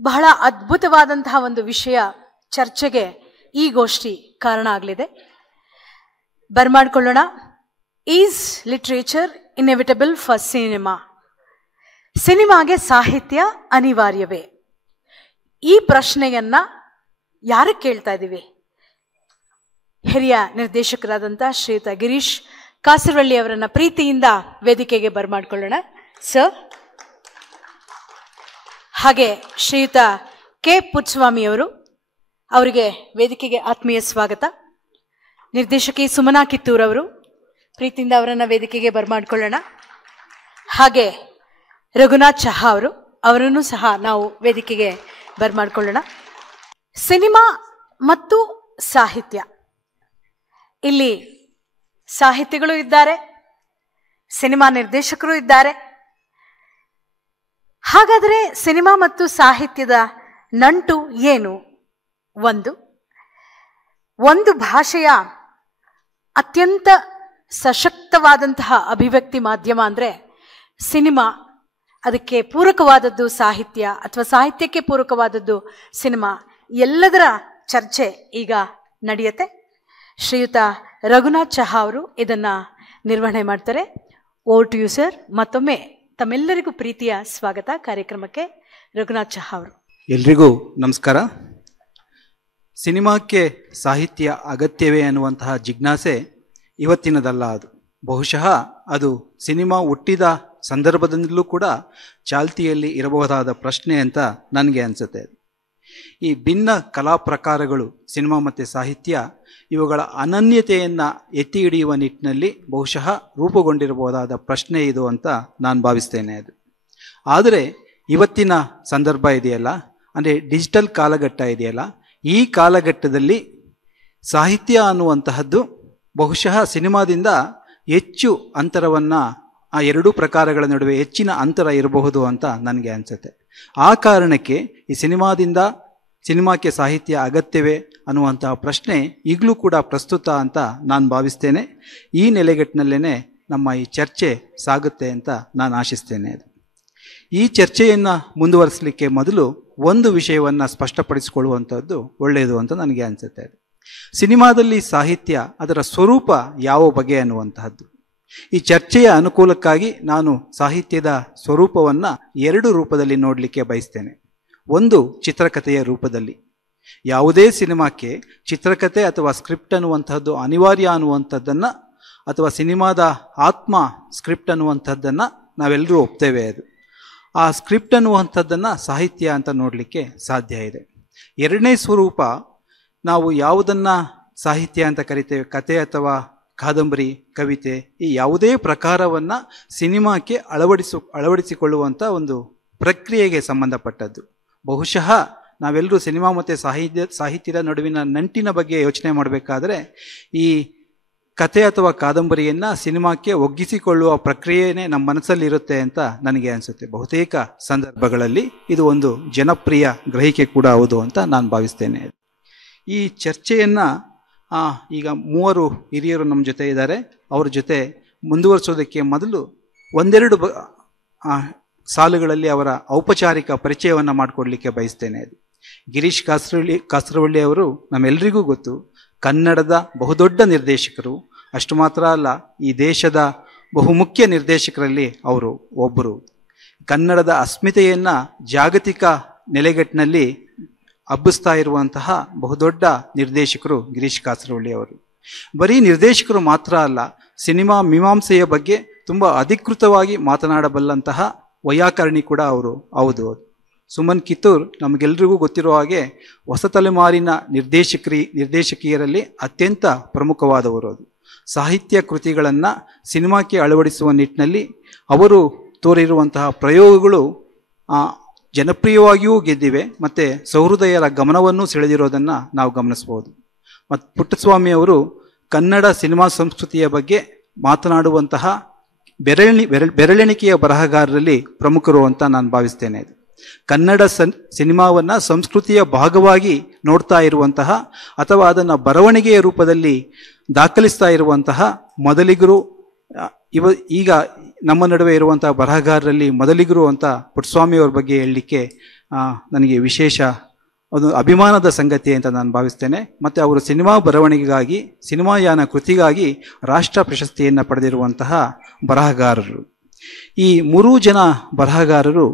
ಬಹಳ ಅದ್ಭುತವಾದಂತಹ ಒಂದು ವಿಷಯ ಚರ್ಚೆಗೆ ಈ ಗೋಷ್ಠಿ ಕಾರಣ ಆಗಲಿದೆ. ಬರ್ಮಾಡ್ಕೊಳ್ಳೋಣ. Is literature inevitable for cinema? ಸಿನಿಮಾಗೆ ಸಾಹಿತ್ಯ ಅನಿವಾರ್ಯವೇ? ಈ ಪ್ರಶ್ನೆಯನ್ನ ಯಾರು ಕೇಳ್ತಾ ಇದ್ದೀವಿ? ಹಿರಿಯ ನಿರ್ದೇಶಕರಾದಂಥ ಶ್ರೀಯುತ ಗಿರೀಶ್ ಕಾಸರವಳ್ಳಿ ಅವರನ್ನ ಪ್ರೀತಿಯಿಂದ ವೇದಿಕೆಗೆ ಬರ್ಮಾಡ್ಕೊಳ್ಳೋಣ ಸರ್. ಹಾಗೆ ಶ್ರೀಯುತ ಕೆ ಪುಟ್ಟಸ್ವಾಮಿ ಅವರಿಗೆ ವೇದಿಕೆಗೆ ಆತ್ಮೀಯ ಸ್ವಾಗತ. ನಿರ್ದೇಶಕಿ ಸುಮನಾ ಕಿತ್ತೂರ್ ಅವರು, ಪ್ರೀತಿಯಿಂದ ಅವರನ್ನ ವೇದಿಕೆಗೆ ಬರ್ಮಾಡ್ಕೊಳ್ಳೋಣ. ಹಾಗೆ ರಘುನಾಥ್ ಚಹಾ ಅವರನ್ನು ಸಹ ನಾವು ವೇದಿಕೆಗೆ ಬರ್ಮಾಡ್ಕೊಳ್ಳೋಣ. ಸಿನಿಮಾ ಮತ್ತು ಸಾಹಿತ್ಯ, ಇಲ್ಲಿ ಸಾಹಿತಿಗಳು ಇದ್ದಾರೆ, ಸಿನಿಮಾ ನಿರ್ದೇಶಕರು ಇದ್ದಾರೆ. ಹಾಗಾದರೆ ಸಿನಿಮಾ ಮತ್ತು ಸಾಹಿತ್ಯದ ನಂಟು ಏನು? ಒಂದು ಭಾಷೆಯ ಅತ್ಯಂತ ಸಶಕ್ತವಾದಂತಹ ಅಭಿವ್ಯಕ್ತಿ ಮಾಧ್ಯಮ ಅಂದರೆ ಸಿನಿಮಾ, ಅದಕ್ಕೆ ಪೂರಕವಾದದ್ದು ಸಾಹಿತ್ಯ ಅಥವಾ ಸಾಹಿತ್ಯಕ್ಕೆ ಪೂರಕವಾದದ್ದು ಸಿನಿಮಾ. ಎಲ್ಲದರ ಚರ್ಚೆ ಈಗ ನಡೆಯುತ್ತೆ. ಶ್ರೀಯುತ ರಘುನಾಥ್ ಚಹಾ ಅವರು ಇದನ್ನು ನಿರ್ವಹಣೆ ಮಾಡ್ತಾರೆ. Over to you sir. ಮತ್ತೊಮ್ಮೆ ತಮ್ಮೆಲ್ಲರಿಗೂ ಪ್ರೀತಿಯ ಸ್ವಾಗತ ಕಾರ್ಯಕ್ರಮಕ್ಕೆ. ರಘುನಾಥ್ ಚಹಾ ಅವರು. ಎಲ್ರಿಗೂ ನಮಸ್ಕಾರ. ಸಿನಿಮಾಕ್ಕೆ ಸಾಹಿತ್ಯ ಅಗತ್ಯವೇ ಅನ್ನುವಂತಹ ಜಿಜ್ಞಾಸೆ ಇವತ್ತಿನದಲ್ಲ. ಅದು ಬಹುಶಃ ಅದು ಸಿನಿಮಾ ಹುಟ್ಟಿದ ಸಂದರ್ಭದಿಂದಲೂ ಕೂಡ ಚಾಲ್ತಿಯಲ್ಲಿ ಇರಬಹುದಾದ ಪ್ರಶ್ನೆ ಅಂತ ನನಗೆ ಅನಿಸುತ್ತೆ. ಈ ಭಿನ್ನ ಕಲಾ ಪ್ರಕಾರಗಳು ಸಿನಿಮಾ ಮತ್ತು ಸಾಹಿತ್ಯ, ಇವುಗಳ ಅನನ್ಯತೆಯನ್ನು ಎತ್ತಿ ಹಿಡಿಯುವ ನಿಟ್ಟಿನಲ್ಲಿ ಬಹುಶಃ ರೂಪುಗೊಂಡಿರಬಹುದಾದ ಪ್ರಶ್ನೆ ಇದು ಅಂತ ನಾನು ಭಾವಿಸ್ತೇನೆ. ಅದು ಆದರೆ ಇವತ್ತಿನ ಸಂದರ್ಭ ಇದೆಯಲ್ಲ, ಅಂದರೆ ಡಿಜಿಟಲ್ ಕಾಲಘಟ್ಟ ಇದೆಯಲ್ಲ, ಈ ಕಾಲಘಟ್ಟದಲ್ಲಿ ಸಾಹಿತ್ಯ ಅನ್ನುವಂತಹದ್ದು ಬಹುಶಃ ಸಿನಿಮಾದಿಂದ ಹೆಚ್ಚು ಅಂತರವನ್ನು, ಆ ಎರಡೂ ಪ್ರಕಾರಗಳ ನಡುವೆ ಹೆಚ್ಚಿನ ಅಂತರ ಇರಬಹುದು ಅಂತ ನನಗೆ ಅನಿಸುತ್ತೆ. ಆ ಕಾರಣಕ್ಕೆ ಈ ಸಿನಿಮಾಕ್ಕೆ ಸಾಹಿತ್ಯ ಅಗತ್ಯವೇ ಅನ್ನುವಂತಹ ಪ್ರಶ್ನೆ ಈಗಲೂ ಕೂಡ ಪ್ರಸ್ತುತ ಅಂತ ನಾನು ಭಾವಿಸ್ತೇನೆ. ಈ ನೆಲೆಗಟ್ಟಿನಲ್ಲೇ ನಮ್ಮ ಈ ಚರ್ಚೆ ಸಾಗುತ್ತೆ ಅಂತ ನಾನು ಆಶಿಸ್ತೇನೆ. ಈ ಚರ್ಚೆಯನ್ನು ಮುಂದುವರಿಸಲಿಕ್ಕೆ ಮೊದಲು ಒಂದು ವಿಷಯವನ್ನು ಸ್ಪಷ್ಟಪಡಿಸಿಕೊಳ್ಳುವಂಥದ್ದು ಒಳ್ಳೆಯದು ಅಂತ ನನಗೆ ಅನಿಸುತ್ತೆ. ಸಿನಿಮಾದಲ್ಲಿ ಸಾಹಿತ್ಯ, ಅದರ ಸ್ವರೂಪ ಯಾವ ಬಗೆ ಅನ್ನುವಂತಹದ್ದು. ಈ ಚರ್ಚೆಯ ಅನುಕೂಲಕ್ಕಾಗಿ ನಾನು ಸಾಹಿತ್ಯದ ಸ್ವರೂಪವನ್ನು ಎರಡು ರೂಪದಲ್ಲಿ ನೋಡಲಿಕ್ಕೆ ಬಯಸ್ತೇನೆ. ಒಂದು, ಚಿತ್ರಕಥೆಯ ರೂಪದಲ್ಲಿ. ಯಾವುದೇ ಸಿನಿಮಾಕ್ಕೆ ಚಿತ್ರಕಥೆ ಅಥವಾ ಸ್ಕ್ರಿಪ್ಟ್ ಅನ್ನುವಂಥದ್ದು ಅನಿವಾರ್ಯ ಅನ್ನುವಂಥದ್ದನ್ನು, ಅಥವಾ ಸಿನಿಮಾದ ಆತ್ಮ ಸ್ಕ್ರಿಪ್ಟ್ ಅನ್ನುವಂಥದ್ದನ್ನು ನಾವೆಲ್ಲರೂ ಒಪ್ತೇವೆ. ಅದು ಆ ಸ್ಕ್ರಿಪ್ಟ್ ಅನ್ನುವಂಥದ್ದನ್ನು ಸಾಹಿತ್ಯ ಅಂತ ನೋಡಲಿಕ್ಕೆ ಸಾಧ್ಯ ಇದೆ. ಎರಡನೇ ಸ್ವರೂಪ, ನಾವು ಯಾವುದನ್ನು ಸಾಹಿತ್ಯ ಅಂತ ಕರಿತೇವೆ, ಕತೆ ಅಥವಾ ಕಾದಂಬರಿ, ಕವಿತೆ, ಈ ಯಾವುದೇ ಪ್ರಕಾರವನ್ನು ಸಿನಿಮಾಕ್ಕೆ ಅಳವಡಿಸಿಕೊಳ್ಳುವಂಥ ಒಂದು ಪ್ರಕ್ರಿಯೆಗೆ ಸಂಬಂಧಪಟ್ಟದ್ದು. ಬಹುಶಃ ನಾವೆಲ್ಲರೂ ಸಿನಿಮಾ ಮತ್ತು ಸಾಹಿತ್ಯದ ನಡುವಿನ ನಂಟಿನ ಬಗ್ಗೆ ಯೋಚನೆ ಮಾಡಬೇಕಾದ್ರೆ ಈ ಕತೆ ಅಥವಾ ಕಾದಂಬರಿಯನ್ನು ಸಿನಿಮಾಕ್ಕೆ ಒಗ್ಗಿಸಿಕೊಳ್ಳುವ ಪ್ರಕ್ರಿಯೆಯೇ ನಮ್ಮ ಮನಸ್ಸಲ್ಲಿರುತ್ತೆ ಅಂತ ನನಗೆ ಅನಿಸುತ್ತೆ. ಬಹುತೇಕ ಸಂದರ್ಭಗಳಲ್ಲಿ ಇದು ಒಂದು ಜನಪ್ರಿಯ ಗ್ರಹಿಕೆ ಕೂಡ ಹೌದು ಅಂತ ನಾನು ಭಾವಿಸ್ತೇನೆ. ಈ ಚರ್ಚೆಯನ್ನು ಈಗ ಮೂವರು ಹಿರಿಯರು ನಮ್ಮ ಜೊತೆ ಇದ್ದಾರೆ. ಅವ್ರ ಜೊತೆ ಮುಂದುವರಿಸೋದಕ್ಕೆ ಮೊದಲು ಒಂದೆರಡು ಸಾಲುಗಳಲ್ಲಿ ಅವರ ಔಪಚಾರಿಕ ಪರಿಚಯವನ್ನು ಮಾಡಿಕೊಡ್ಲಿಕ್ಕೆ ಬಯಸ್ತೇನೆ. ಗಿರೀಶ್ ಕಾಸರವಳ್ಳಿ ಅವರು ನಮ್ಮೆಲ್ಲರಿಗೂ ಗೊತ್ತು, ಕನ್ನಡದ ಬಹುದೊಡ್ಡ ನಿರ್ದೇಶಕರು. ಅಷ್ಟು ಮಾತ್ರ ಅಲ್ಲ, ಈ ದೇಶದ ಬಹುಮುಖ್ಯ ನಿರ್ದೇಶಕರಲ್ಲಿ ಅವರು ಒಬ್ಬರು. ಕನ್ನಡದ ಅಸ್ಮಿತೆಯನ್ನು ಜಾಗತಿಕ ನೆಲೆಗಟ್ಟಿನಲ್ಲಿ ಹಬ್ಬಿಸ್ತಾ ಇರುವಂತಹ ಬಹುದೊಡ್ಡ ನಿರ್ದೇಶಕರು ಗಿರೀಶ್ ಕಾಸರವಳ್ಳಿ ಅವರು. ಬರೀ ನಿರ್ದೇಶಕರು ಮಾತ್ರ ಅಲ್ಲ, ಸಿನಿಮಾ ಮೀಮಾಂಸೆಯ ಬಗ್ಗೆ ತುಂಬ ಅಧಿಕೃತವಾಗಿ ಮಾತನಾಡಬಲ್ಲಂತಹ ವೈಯಾಕರಣಿ ಕೂಡ ಅವರು ಹೌದು. ಸುಮನ್ ಕಿತ್ತೂರ್ ನಮಗೆಲ್ರಿಗೂ ಗೊತ್ತಿರುವ ಹಾಗೆ ಹೊಸ ತಲೆಮಾರಿನ ನಿರ್ದೇಶಕಿಯರಲ್ಲಿ ಅತ್ಯಂತ ಪ್ರಮುಖವಾದವರು. ಅದು ಸಾಹಿತ್ಯ ಕೃತಿಗಳನ್ನು ಸಿನಿಮಾಕ್ಕೆ ಅಳವಡಿಸುವ ನಿಟ್ಟಿನಲ್ಲಿ ಅವರು ತೋರಿರುವಂತಹ ಪ್ರಯೋಗಗಳು ಜನಪ್ರಿಯವಾಗಿಯೂ ಗೆದ್ದಿವೆ ಮತ್ತು ಸಹೃದಯರ ಗಮನವನ್ನು ಸೆಳೆದಿರೋದನ್ನು ನಾವು ಗಮನಿಸ್ಬೋದು. ಮತ್ತು ಪುಟ್ಟಸ್ವಾಮಿ ಅವರು ಕನ್ನಡ ಸಿನಿಮಾ ಸಂಸ್ಕೃತಿಯ ಬಗ್ಗೆ ಮಾತನಾಡುವಂತಹ ಬೆರಳೆಣಿಕೆಯ ಬರಹಗಾರರಲ್ಲಿ ಪ್ರಮುಖರು ಅಂತ ನಾನು ಭಾವಿಸ್ತೇನೆ. ಕನ್ನಡ ಸಿನಿಮಾವನ್ನು ಸಂಸ್ಕೃತಿಯ ಭಾಗವಾಗಿ ನೋಡ್ತಾ ಇರುವಂತಹ ಅಥವಾ ಅದನ್ನು ಬರವಣಿಗೆಯ ರೂಪದಲ್ಲಿ ದಾಖಲಿಸ್ತಾ ಇರುವಂತಹ ಮೊದಲಿಗರು, ಈಗ ನಮ್ಮ ನಡುವೆ ಇರುವಂತಹ ಬರಹಗಾರರಲ್ಲಿ ಮೊದಲಿಗರು ಅಂತ ಪುಟ್ಟಸ್ವಾಮಿ ಅವ್ರ ಬಗ್ಗೆ ಹೇಳಲಿಕ್ಕೆ ನನಗೆ ವಿಶೇಷ ಒಂದು ಅಭಿಮಾನದ ಸಂಗತಿ ಅಂತ ನಾನು ಭಾವಿಸ್ತೇನೆ. ಮತ್ತು ಅವರು ಸಿನಿಮಾ ಬರವಣಿಗೆಗಾಗಿ, ಸಿನಿಮಾಯಾನ ಕೃತಿಗಾಗಿ ರಾಷ್ಟ್ರ ಪ್ರಶಸ್ತಿಯನ್ನು ಪಡೆದಿರುವಂತಹ ಬರಹಗಾರರು. ಈ ಮೂರೂ ಜನ ಬರಹಗಾರರು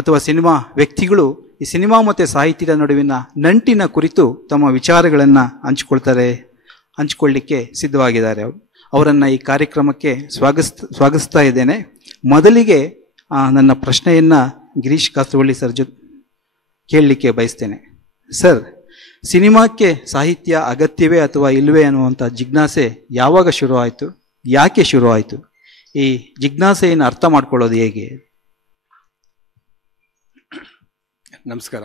ಅಥವಾ ಸಿನಿಮಾ ವ್ಯಕ್ತಿಗಳು ಈ ಸಿನಿಮಾ ಮತ್ತು ಸಾಹಿತ್ಯದ ನಡುವಿನ ನಂಟಿನ ಕುರಿತು ತಮ್ಮ ವಿಚಾರಗಳನ್ನು ಹಂಚಿಕೊಳ್ಳಿಕ್ಕೆ ಸಿದ್ಧವಾಗಿದ್ದಾರೆ. ಅವರನ್ನು ಈ ಕಾರ್ಯಕ್ರಮಕ್ಕೆ ಸ್ವಾಗತಿಸ್ತಾ ಇದ್ದೇನೆ. ಮೊದಲಿಗೆ ನನ್ನ ಪ್ರಶ್ನೆಯನ್ನು ಗಿರೀಶ್ ಕಾಸರವಳ್ಳಿ ಸರ್ ಕೇಳಲಿಕ್ಕೆ ಬಯಸ್ತೇನೆ. ಸರ್, ಸಿನಿಮಾಕ್ಕೆ ಸಾಹಿತ್ಯ ಅಗತ್ಯವೇ ಅಥವಾ ಇಲ್ಲವೇ ಅನ್ನುವಂಥ ಜಿಜ್ಞಾಸೆ ಯಾವಾಗ ಶುರು ಆಯಿತು? ಯಾಕೆ ಶುರು ಆಯಿತು? ಈ ಜಿಜ್ಞಾಸೆಯನ್ನು ಅರ್ಥ ಮಾಡ್ಕೊಳ್ಳೋದು ಹೇಗೆ? ನಮಸ್ಕಾರ.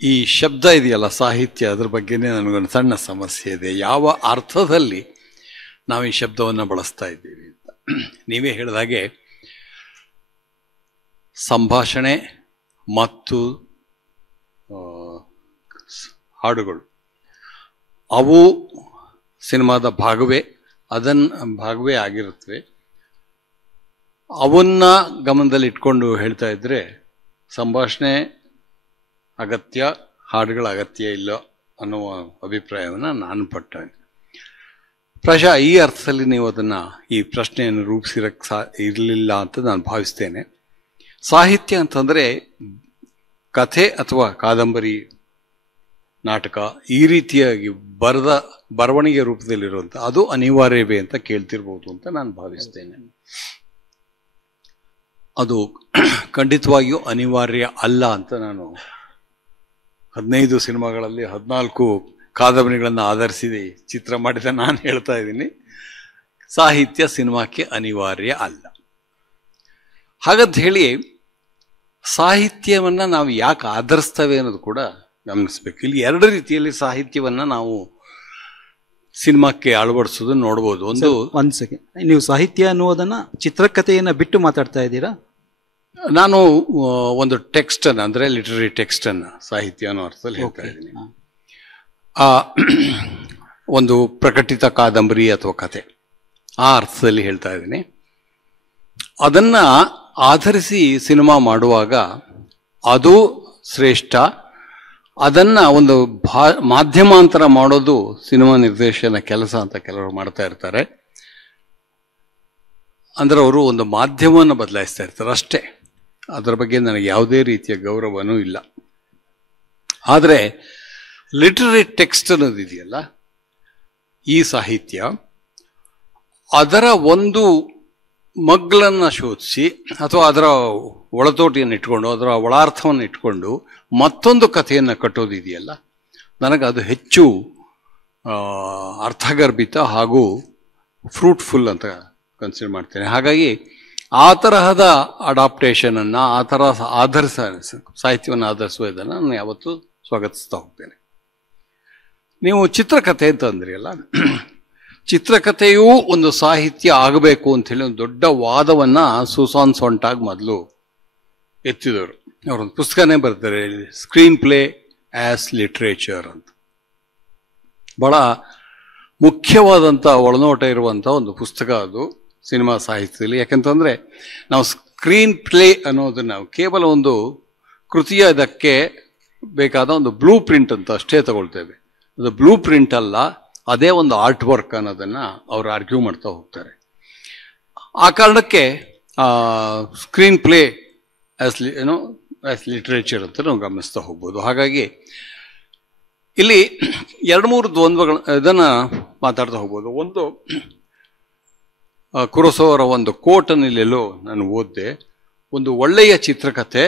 ಈ ಶಬ್ದ ಇದೆಯಲ್ಲ ಸಾಹಿತ್ಯ, ಅದ್ರ ಬಗ್ಗೆನೇ ನನಗೊಂದು ಸಣ್ಣ ಸಮಸ್ಯೆ ಇದೆ. ಯಾವ ಅರ್ಥದಲ್ಲಿ ನಾವು ಈ ಶಬ್ದವನ್ನು ಬಳಸ್ತಾ ಇದ್ದೀವಿ ಅಂತ. ನೀವೇ ಹೇಳಿದ ಹಾಗೆ ಸಂಭಾಷಣೆ ಮತ್ತು ಹಾಡುಗಳು ಅವು ಸಿನಿಮಾದ ಭಾಗವೇ ಆಗಿರುತ್ತವೆ. ಅವನ್ನ ಗಮನದಲ್ಲಿ ಇಟ್ಕೊಂಡು ಹೇಳ್ತಾ ಇದ್ರೆ ಸಂಭಾಷಣೆ ಅಗತ್ಯ, ಹಾಡುಗಳ ಅಗತ್ಯ ಇಲ್ಲ ಅನ್ನುವ ಅಭಿಪ್ರಾಯವನ್ನು ನಾನು ಪಟ್ಟೆ. ಪ್ರಾಯಶಃ ಈ ಅರ್ಥದಲ್ಲಿ ನೀವು ಅದನ್ನು, ಈ ಪ್ರಶ್ನೆಯನ್ನು ರೂಪಿಸಿರಕ್ಕೆ ಇರಲಿಲ್ಲ ಅಂತ ನಾನು ಭಾವಿಸ್ತೇನೆ. ಸಾಹಿತ್ಯ ಅಂತಂದರೆ ಕಥೆ ಅಥವಾ ಕಾದಂಬರಿ, ನಾಟಕ ಈ ರೀತಿಯಾಗಿ ಬರವಣಿಗೆ ರೂಪದಲ್ಲಿರುವಂಥ ಅದು ಅನಿವಾರ್ಯವೇ ಅಂತ ಕೇಳ್ತಿರ್ಬೋದು ಅಂತ ನಾನು ಭಾವಿಸ್ತೇನೆ. ಅದು ಖಂಡಿತವಾಗಿಯೂ ಅನಿವಾರ್ಯ ಅಲ್ಲ ಅಂತ ನಾನು 15 ಸಿನಿಮಾಗಳಲ್ಲಿ 14 ಕಾದಂಬರಿಗಳನ್ನು ಆಧರಿಸಿ ಚಿತ್ರ ಮಾಡಿದ ನಾನು ಹೇಳ್ತಾ ಇದ್ದೀನಿ. ಸಾಹಿತ್ಯ ಸಿನಿಮಾಕ್ಕೆ ಅನಿವಾರ್ಯ ಅಲ್ಲ. ಹಾಗಂತ ಹೇಳಿ ಸಾಹಿತ್ಯವನ್ನು ನಾವು ಯಾಕೆ ಆಧರಿಸ್ತೇವೆ ಅನ್ನೋದು ಕೂಡ ಗಮನಿಸ್ಬೇಕು. ಇಲ್ಲಿ 2 ರೀತಿಯಲ್ಲಿ ಸಾಹಿತ್ಯವನ್ನು ನಾವು ಸಿನಿಮಾಕ್ಕೆ ಅಳವಡಿಸೋದನ್ನು ನೋಡ್ಬೋದು. ಒಂದು ಸೆಕೆಂಡ್, ನೀವು ಸಾಹಿತ್ಯ ಅನ್ನುವುದನ್ನು ಚಿತ್ರಕಥೆಯನ್ನು ಬಿಟ್ಟು ಮಾತಾಡ್ತಾ ಇದ್ದೀರಾ? ನಾನು ಒಂದು ಟೆಕ್ಸ್ಟ್ ಅನ್ನು, ಅಂದರೆ ಲಿಟರರಿ ಟೆಕ್ಸ್ಟ್ ಅನ್ನು ಸಾಹಿತ್ಯ ಅನ್ನೋ ಅರ್ಥದಲ್ಲಿ ಹೇಳ್ತಾ ಇದ್ದೀನಿ. ಒಂದು ಪ್ರಕಟಿತ ಕಾದಂಬರಿ ಅಥವಾ ಕಥೆ ಆ ಅರ್ಥದಲ್ಲಿ ಹೇಳ್ತಾ ಇದ್ದೀನಿ. ಅದನ್ನ ಆಧರಿಸಿ ಸಿನಿಮಾ ಮಾಡುವಾಗ ಅದು ಶ್ರೇಷ್ಠ. ಅದನ್ನ ಒಂದು ಮಾಧ್ಯಮಾಂತರ ಮಾಡೋದು ಸಿನಿಮಾ ನಿರ್ದೇಶನ ಕೆಲಸ ಅಂತ ಕೆಲವರು ಮಾಡ್ತಾ ಇರ್ತಾರೆ. ಅಂದ್ರೆ ಅವರು ಒಂದು ಮಾಧ್ಯಮವನ್ನು ಬದಲಾಯಿಸ್ತಾ ಇರ್ತಾರೆ ಅಷ್ಟೇ. ಅದರ ಬಗ್ಗೆ ನನಗೆ ಯಾವುದೇ ರೀತಿಯ ಗೌರವನೂ ಇಲ್ಲ. ಆದರೆ ಲಿಟರರಿ ಟೆಕ್ಸ್ಟ್ ಅನ್ನೋದಿದೆಯಲ್ಲ, ಈ ಸಾಹಿತ್ಯ, ಅದರ ಒಂದು ಮಗ್ಲನ್ನು ಶೋಧಿಸಿ ಅಥವಾ ಅದರ ಒಳತೋಟಿಯನ್ನು ಇಟ್ಕೊಂಡು, ಅದರ ಒಳಾರ್ಥವನ್ನು ಇಟ್ಕೊಂಡು ಮತ್ತೊಂದು ಕಥೆಯನ್ನು ಕಟ್ಟೋದಿದೆಯಲ್ಲ, ನನಗದು ಹೆಚ್ಚು ಅರ್ಥಗರ್ಭಿತ ಹಾಗೂ ಫ್ರೂಟ್ಫುಲ್ ಅಂತ ಕನ್ಸಿಡರ್ ಮಾಡ್ತೇನೆ. ಹಾಗಾಗಿ ಆ ತರಹದ ಅಡಾಪ್ಟೇಷನನ್ನು, ಆ ತರಹ ಸಾಹಿತ್ಯವನ್ನು ಆಧರಿಸುವುದನ್ನು ನಾನು ಯಾವತ್ತೂ ಸ್ವಾಗತಿಸ್ತಾ ಹೋಗ್ತೇನೆ. ನೀವು ಚಿತ್ರಕಥೆ ಅಂತ ಅಂದ್ರಿ ಅಲ್ಲ, ಚಿತ್ರಕಥೆಯೂ ಒಂದು ಸಾಹಿತ್ಯ ಆಗಬೇಕು ಅಂಥೇಳಿ ಒಂದು ದೊಡ್ಡ ವಾದವನ್ನು ಸೂಸಾನ್ ಸೊಂಟಾಗ್ ಮೊದಲು ಎತ್ತಿದವರು. ಅವರೊಂದು ಪುಸ್ತಕನೇ ಬರ್ತಾರೆ, ಸ್ಕ್ರೀನ್ ಪ್ಲೇ ಆಸ್ ಲಿಟ್ರೇಚರ್ ಅಂತ. ಬಹಳ ಮುಖ್ಯವಾದಂಥ ಒಳನೋಟ ಇರುವಂಥ ಒಂದು ಪುಸ್ತಕ ಅದು ಸಿನಿಮಾ ಸಾಹಿತ್ಯದಲ್ಲಿ. ಯಾಕಂತಂದರೆ ನಾವು ಸ್ಕ್ರೀನ್ ಪ್ಲೇ ಅನ್ನೋದನ್ನು ನಾವು ಕೇವಲ ಒಂದು ಕೃತಿಯ ಇದಕ್ಕೆ ಬೇಕಾದ ಒಂದು ಬ್ಲೂ ಪ್ರಿಂಟ್ ಅಂತ ಅಷ್ಟೇ ತಗೊಳ್ತೇವೆ. ಅದು ಬ್ಲೂ ಪ್ರಿಂಟ್ ಅಲ್ಲ, ಅದೇ ಒಂದು ಆರ್ಟ್ ವರ್ಕ್ ಅನ್ನೋದನ್ನು ಅವರು ಆರ್ಗ್ಯೂ ಮಾಡ್ತಾ ಹೋಗ್ತಾರೆ. ಆ ಕಾರಣಕ್ಕೆ ಸ್ಕ್ರೀನ್ ಪ್ಲೇ ಆಸ್ ಲಿಟ್ರೇಚರ್ ಅಂತ ನಾವು ಗಮನಿಸ್ತಾ ಹೋಗ್ಬೋದು. ಹಾಗಾಗಿ ಇಲ್ಲಿ 2-3 ದ್ವಂದ್ವಗಳು ಇದನ್ನು ಮಾತಾಡ್ತಾ ಹೋಗ್ಬೋದು. ಒಂದು, ಕುರೋಸಾವ ಒಂದು ಕೋಟನ್ನು ಇಲ್ಲೆಲ್ಲೋ ನಾನು ಓದಿದೆ, ಒಂದು ಒಳ್ಳೆಯ ಚಿತ್ರಕಥೆ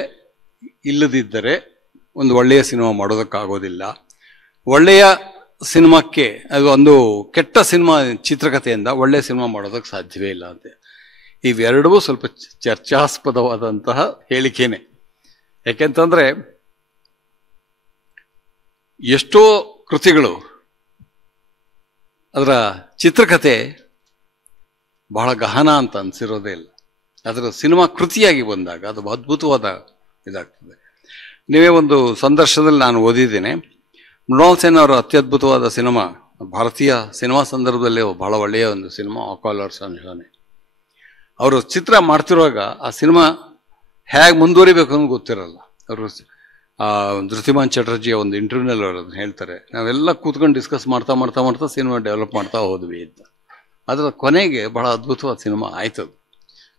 ಇಲ್ಲದಿದ್ದರೆ ಒಂದು ಒಳ್ಳೆಯ ಸಿನಿಮಾ ಮಾಡೋದಕ್ಕಾಗೋದಿಲ್ಲ. ಒಳ್ಳೆಯ ಸಿನಿಮಾಕ್ಕೆ, ಅದು ಒಂದು ಕೆಟ್ಟ ಸಿನಿಮಾ ಚಿತ್ರಕಥೆಯಿಂದ ಒಳ್ಳೆಯ ಸಿನಿಮಾ ಮಾಡೋದಕ್ಕೆ ಸಾಧ್ಯವೇ ಇಲ್ಲ ಅಂತೆ. ಇವೆರಡೂ ಸ್ವಲ್ಪ ಚರ್ಚಾಸ್ಪದವಾದಂತಹ ಹೇಳಿಕೆನೆ. ಯಾಕೆಂತಂದ್ರೆ ಎಷ್ಟೋ ಕೃತಿಗಳು ಅದರ ಚಿತ್ರಕಥೆ ಬಹಳ ಗಹನ ಅಂತ ಅನ್ಸಿರೋದೇ ಇಲ್ಲ. ಅದರ ಸಿನಿಮಾ ಕೃತಿಯಾಗಿ ಬಂದಾಗ ಅದು ಅದ್ಭುತವಾದ ಇದಾಗ್ತದೆ. ನೀವೇ ಒಂದು ಸಂದರ್ಶನದಲ್ಲಿ ನಾನು ಓದಿದ್ದೇನೆ, ಮೃಣಾಲ್ ಸೇನ್ ಅವರ ಅತ್ಯದ್ಭುತವಾದ ಸಿನಿಮಾ, ಭಾರತೀಯ ಸಿನಿಮಾ ಸಂದರ್ಭದಲ್ಲೇ ಬಹಳ ಒಳ್ಳೆಯ ಒಂದು ಸಿನಿಮಾ ಆಕಾಲರ್ ಸಂಶೋಧನೆ. ಅವರು ಚಿತ್ರ ಮಾಡ್ತಿರುವಾಗ ಆ ಸಿನಿಮಾ ಹೇಗೆ ಮುಂದುವರಿಬೇಕು ಅನ್ನೋದು ಗೊತ್ತಿರಲ್ಲ. ಅವರು ಧೃತಿಮಾನ್ ಚಟರ್ಜಿಯ ಒಂದು ಇಂಟರ್ವ್ಯೂನಲ್ಲಿ ಅವರು ಅದನ್ನು ಹೇಳ್ತಾರೆ, ನಾವೆಲ್ಲ ಕೂತ್ಕೊಂಡು ಡಿಸ್ಕಸ್ ಮಾಡ್ತಾ ಮಾಡ್ತಾ ಮಾಡ್ತಾ ಸಿನಿಮಾ ಡೆವಲಪ್ ಮಾಡ್ತಾ ಹೋದ್ವಿ ಅಂತ. ಅದರ ಕೊನೆಗೆ ಬಹಳ ಅದ್ಭುತವಾದ ಸಿನಿಮಾ ಆಯ್ತದು.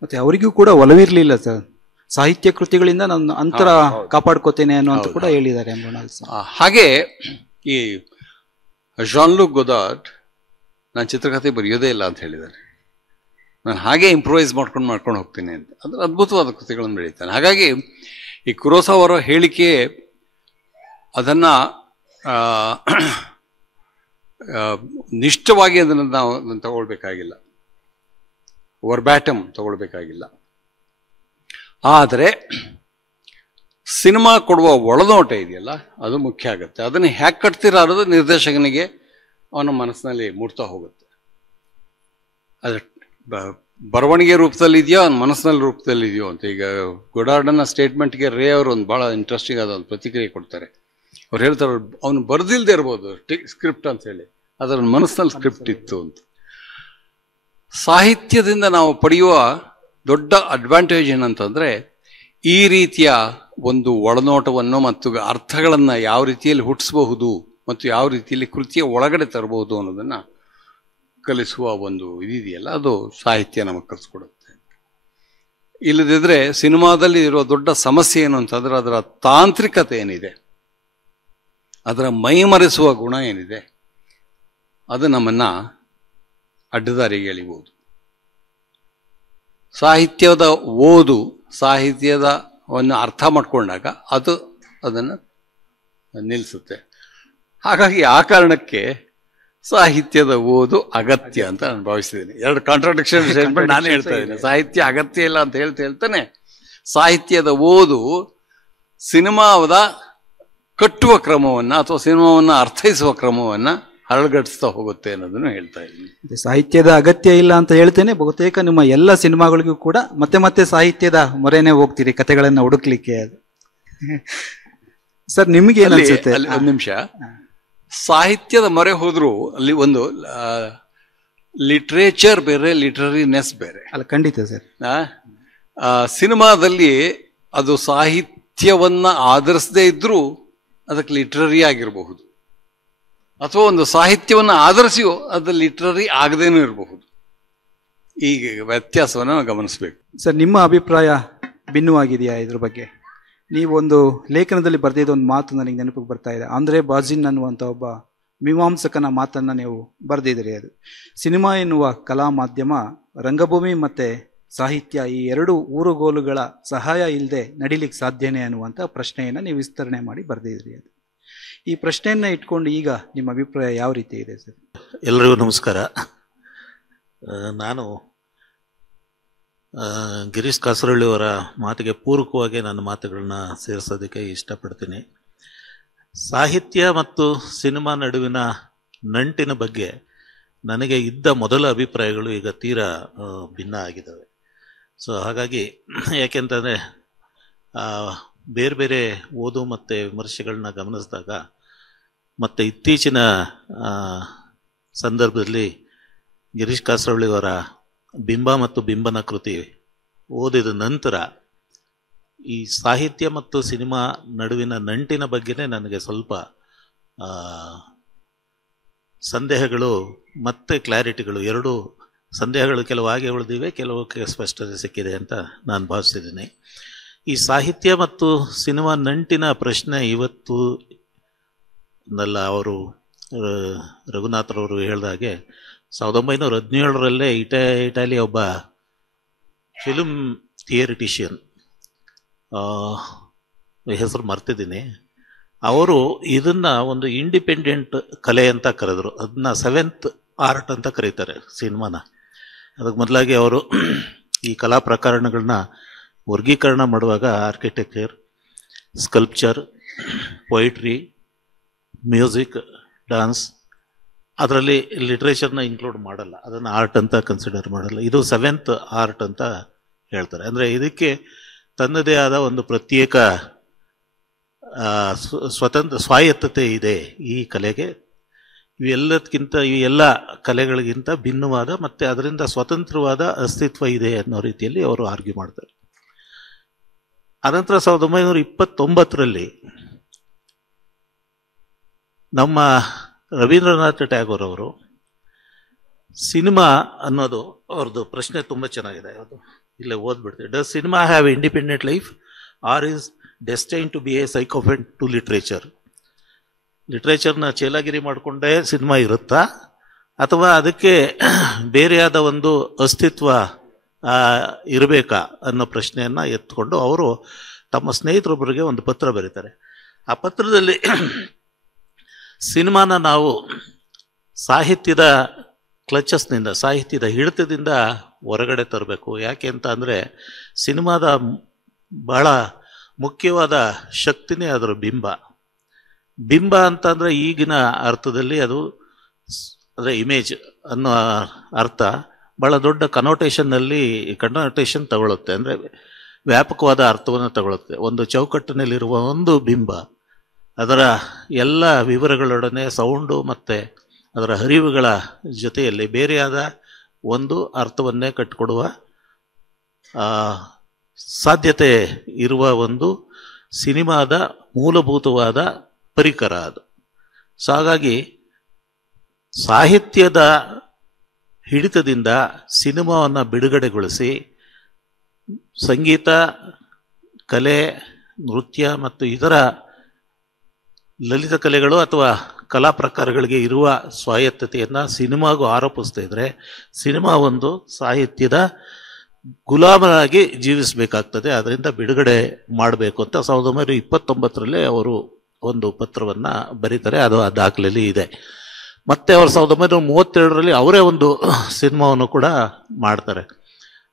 ಮತ್ತೆ ಅವರಿಗೂ ಕೂಡ ಒಲವಿರಲಿಲ್ಲ ಸರ್, ಸಾಹಿತ್ಯ ಕೃತಿಗಳಿಂದ ನಾನು ಅಂತರ ಕಾಪಾಡ್ಕೋತೇನೆ ಅನ್ನುವಂತ ಕೂಡ ಹೇಳಿದ್ದಾರೆ ಮೃಣಾಲ್ ಸರ್. ಹಾಗೆ ಈ ಜಾನ್ ಲೂಕ್ ಗೊದಾರ್ಡ್ ನಾನು ಚಿತ್ರಕಥೆ ಬರೆಯೋದೇ ಇಲ್ಲ ಅಂತ ಹೇಳಿದ್ದಾರೆ. ನಾನು ಹಾಗೆ ಇಂಪ್ರೂವೈಸ್ ಮಾಡ್ಕೊಂಡು ಹೋಗ್ತೀನಿ ಅಂತ. ಅದರ ಅದ್ಭುತವಾದ ಕೃತಿಗಳನ್ನು ಬೆಳೀತಾನೆ. ಹಾಗಾಗಿ ಈ ಕುರೋಸಾವ ಅವರ ಹೇಳಿಕೆ ಅದನ್ನು ನಿಷ್ಠವಾಗಿ ಅದನ್ನು ನಾವು ತಗೊಳ್ಬೇಕಾಗಿಲ್ಲ, ವರ್ಬ್ಯಾಟಮ್ ತಗೊಳ್ಬೇಕಾಗಿಲ್ಲ. ಆದರೆ ಸಿನಿಮಾ ಕೊಡುವ ಒಳನೋಟ ಇದೆಯಲ್ಲ ಅದು ಮುಖ್ಯ ಆಗುತ್ತೆ. ಅದನ್ನು ಹ್ಯಾಕ್ ಕಟ್ತೀರ ಅನ್ನೋದು ನಿರ್ದೇಶಕನಿಗೆ ಅವನ ಮನಸ್ಸಿನಲ್ಲಿ ಮೂಡ್ತಾ ಹೋಗುತ್ತೆ. ಅದು ಬರವಣಿಗೆ ರೂಪದಲ್ಲಿ ಇದೆಯೋ ಅವನ ಮನಸ್ಸಿನಲ್ಲಿ ರೂಪದಲ್ಲಿ ಇದೆಯೋ ಅಂತ. ಈಗ ಗೊಡಾರ್ಡನ ಸ್ಟೇಟ್ಮೆಂಟ್ಗೆ ರೇ ಅವರು ಒಂದು ಭಾಳ ಇಂಟ್ರೆಸ್ಟಿಂಗ್ ಆದ ಒಂದು ಪ್ರತಿಕ್ರಿಯೆ ಕೊಡ್ತಾರೆ. ಅವ್ರು ಹೇಳ್ತಾರೆ ಅವನು ಬರೆದಿಲ್ಲದೆ ಇರ್ಬೋದು ಸ್ಕ್ರಿಪ್ಟ್ ಅಂತ ಹೇಳಿ, ಅದರ ಮನಸ್ಸಿನಲ್ಲಿ ಸ್ಕ್ರಿಪ್ಟ್ ಇತ್ತು ಅಂತ. ಸಾಹಿತ್ಯದಿಂದ ನಾವು ಪಡೆಯುವ ದೊಡ್ಡ ಅಡ್ವಾಂಟೇಜ್ ಏನಂತಂದರೆ ಈ ರೀತಿಯ ಒಂದು ಒಳನೋಟವನ್ನು ಮತ್ತು ಅರ್ಥಗಳನ್ನು ಯಾವ ರೀತಿಯಲ್ಲಿ ಹುಟ್ಟಿಸಬಹುದು ಮತ್ತು ಯಾವ ರೀತಿಯಲ್ಲಿ ಕೃತಿಯ ಒಳಗಡೆ ತರಬಹುದು ಅನ್ನೋದನ್ನು ಕಲಿಸುವ ಒಂದು ಇದೆಯಲ್ಲ, ಅದು ಸಾಹಿತ್ಯ ನಮಗೆ ಕಲಿಸ್ಕೊಡುತ್ತೆ. ಇಲ್ಲದಿದ್ದರೆ ಸಿನಿಮಾದಲ್ಲಿ ಇರುವ ದೊಡ್ಡ ಸಮಸ್ಯೆ ಏನು ಅಂತಂದರೆ ಅದರ ತಾಂತ್ರಿಕತೆ ಏನಿದೆ, ಅದರ ಮೈಮರೆಸುವ ಗುಣ ಏನಿದೆ, ಅದು ನಮ್ಮನ್ನು ಅಡ್ಡದಾರಿಗೆ ಎಳಿಬಹುದು. ಸಾಹಿತ್ಯದ ಓದು, ಸಾಹಿತ್ಯದವನ್ನು ಅರ್ಥ ಮಾಡಿಕೊಂಡಾಗ ಅದನ್ನು ನಿಲ್ಲಿಸುತ್ತೆ. ಹಾಗಾಗಿ ಆ ಕಾರಣಕ್ಕೆ ಸಾಹಿತ್ಯದ ಓದು ಅಗತ್ಯ ಅಂತ ನಾನು ಭಾವಿಸಿದ್ದೀನಿ. ಎರಡು ಕಾಂಟ್ರಾಡಿಕ್ಷನ್ ಸ್ಟೇಟ್ಮೆಂಟ್ ನಾನೇ ಹೇಳ್ತಾ ಇದ್ದೀನಿ. ಸಾಹಿತ್ಯ ಅಗತ್ಯ ಇಲ್ಲ ಅಂತ ಹೇಳ್ತಾನೆ, ಸಾಹಿತ್ಯದ ಓದು ಸಿನಿಮಾದ ಕಟ್ಟುವ ಕ್ರಮವನ್ನು ಅಥವಾ ಸಿನಿಮಾವನ್ನು ಅರ್ಥೈಸುವ ಕ್ರಮವನ್ನು ಹರಳುಗಟ್ಟಿಸ್ತಾ ಹೋಗುತ್ತೆ ಅನ್ನೋದನ್ನು ಹೇಳ್ತಾ ಇದ್ದೀನಿ. ಸಾಹಿತ್ಯದ ಅಗತ್ಯ ಇಲ್ಲ ಅಂತ ಹೇಳ್ತೇನೆ. ಬಹುತೇಕ ನಿಮ್ಮ ಎಲ್ಲ ಸಿನಿಮಾಗಳಿಗೂ ಕೂಡ ಮತ್ತೆ ಮತ್ತೆ ಸಾಹಿತ್ಯದ ಮೊರೆನೇ ಹೋಗ್ತೀರಿ ಕಥೆಗಳನ್ನ ಹುಡುಕ್ಲಿಕ್ಕೆ. ಸರ್ ನಿಮ್ಗೆ ಏನಿಸುತ್ತೆ? ಒಂದು ನಿಮಿಷ, ಸಾಹಿತ್ಯದ ಮೊರೆ ಹೋದ್ರು ಅಲ್ಲಿ ಒಂದು ಲಿಟ್ರೇಚರ್ ಬೇರೆ, ಲಿಟ್ರರಿನೆಸ್ ಬೇರೆ ಅಲ್ಲ. ಖಂಡಿತ ಸರ್. ಸಿನಿಮಾದಲ್ಲಿ ಅದು ಸಾಹಿತ್ಯವನ್ನ ಆಧರಿಸದೇ ಇದ್ರೂ ಅದಕ್ಕೆ ಲಿಟ್ರರಿ ಆಗಿರಬಹುದು, ಅಥವಾ ಒಂದು ಸಾಹಿತ್ಯವನ್ನು ಆಧರಿಸಿಯೋ ಅದು ಲಿಟ್ರರಿ ಆಗದೇನೂ ಇರಬಹುದು. ಈ ವ್ಯತ್ಯಾಸವನ್ನು ಗಮನಿಸಬೇಕು. ಸರ್, ನಿಮ್ಮ ಅಭಿಪ್ರಾಯ ಭಿನ್ನವಾಗಿದೆಯಾ ಇದ್ರ ಬಗ್ಗೆ? ನೀವೊಂದು ಲೇಖನದಲ್ಲಿ ಬರೆದಿದ್ದ ಒಂದು ಮಾತು ನನಗೆ ನೆನಪಿಗೆ ಬರ್ತಾ ಇದೆ. ಆಂದ್ರೇ ಬಾಜಿನ್ ಅನ್ನುವಂಥ ಒಬ್ಬ ಮೀಮಾಂಸಕನ ಮಾತನ್ನು ನೀವು ಬರೆದಿದ್ದೀರಿ. ಅದು ಸಿನಿಮಾ ಎನ್ನುವ ಕಲಾ ಮಾಧ್ಯಮ ರಂಗಭೂಮಿ ಮತ್ತು ಸಾಹಿತ್ಯ ಈ ಎರಡು ಊರುಗೋಲುಗಳ ಸಹಾಯ ಇಲ್ಲದೆ ನಡಿಲಿಕ್ಕೆ ಸಾಧ್ಯನೇ ಅನ್ನುವಂಥ ಪ್ರಶ್ನೆಯನ್ನು ನೀವು ವಿಸ್ತರಣೆ ಮಾಡಿ ಬರೆದಿದ್ದೀರಿ. ಅದು ಈ ಪ್ರಶ್ನೆಯನ್ನು ಇಟ್ಕೊಂಡು ಈಗ ನಿಮ್ಮ ಅಭಿಪ್ರಾಯ ಯಾವ ರೀತಿ ಇದೆ ಸರ್? ಎಲ್ಲರಿಗೂ ನಮಸ್ಕಾರ. ನಾನು ಗಿರೀಶ್ ಕಾಸರಳ್ಳಿ ಅವರ ಮಾತಿಗೆ ಪೂರಕವಾಗಿ ನನ್ನ ಮಾತುಗಳನ್ನ ಸೇರಿಸೋದಕ್ಕೆ ಇಷ್ಟಪಡ್ತೀನಿ. ಸಾಹಿತ್ಯ ಮತ್ತು ಸಿನಿಮಾ ನಡುವಿನ ನಂಟಿನ ಬಗ್ಗೆ ನನಗೆ ಇದ್ದ ಮೊದಲ ಅಭಿಪ್ರಾಯಗಳು ಈಗ ತೀರಾ ಭಿನ್ನ ಆಗಿದ್ದಾವೆ. ಸೊ ಹಾಗಾಗಿ ಯಾಕೆಂತಂದರೆ ಬೇರೆ ಬೇರೆ ಓದು ಮತ್ತು ವಿಮರ್ಶೆಗಳನ್ನ ಗಮನಿಸಿದಾಗ ಮತ್ತು ಇತ್ತೀಚಿನ ಸಂದರ್ಭದಲ್ಲಿ ಗಿರೀಶ್ ಕಾಸರಳ್ಳಿ ಅವರ ಬಿಂಬ ಮತ್ತು ಬಿಂಬನ ಕೃತಿ ಓದಿದ ನಂತರ ಈ ಸಾಹಿತ್ಯ ಮತ್ತು ಸಿನಿಮಾ ನಡುವಿನ ನಂಟಿನ ಬಗ್ಗೆನೇ ನನಗೆ ಸ್ವಲ್ಪ ಸಂದೇಹಗಳು ಮತ್ತು ಕ್ಲಾರಿಟಿಗಳು, ಎರಡೂ ಸಂದೇಹಗಳು ಕೆಲವಾಗಿ ಉಳಿದಿವೆ, ಕೆಲವಕ್ಕೆ ಸ್ಪಷ್ಟತೆ ಸಿಕ್ಕಿದೆ ಅಂತ ನಾನು ಭಾವಿಸಿದ್ದೀನಿ. ಈ ಸಾಹಿತ್ಯ ಮತ್ತು ಸಿನಿಮಾ ನಂಟಿನ ಪ್ರಶ್ನೆ ಇವತ್ತು ಅವರು ರಘುನಾಥರವರು ಹೇಳಿದಾಗೆ 1917 ಇಟಾಲಿಯ ಒಬ್ಬ ಫಿಲ್ಮ್ ಥಿಯರಿಟಿಷಿಯನ್, ಹೆಸರು ಮರ್ತಿದ್ದೀನಿ, ಅವರು ಇದನ್ನು ಒಂದು ಇಂಡಿಪೆಂಡೆಂಟ್ ಕಲೆ ಅಂತ ಕರೆದರು. ಅದನ್ನ 7th ಆರ್ಟ್ ಅಂತ ಕರೀತಾರೆ ಸಿನಿಮಾನ. ಅದಕ್ಕೆ ಮೊದಲಾಗಿ ಅವರು ಈ ಕಲಾ ಪ್ರಕಾರಗಳನ್ನ ವರ್ಗೀಕರಣ ಮಾಡುವಾಗ architecture, sculpture, poetry, music, dance, ಅದರಲ್ಲಿ ಲಿಟ್ರೇಚರ್ನ ಇನ್ಕ್ಲೂಡ್ ಮಾಡಲ್ಲ, ಅದನ್ನು ಆರ್ಟ್ ಅಂತ ಕನ್ಸಿಡರ್ ಮಾಡಲ್ಲ. ಇದು 7th ಆರ್ಟ್ ಅಂತ ಹೇಳ್ತಾರೆ. ಅಂದರೆ ಇದಕ್ಕೆ ತನ್ನದೇ ಆದ ಒಂದು ಪ್ರತ್ಯೇಕ ಸ್ವಾಯತ್ತತೆ ಇದೆ ಈ ಕಲೆಗೆ. ಇವೆಲ್ಲದಕ್ಕಿಂತ ಈ ಎಲ್ಲ ಕಲೆಗಳಿಗಿಂತ ಭಿನ್ನವಾದ ಮತ್ತು ಅದರಿಂದ ಸ್ವತಂತ್ರವಾದ ಅಸ್ತಿತ್ವ ಇದೆ ಅನ್ನೋ ರೀತಿಯಲ್ಲಿ ಅವರು ಆರ್ಗ್ಯೂ ಮಾಡ್ತಾರೆ. ಅನಂತರ 1929ರಲ್ಲಿ ನಮ್ಮ ರವೀಂದ್ರನಾಥ್ ಟ್ಯಾಗೋರ್ ಅವರು ಸಿನಿಮಾ ಅನ್ನೋದು ಅವ್ರದ್ದು ಪ್ರಶ್ನೆ ತುಂಬ ಚೆನ್ನಾಗಿದೆ, ಅದು ಇಲ್ಲೇ ಓದ್ಬಿಡ್ತೀವಿ. Does cinema have independent life or is destined to be a sycophant to literature? ಲಿಟ್ರೇಚರ್ನ ಚೇಲಾಗಿರಿ ಮಾಡಿಕೊಂಡೇ ಸಿನಿಮಾ ಇರುತ್ತಾ, ಅಥವಾ ಅದಕ್ಕೆ ಬೇರೆಯಾದ ಒಂದು ಅಸ್ತಿತ್ವ ಇರಬೇಕಾ ಅನ್ನೋ ಪ್ರಶ್ನೆಯನ್ನು ಎತ್ಕೊಂಡು ಅವರು ತಮ್ಮ ಸ್ನೇಹಿತರೊಬ್ಬರಿಗೆ ಒಂದು ಪತ್ರ ಬರೀತಾರೆ. ಆ ಪತ್ರದಲ್ಲಿ ಸಿನಿಮಾನ ನಾವು ಸಾಹಿತ್ಯದ ಕ್ಲಚಸ್ನಿಂದ, ಸಾಹಿತ್ಯದ ಹಿಡಿತದಿಂದ ಹೊರಗಡೆ ತರಬೇಕು. ಯಾಕೆ ಅಂತ ಅಂದರೆ ಸಿನಿಮಾದ ಬಹಳ ಮುಖ್ಯವಾದ ಶಕ್ತಿನೇ ಅದರ ಬಿಂಬ. ಬಿಂಬ ಅಂತಂದರೆ ಈಗಿನ ಅರ್ಥದಲ್ಲಿ ಅದು ಅಂದರೆ ಇಮೇಜ್ ಅನ್ನೋ ಅರ್ಥ ಭಾಳ ದೊಡ್ಡ ಕನೋಟೇಷನ್ ತಗೊಳುತ್ತೆ, ಅಂದರೆ ವ್ಯಾಪಕವಾದ ಅರ್ಥವನ್ನು ತಗೊಳುತ್ತೆ. ಒಂದು ಚೌಕಟ್ಟಿನಲ್ಲಿರುವ ಒಂದು ಬಿಂಬ ಅದರ ಎಲ್ಲ ವಿವರಗಳೊಡನೆ ಸೌಂಡು ಮತ್ತು ಅದರ ಹರಿವುಗಳ ಜೊತೆಯಲ್ಲಿ ಬೇರೆಯಾದ ಒಂದು ಅರ್ಥವನ್ನೇ ಕಟ್ಟಿಕೊಡುವ ಸಾಧ್ಯತೆ ಇರುವ ಒಂದು ಸಿನಿಮಾದ ಮೂಲಭೂತವಾದ ಪರಿಕರ ಅದು. ಸೊ ಹಾಗಾಗಿ ಸಾಹಿತ್ಯದ ಹಿಡಿತದಿಂದ ಸಿನಿಮಾವನ್ನು ಬಿಡುಗಡೆಗೊಳಿಸಿ ಸಂಗೀತ, ಕಲೆ, ನೃತ್ಯ ಮತ್ತು ಇತರ ಲಲಿತ ಕಲೆಗಳು ಅಥವಾ ಕಲಾ ಪ್ರಕಾರಗಳಿಗೆ ಇರುವ ಸ್ವಾಯತ್ತತೆಯನ್ನು ಸಿನಿಮಾಗೂ ಆರೋಪಿಸ್ತಾ ಇದ್ರೆ ಸಿನಿಮಾ ಒಂದು ಸಾಹಿತ್ಯದ ಗುಲಾಮರಾಗಿ ಜೀವಿಸಬೇಕಾಗ್ತದೆ. ಅದರಿಂದ ಬಿಡುಗಡೆ ಮಾಡಬೇಕು ಅಂತ 1929ರಲ್ಲಿ ಅವರು ಒಂದು ಪತ್ರವನ್ನು ಬರೀತಾರೆ. ಅದು ಆ ದಾಖಲೆಯಲ್ಲಿ ಇದೆ. ಮತ್ತೆ ಅವರು 1932ರಲ್ಲಿ ಅವರೇ ಒಂದು ಸಿನಿಮಾವನ್ನು ಕೂಡ ಮಾಡ್ತಾರೆ.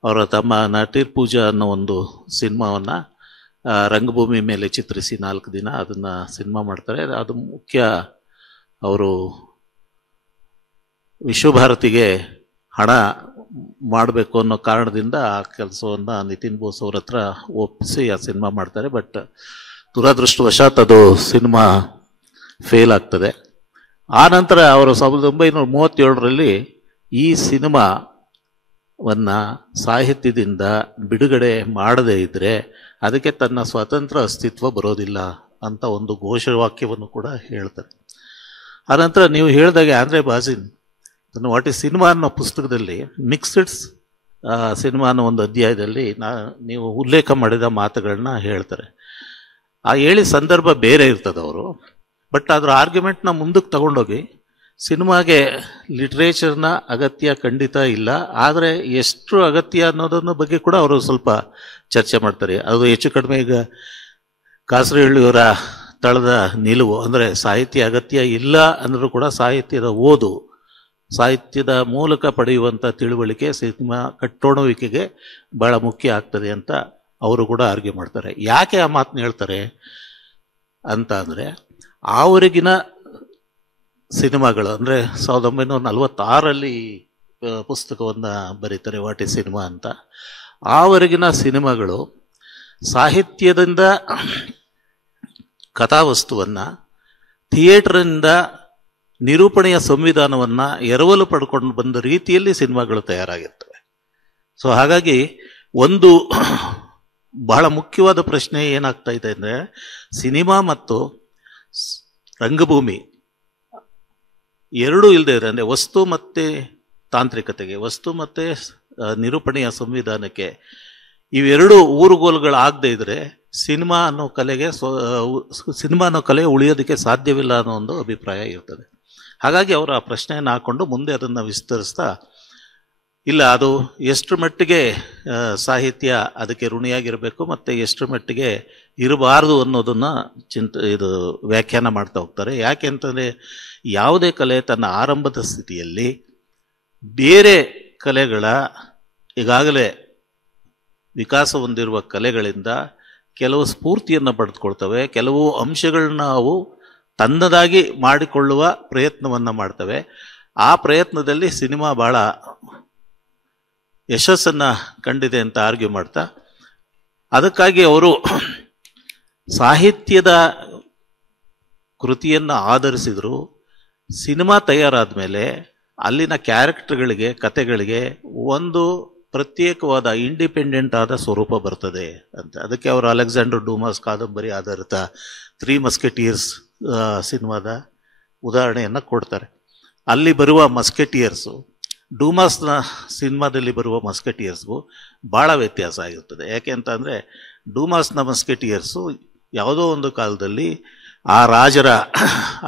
ಅವರ ತಮ್ಮ ನಟೀರ್ ಪೂಜಾ ಅನ್ನೋ ಒಂದು ಸಿನಿಮಾವನ್ನು ರಂಗಭೂಮಿ ಮೇಲೆ ಚಿತ್ರಿಸಿ 4 ದಿನ ಅದನ್ನು ಸಿನಿಮಾ ಮಾಡ್ತಾರೆ. ಅದು ಮುಖ್ಯ ಅವರು ವಿಶ್ವಭಾರತಿಗೆ ಹಣ ಮಾಡಬೇಕು ಅನ್ನೋ ಕಾರಣದಿಂದ ಆ ಕೆಲಸವನ್ನು ನಿತಿನ್ ಬೋಸ್ ಅವ್ರ ಹತ್ರ ಒಪ್ಪಿಸಿ ಆ ಸಿನಿಮಾ ಮಾಡ್ತಾರೆ. ಬಟ್ ದುರದೃಷ್ಟವಶಾತ್ ಅದು ಸಿನಿಮಾ ಫೇಲ್ ಆಗ್ತದೆ. ಆ ನಂತರ ಅವರು 1937ರಲ್ಲಿ ಈ ಸಿನಿಮಾವನ್ನು ಸಾಹಿತ್ಯದಿಂದ ಬಿಡುಗಡೆ ಮಾಡದೇ ಇದ್ದರೆ ಅದಕ್ಕೆ ತನ್ನ ಸ್ವತಂತ್ರ ಅಸ್ತಿತ್ವ ಬರೋದಿಲ್ಲ ಅಂತ ಒಂದು ಘೋಷವಾಕ್ಯವನ್ನು ಕೂಡ ಹೇಳ್ತಾರೆ. ಆನಂತರ ನೀವು ಹೇಳಿದಾಗೆ ಆಂಡ್ರೆ ಬಾಜಿನ್ ವಾಟ್ ಈಸ್ ಸಿನಿಮಾ ಅನ್ನೋ ಪುಸ್ತಕದಲ್ಲಿ ಮಿಕ್ಸ್ಡ್ಸ್ ಸಿನಿಮಾ ಅನ್ನೋ ಒಂದು ಅಧ್ಯಾಯದಲ್ಲಿ ನೀವು ಉಲ್ಲೇಖ ಮಾಡಿದ ಮಾತುಗಳನ್ನ ಹೇಳ್ತಾರೆ. ಆ ಹೇಳಿದ ಸಂದರ್ಭ ಬೇರೆ ಇರ್ತದೆ ಅವರು, ಬಟ್ ಅದರ ಆರ್ಗ್ಯುಮೆಂಟ್ನ ಮುಂದಕ್ಕೆ ತಗೊಂಡೋಗಿ ಸಿನಿಮಾಗೆ ಲಿಟ್ರೇಚರ್ನ ಅಗತ್ಯ ಖಂಡಿತ ಇಲ್ಲ, ಆದರೆ ಎಷ್ಟು ಅಗತ್ಯ ಅನ್ನೋದನ್ನ ಬಗ್ಗೆ ಕೂಡ ಅವರು ಸ್ವಲ್ಪ ಚರ್ಚೆ ಮಾಡ್ತಾರೆ. ಅದು ಹೆಚ್ಚು ಕಡಿಮೆ ಈಗ ಕಾಸರಹಳ್ಳಿಯವರ ತಳದ ನಿಲುವು ಅಂದರೆ ಸಾಹಿತ್ಯ ಅಗತ್ಯ ಇಲ್ಲ ಅಂದರೂ ಕೂಡ ಸಾಹಿತ್ಯದ ಓದು, ಸಾಹಿತ್ಯದ ಮೂಲಕ ಪಡೆಯುವಂಥ ತಿಳುವಳಿಕೆ ಸಿನಿಮಾ ಕಟ್ಟೋಣುವಿಕೆಗೆ ಬಹಳ ಮುಖ್ಯ ಆಗ್ತದೆ ಅಂತ ಅವರು ಕೂಡ ಆರ್ಗ್ಯೂ ಮಾಡ್ತಾರೆ. ಯಾಕೆ ಆ ಮಾತನ್ನ ಹೇಳ್ತಾರೆ ಅಂತ ಅಂದರೆ ಆವರೆಗಿನ ಸಿನಿಮಾಗಳು ಅಂದರೆ 1946ರಲ್ಲಿ ಪುಸ್ತಕವನ್ನು ಬರೀತಾರೆ ವಾಟ್ ಈಸ್ ಸಿನಿಮಾ ಅಂತ. ಆವರೆಗಿನ ಸಿನಿಮಾಗಳು ಸಾಹಿತ್ಯದಿಂದ ಕಥಾವಸ್ತುವನ್ನು ಥಿಯೇಟರ್ನಿಂದ ನಿರೂಪಣೆಯ ಸಂವಿಧಾನವನ್ನು ಎರವಲು ಪಡ್ಕೊಂಡು ಬಂದ ರೀತಿಯಲ್ಲಿ ಸಿನಿಮಾಗಳು ತಯಾರಾಗಿರ್ತವೆ. ಸೊ ಹಾಗಾಗಿ ಒಂದು ಬಹಳ ಮುಖ್ಯವಾದ ಪ್ರಶ್ನೆ ಏನಾಗ್ತಾ ಇದೆ ಅಂದರೆ ಸಿನಿಮಾ ಮತ್ತು ರಂಗಭೂಮಿ ಎರಡೂ ಇಲ್ಲದೆ ಇದ್ರೆ, ಅಂದರೆ ವಸ್ತು ಮತ್ತು ತಾಂತ್ರಿಕತೆಗೆ, ವಸ್ತು ಮತ್ತು ನಿರೂಪಣೆಯ ಸಂವಿಧಾನಕ್ಕೆ ಇವೆರಡೂ ಊರುಗೋಲುಗಳಾಗದೇ ಇದ್ದರೆ ಸಿನಿಮಾ ಅನ್ನೋ ಕಲೆ ಉಳಿಯೋದಕ್ಕೆ ಸಾಧ್ಯವಿಲ್ಲ ಅನ್ನೋ ಒಂದು ಅಭಿಪ್ರಾಯ ಇರ್ತದೆ. ಹಾಗಾಗಿ ಅವರು ಆ ಪ್ರಶ್ನೆಯನ್ನು ಹಾಕ್ಕೊಂಡು ಮುಂದೆ ಅದನ್ನು ವಿಸ್ತರಿಸ್ತಾ ಇಲ್ಲ, ಅದು ಎಷ್ಟು ಮಟ್ಟಿಗೆ ಸಾಹಿತ್ಯ ಅದಕ್ಕೆ ಋಣಿಯಾಗಿರಬೇಕು ಮತ್ತು ಎಷ್ಟು ಮಟ್ಟಿಗೆ ಇರಬಾರ್ದು ಅನ್ನೋದನ್ನು ವ್ಯಾಖ್ಯಾನ ಮಾಡ್ತಾ ಹೋಗ್ತಾರೆ. ಯಾಕೆ ಅಂತಂದರೆ ಯಾವುದೇ ಕಲೆ ತನ್ನ ಆರಂಭದ ಸ್ಥಿತಿಯಲ್ಲಿ ಬೇರೆ ಕಲೆಗಳ ಈಗಾಗಲೇ ವಿಕಾಸ ಹೊಂದಿರುವ ಕಲೆಗಳಿಂದ ಕೆಲವು ಸ್ಫೂರ್ತಿಯನ್ನು ಪಡೆದುಕೊಳ್ತವೆ, ಕೆಲವು ಅಂಶಗಳನ್ನ ಅವು ತನ್ನದಾಗಿ ಮಾಡಿಕೊಳ್ಳುವ ಪ್ರಯತ್ನವನ್ನು ಮಾಡ್ತವೆ. ಆ ಪ್ರಯತ್ನದಲ್ಲಿ ಸಿನಿಮಾ ಭಾಳ ಯಶಸ್ಸನ್ನು ಕಂಡಿದೆ ಅಂತ ಆರ್ಗ್ಯೂ ಮಾಡ್ತಾ, ಅದಕ್ಕಾಗಿ ಅವರು ಸಾಹಿತ್ಯದ ಕೃತಿಯನ್ನು ಆಧರಿಸಿದ್ರು. ಸಿನಿಮಾ ತಯಾರಾದ ಮೇಲೆ ಅಲ್ಲಿನ ಕ್ಯಾರೆಕ್ಟರ್ಗಳಿಗೆ, ಕತೆಗಳಿಗೆ ಒಂದು ಪ್ರತ್ಯೇಕವಾದ ಇಂಡಿಪೆಂಡೆಂಟ್ ಆದ ಸ್ವರೂಪ ಬರ್ತದೆ ಅಂತ. ಅದಕ್ಕೆ ಅವರು ಅಲೆಕ್ಸಾಂಡರ್ ಡೂಮಾಸ್ ಕಾದಂಬರಿ ಆಧಾರಿತ 3 ಮಸ್ಕೆಟಿಯರ್ಸ್ ಸಿನಿಮಾದ ಉದಾಹರಣೆಯನ್ನು ಕೊಡ್ತಾರೆ. ಅಲ್ಲಿ ಬರುವ ಮಸ್ಕೆಟಿಯರ್ಸು ಡೂಮಾಸ್ನ ಸಿನಿಮಾದಲ್ಲಿ ಬರುವ ಮಸ್ಕೆಟಿಯರ್ಸ್ಗೂ ಭಾಳ ವ್ಯತ್ಯಾಸ ಆಗಿರ್ತದೆ. ಯಾಕೆ ಅಂತ ಅಂದರೆ ಡೂಮಾಸ್ನ ಮಸ್ಕೆಟಿಯರ್ಸು ಯಾವುದೋ ಒಂದು ಕಾಲದಲ್ಲಿ ಆ ರಾಜರ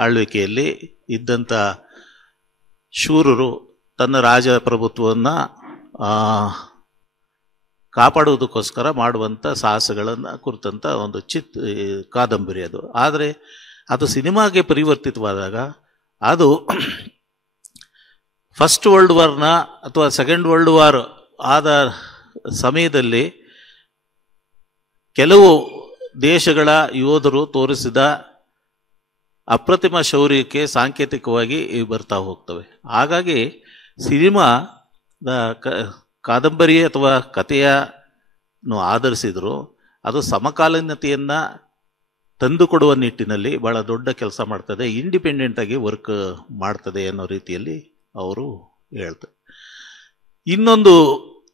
ಆಳ್ವಿಕೆಯಲ್ಲಿ ಇದ್ದಂಥ ಶೂರರು ತನ್ನ ರಾಜಪ್ರಭುತ್ವವನ್ನು ಕಾಪಾಡುವುದಕ್ಕೋಸ್ಕರ ಮಾಡುವಂಥ ಸಾಹಸಗಳನ್ನು ಕುರಿತಂಥ ಒಂದು ಕಾದಂಬರಿ ಅದು. ಆದರೆ ಅದು ಸಿನಿಮಾಗೆ ಪರಿವರ್ತಿತವಾದಾಗ ಅದು ಫಸ್ಟ್ ವರ್ಲ್ಡ್ ವಾರ್ನ ಅಥವಾ ಸೆಕೆಂಡ್ ವರ್ಲ್ಡ್ ವಾರ್ ಆದ ಸಮಯದಲ್ಲಿ ಕೆಲವು ದೇಶಗಳ ಯೋಧರು ತೋರಿಸಿದ ಅಪ್ರತಿಮ ಶೌರ್ಯಕ್ಕೆ ಸಾಂಕೇತಿಕವಾಗಿ ಬರ್ತಾ ಹೋಗ್ತವೆ. ಹಾಗಾಗಿ ಸಿನಿಮಾದ ಕಾದಂಬರಿ ಅಥವಾ ಕಥೆಯನ್ನು ಆಧರಿಸಿದ್ರು ಅದು ಸಮಕಾಲೀನತೆಯನ್ನು ತಂದುಕೊಡುವ ನಿಟ್ಟಿನಲ್ಲಿ ಭಾಳ ದೊಡ್ಡ ಕೆಲಸ ಮಾಡ್ತದೆ, ಇಂಡಿಪೆಂಡೆಂಟಾಗಿ ವರ್ಕ್ ಮಾಡ್ತದೆ ಅನ್ನೋ ರೀತಿಯಲ್ಲಿ ಅವರು ಹೇಳ್ತಾರೆ. ಇನ್ನೊಂದು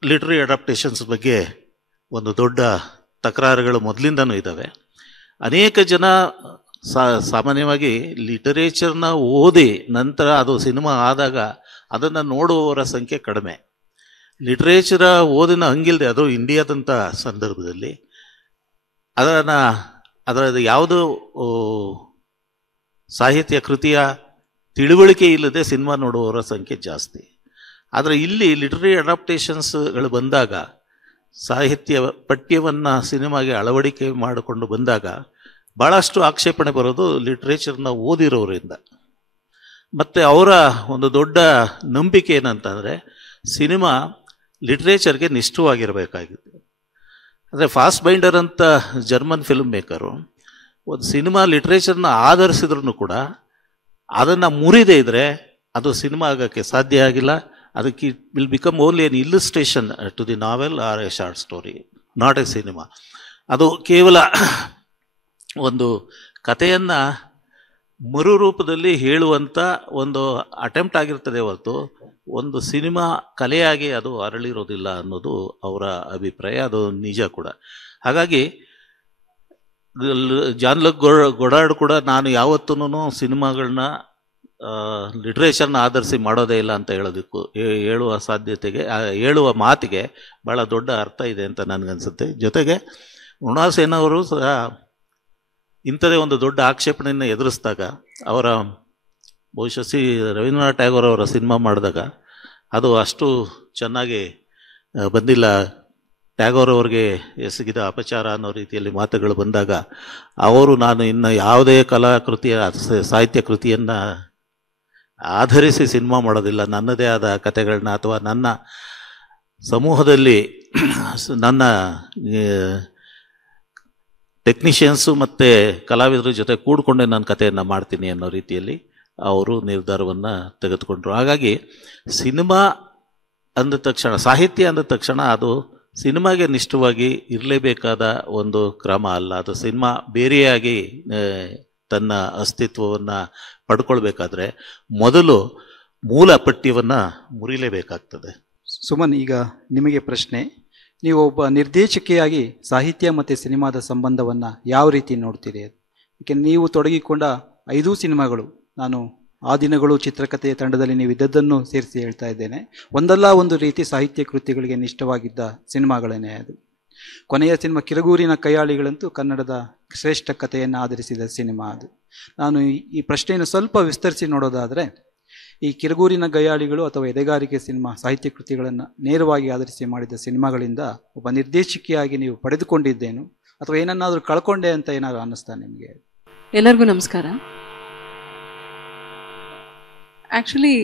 ಲಿಟ್ರರಿ ಅಡಾಪ್ಟೇಷನ್ಸ್ ಬಗ್ಗೆ ಒಂದು ದೊಡ್ಡ ತಕರಾರುಗಳು ಮೊದಲಿಂದನೂ ಇದ್ದಾವೆ. ಅನೇಕ ಜನ ಸಾಮಾನ್ಯವಾಗಿ ಲಿಟರೇಚರ್ನ ಓದಿ ನಂತರ ಅದು ಸಿನಿಮಾ ಆದಾಗ ಅದನ್ನು ನೋಡುವವರ ಸಂಖ್ಯೆ ಕಡಿಮೆ. ಲಿಟ್ರೇಚರ ಓದಿನ ಹಂಗಿಲ್ಲದೆ ಅದು ಇಂಡಿಯಾದಂಥ ಸಂದರ್ಭದಲ್ಲಿ ಅದರ ಯಾವುದೋ ಸಾಹಿತ್ಯ ಕೃತಿಯ ತಿಳುವಳಿಕೆ ಇಲ್ಲದೆ ಸಿನಿಮಾ ನೋಡುವವರ ಸಂಖ್ಯೆ ಜಾಸ್ತಿ. ಆದರೆ ಇಲ್ಲಿ ಲಿಟ್ರರಿ ಅಡಾಪ್ಟೇಷನ್ಸ್ಗಳು ಬಂದಾಗ, ಸಾಹಿತ್ಯ ಪಠ್ಯವನ್ನು ಸಿನಿಮಾಗೆ ಅಳವಡಿಕೆ ಮಾಡಿಕೊಂಡು ಬಂದಾಗ ಭಾಳಷ್ಟು ಆಕ್ಷೇಪಣೆ ಬರೋದು ಲಿಟ್ರೇಚರ್ನ ಓದಿರೋರಿಂದ. ಮತ್ತು ಅವರ ಒಂದು ದೊಡ್ಡ ನಂಬಿಕೆ ಏನಂತಂದರೆ ಸಿನಿಮಾ ಲಿಟ್ರೇಚರ್ಗೆ ನಿಷ್ಠವಾಗಿರಬೇಕಾಗಿದೆ. ಅಂದರೆ ಫಾಸ್ಬೈಂಡರ್ ಅಂತ ಜರ್ಮನ್ ಫಿಲ್ಮ್ ಮೇಕರು ಒಂದು ಸಿನಿಮಾ ಲಿಟ್ರೇಚರ್ನ ಆಧರಿಸಿದ್ರೂ ಕೂಡ ಅದನ್ನು ಮುರಿದೇ ಇದ್ದರೆ ಅದು ಸಿನಿಮಾ ಆಗೋಕ್ಕೆ ಸಾಧ್ಯ ಆಗಿಲ್ಲ. ಅದಕ್ಕೆ it will become only an illustration to the novel or a short story, not a cinema. ಅದು ಕೇವಲ ಒಂದು ಕಥೆಯನ್ನು ಮರುರೂಪದಲ್ಲಿ ಹೇಳುವಂಥ ಒಂದು ಅಟೆಂಪ್ಟ್ ಆಗಿರ್ತದೆ ಹೊರತು ಒಂದು ಸಿನಿಮಾ ಕಲೆಯಾಗಿ ಅದು ಅರಳಿರೋದಿಲ್ಲ ಅನ್ನೋದು ಅವರ ಅಭಿಪ್ರಾಯ. ಅದು ನಿಜ ಕೂಡ. ಹಾಗಾಗಿ ಜಾನ್ ಲುಕ್ ಗೊಡಾರ್ಡ್ ಕೂಡ ನಾನು ಯಾವತ್ತೂ ಸಿನಿಮಾಗಳನ್ನ ಲಿಟ್ರೇಚರ್ನ ಆಧರಿಸಿ ಮಾಡೋದೇ ಇಲ್ಲ ಅಂತ ಹೇಳುವ ಮಾತಿಗೆ ಭಾಳ ದೊಡ್ಡ ಅರ್ಥ ಇದೆ ಅಂತ ನನಗನ್ಸುತ್ತೆ. ಜೊತೆಗೆ ಮೃಣಾಲ್ ಸೇನ್ ಅವರು ಸಹ ಇಂಥದೇ ಒಂದು ದೊಡ್ಡ ಆಕ್ಷೇಪಣೆಯನ್ನು ಎದುರಿಸಿದಾಗ ಅವರ ಬಹುಶಃ ರವೀಂದ್ರನಾಥ್ ಟ್ಯಾಗೋರ್ ಅವರ ಸಿನಿಮಾ ಮಾಡಿದಾಗ ಅದು ಅಷ್ಟು ಚೆನ್ನಾಗಿ ಬಂದಿಲ್ಲ, ಟ್ಯಾಗೋರ್ ಅವರಿಗೆ ಎಸಗಿದ ಅಪಚಾರ ಅನ್ನೋ ರೀತಿಯಲ್ಲಿ ಮಾತುಗಳು ಬಂದಾಗ ನಾನು ಇನ್ನು ಯಾವುದೇ ಕಲಾಕೃತಿಯ ಸಾಹಿತ್ಯ ಕೃತಿಯನ್ನು ಆಧರಿಸಿ ಸಿನಿಮಾ ಮಾಡೋದಿಲ್ಲ, ನನ್ನದೇ ಆದ ಕಥೆಗಳನ್ನ ಅಥವಾ ನನ್ನ ಸಮೂಹದಲ್ಲಿ ನನ್ನ ಟೆಕ್ನಿಷಿಯನ್ಸು ಮತ್ತು ಕಲಾವಿದರ ಜೊತೆ ಕೂಡಿಕೊಂಡೆ ನಾನು ಕಥೆಯನ್ನು ಮಾಡ್ತೀನಿ ಅನ್ನೋ ರೀತಿಯಲ್ಲಿ ಅವರು ನಿರ್ಧಾರವನ್ನು ತೆಗೆದುಕೊಂಡ್ರು. ಹಾಗಾಗಿ ಸಿನಿಮಾ ಅಂದ ತಕ್ಷಣ, ಸಾಹಿತ್ಯ ಅಂದ ತಕ್ಷಣ ಅದು ಸಿನಿಮಾಗೆ ನಿಷ್ಠವಾಗಿ ಇರಲೇಬೇಕಾದ ಒಂದು ಕ್ರಮ ಅಲ್ಲ. ಅದು ಸಿನಿಮಾ ಬೇರೆಯಾಗಿ ತನ್ನ ಅಸ್ತಿತ್ವವನ್ನು ಪಡ್ಕೊಳ್ಬೇಕಾದ್ರೆ ಮೊದಲು ಮೂಲ ಪಠ್ಯವನ್ನು ಮುರಿಲೇಬೇಕಾಗ್ತದೆ. ಸುಮನ್, ಈಗ ನಿಮಗೆ ಪ್ರಶ್ನೆ. ನೀವು ಒಬ್ಬ ನಿರ್ದೇಶಕಿಯಾಗಿ ಸಾಹಿತ್ಯ ಮತ್ತು ಸಿನಿಮಾದ ಸಂಬಂಧವನ್ನು ಯಾವ ರೀತಿ ನೋಡ್ತೀರಿ? ಏಕೆಂದರೆ ನೀವು ತೊಡಗಿಕೊಂಡ 5 ಸಿನಿಮಾಗಳು, ನಾನು ಆ ದಿನಗಳು ಚಿತ್ರಕಥೆಯ ತಂಡದಲ್ಲಿ ನೀವು ಇದ್ದದ್ದನ್ನು ಸೇರಿಸಿ ಹೇಳ್ತಾ ಇದ್ದೇನೆ, ಒಂದಲ್ಲ ಒಂದು ರೀತಿ ಸಾಹಿತ್ಯ ಕೃತಿಗಳಿಗೆ ನಿಷ್ಠವಾಗಿದ್ದ ಸಿನಿಮಾಗಳೇನೆ ಅದು. ಕೊನೆಯ ಸಿನಿಮಾ ಕಿರಗೂರಿನ ಕೈಯಾಳಿಗಳಂತೂ ಕನ್ನಡದ ಶ್ರೇಷ್ಠ ಕಥೆಯನ್ನು ಆಧರಿಸಿದ ಸಿನಿಮಾ ಅದು. ನಾನು ಈ ಪ್ರಶ್ನೆಯನ್ನು ಸ್ವಲ್ಪ ವಿಸ್ತರಿಸಿ ನೋಡೋದಾದರೆ, ಈ ಕಿರಗೂರಿನ ಗಯ್ಯಾಳಿಗಳು ಅಥವಾ ಎದೆಗಾರಿಕೆ ಸಿನಿಮಾ ಸಾಹಿತ್ಯ ಕೃತಿಗಳನ್ನು ನೇರವಾಗಿ ಆಧರಿಸಿ ಮಾಡಿದ ಸಿನಿಮಾಗಳಿಂದ ಒಬ್ಬ ನಿರ್ದೇಶಕಿಯಾಗಿ ನೀವು ಪಡೆದುಕೊಂಡಿದ್ದೇನು ಅಥವಾ ಏನನ್ನಾದರೂ ಕಳ್ಕೊಂಡೆ ಅಂತ ಏನಾದರೂ ಅನ್ನಿಸ್ತಾ ನಿಮಗೆ? ಎಲ್ಲರಿಗೂ ನಮಸ್ಕಾರ. ಆ್ಯಕ್ಚುಲಿ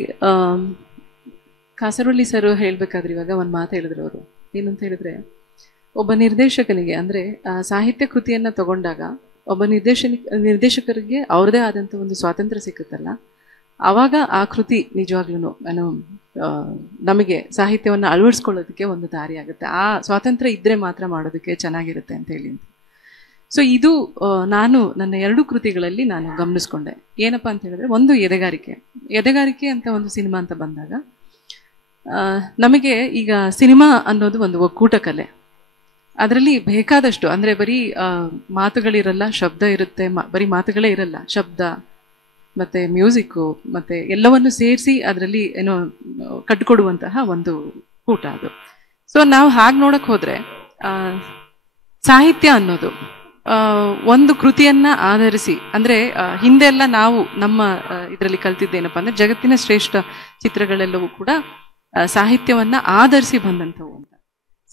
ಕಾಸರವಳ್ಳಿ ಸರ್ ಹೇಳಬೇಕಾದ್ರೆ ಇವಾಗ ಒಂದು ಮಾತು ಹೇಳಿದ್ರು ಅವರು. ಏನಂತ ಹೇಳಿದ್ರೆ, ಒಬ್ಬ ನಿರ್ದೇಶಕನಿಗೆ ಅಂದರೆ ಸಾಹಿತ್ಯ ಕೃತಿಯನ್ನು ತಗೊಂಡಾಗ ಒಬ್ಬ ನಿರ್ದೇಶಕರಿಗೆ ಅವ್ರದ್ದೇ ಆದಂಥ ಒಂದು ಸ್ವಾತಂತ್ರ್ಯ ಸಿಕ್ಕುತ್ತಲ್ಲ, ಆವಾಗ ಆ ಕೃತಿ ನಿಜವಾಗ್ಲೂ ನಮಗೆ ಸಾಹಿತ್ಯವನ್ನು ಅಳವಡಿಸ್ಕೊಳ್ಳೋದಕ್ಕೆ ಒಂದು ದಾರಿ ಆಗುತ್ತೆ. ಆ ಸ್ವಾತಂತ್ರ್ಯ ಇದ್ದರೆ ಮಾತ್ರ ಮಾಡೋದಕ್ಕೆ ಚೆನ್ನಾಗಿರುತ್ತೆ ಅಂತ ಹೇಳಿ. ಸೊ ಇದು ನಾನು ನನ್ನ 2 ಕೃತಿಗಳಲ್ಲಿ ನಾನು ಗಮನಿಸ್ಕೊಂಡೆ. ಏನಪ್ಪ ಅಂತ ಹೇಳಿದ್ರೆ, ಒಂದು ಎದೆಗಾರಿಕೆ ಅಂತ ಒಂದು ಸಿನಿಮಾ ಅಂತ ಬಂದಾಗ ನಮಗೆ ಈಗ ಸಿನಿಮಾ ಅನ್ನೋದು ಒಂದು ಒಕ್ಕೂಟ ಕಲೆ. ಅದರಲ್ಲಿ ಬೇಕಾದಷ್ಟು ಅಂದರೆ ಬರೀ ಮಾತುಗಳಿರಲ್ಲ, ಶಬ್ದ ಇರುತ್ತೆ, ಬರೀ ಮಾತುಗಳೇ ಇರಲ್ಲ, ಶಬ್ದ ಮತ್ತು ಮ್ಯೂಸಿಕ್ಕು ಮತ್ತು ಎಲ್ಲವನ್ನು ಸೇರಿಸಿ ಅದರಲ್ಲಿ ಏನೋ ಕಟ್ಟಿಕೊಡುವಂತಹ ಒಂದು ಕೂಟ ಅದು. ಸೊ ನಾವು ಹಾಗೆ ನೋಡಕ್ಕೆ ಹೋದರೆ ಸಾಹಿತ್ಯ ಅನ್ನೋದು ಒಂದು ಕೃತಿಯನ್ನು ಆಧರಿಸಿ, ಅಂದರೆ ಹಿಂದೆಲ್ಲ ನಾವು ನಮ್ಮ ಇದರಲ್ಲಿ ಕಲ್ತಿದ್ದೇನಪ್ಪ ಅಂದರೆ ಜಗತ್ತಿನ ಶ್ರೇಷ್ಠ ಚಿತ್ರಗಳೆಲ್ಲವೂ ಕೂಡ ಸಾಹಿತ್ಯವನ್ನು ಆಧರಿಸಿ ಬಂದಂಥವು ಅಂತ.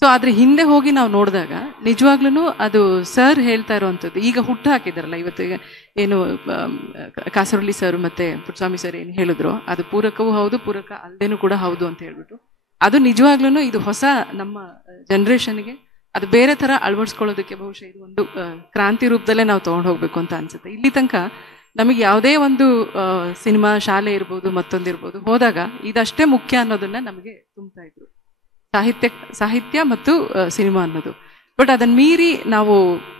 ಸೊ ಅದ್ರ ಹಿಂದೆ ಹೋಗಿ ನಾವು ನೋಡಿದಾಗ ನಿಜವಾಗ್ಲೂ ಅದು ಸರ್ ಹೇಳ್ತಾ ಇರೋವಂಥದ್ದು, ಈಗ ಹುಟ್ಟು ಹಾಕಿದಾರಲ್ಲ ಇವತ್ತು ಏನು ಕಾಸರಳ್ಳಿ ಸರ್ ಮತ್ತು ಪುಟ್ಟಸ್ವಾಮಿ ಸರ್ ಏನು ಹೇಳಿದ್ರು, ಅದು ಪೂರಕವೂ ಹೌದು, ಪೂರಕ ಅಲ್ಲದೇನೂ ಕೂಡ ಹೌದು ಅಂತ ಹೇಳ್ಬಿಟ್ಟು, ಅದು ನಿಜವಾಗ್ಲೂ ಇದು ಹೊಸ ನಮ್ಮ ಜನ್ರೇಷನ್ಗೆ ಅದು ಬೇರೆ ಥರ ಅಳವಡಿಸ್ಕೊಳ್ಳೋದಕ್ಕೆ ಬಹುಶಃ ಇದು ಒಂದು ಕ್ರಾಂತಿ ರೂಪದಲ್ಲೇ ನಾವು ತೊಗೊಂಡು ಹೋಗ್ಬೇಕು ಅಂತ ಅನ್ಸುತ್ತೆ. ಇಲ್ಲಿ ತನಕ ನಮಗೆ ಯಾವುದೇ ಒಂದು ಸಿನಿಮಾ ಶಾಲೆ ಇರ್ಬೋದು, ಮತ್ತೊಂದಿರ್ಬೋದು ಹೋದಾಗ ಇದಷ್ಟೇ ಮುಖ್ಯ ಅನ್ನೋದನ್ನ ನಮಗೆ ತುಂಬ್ತಾ ಇದ್ರು, ಸಾಹಿತ್ಯ ಮತ್ತು ಸಿನಿಮಾ ಅನ್ನೋದು. ಬಟ್ ಅದನ್ನ ಮೀರಿ ನಾವು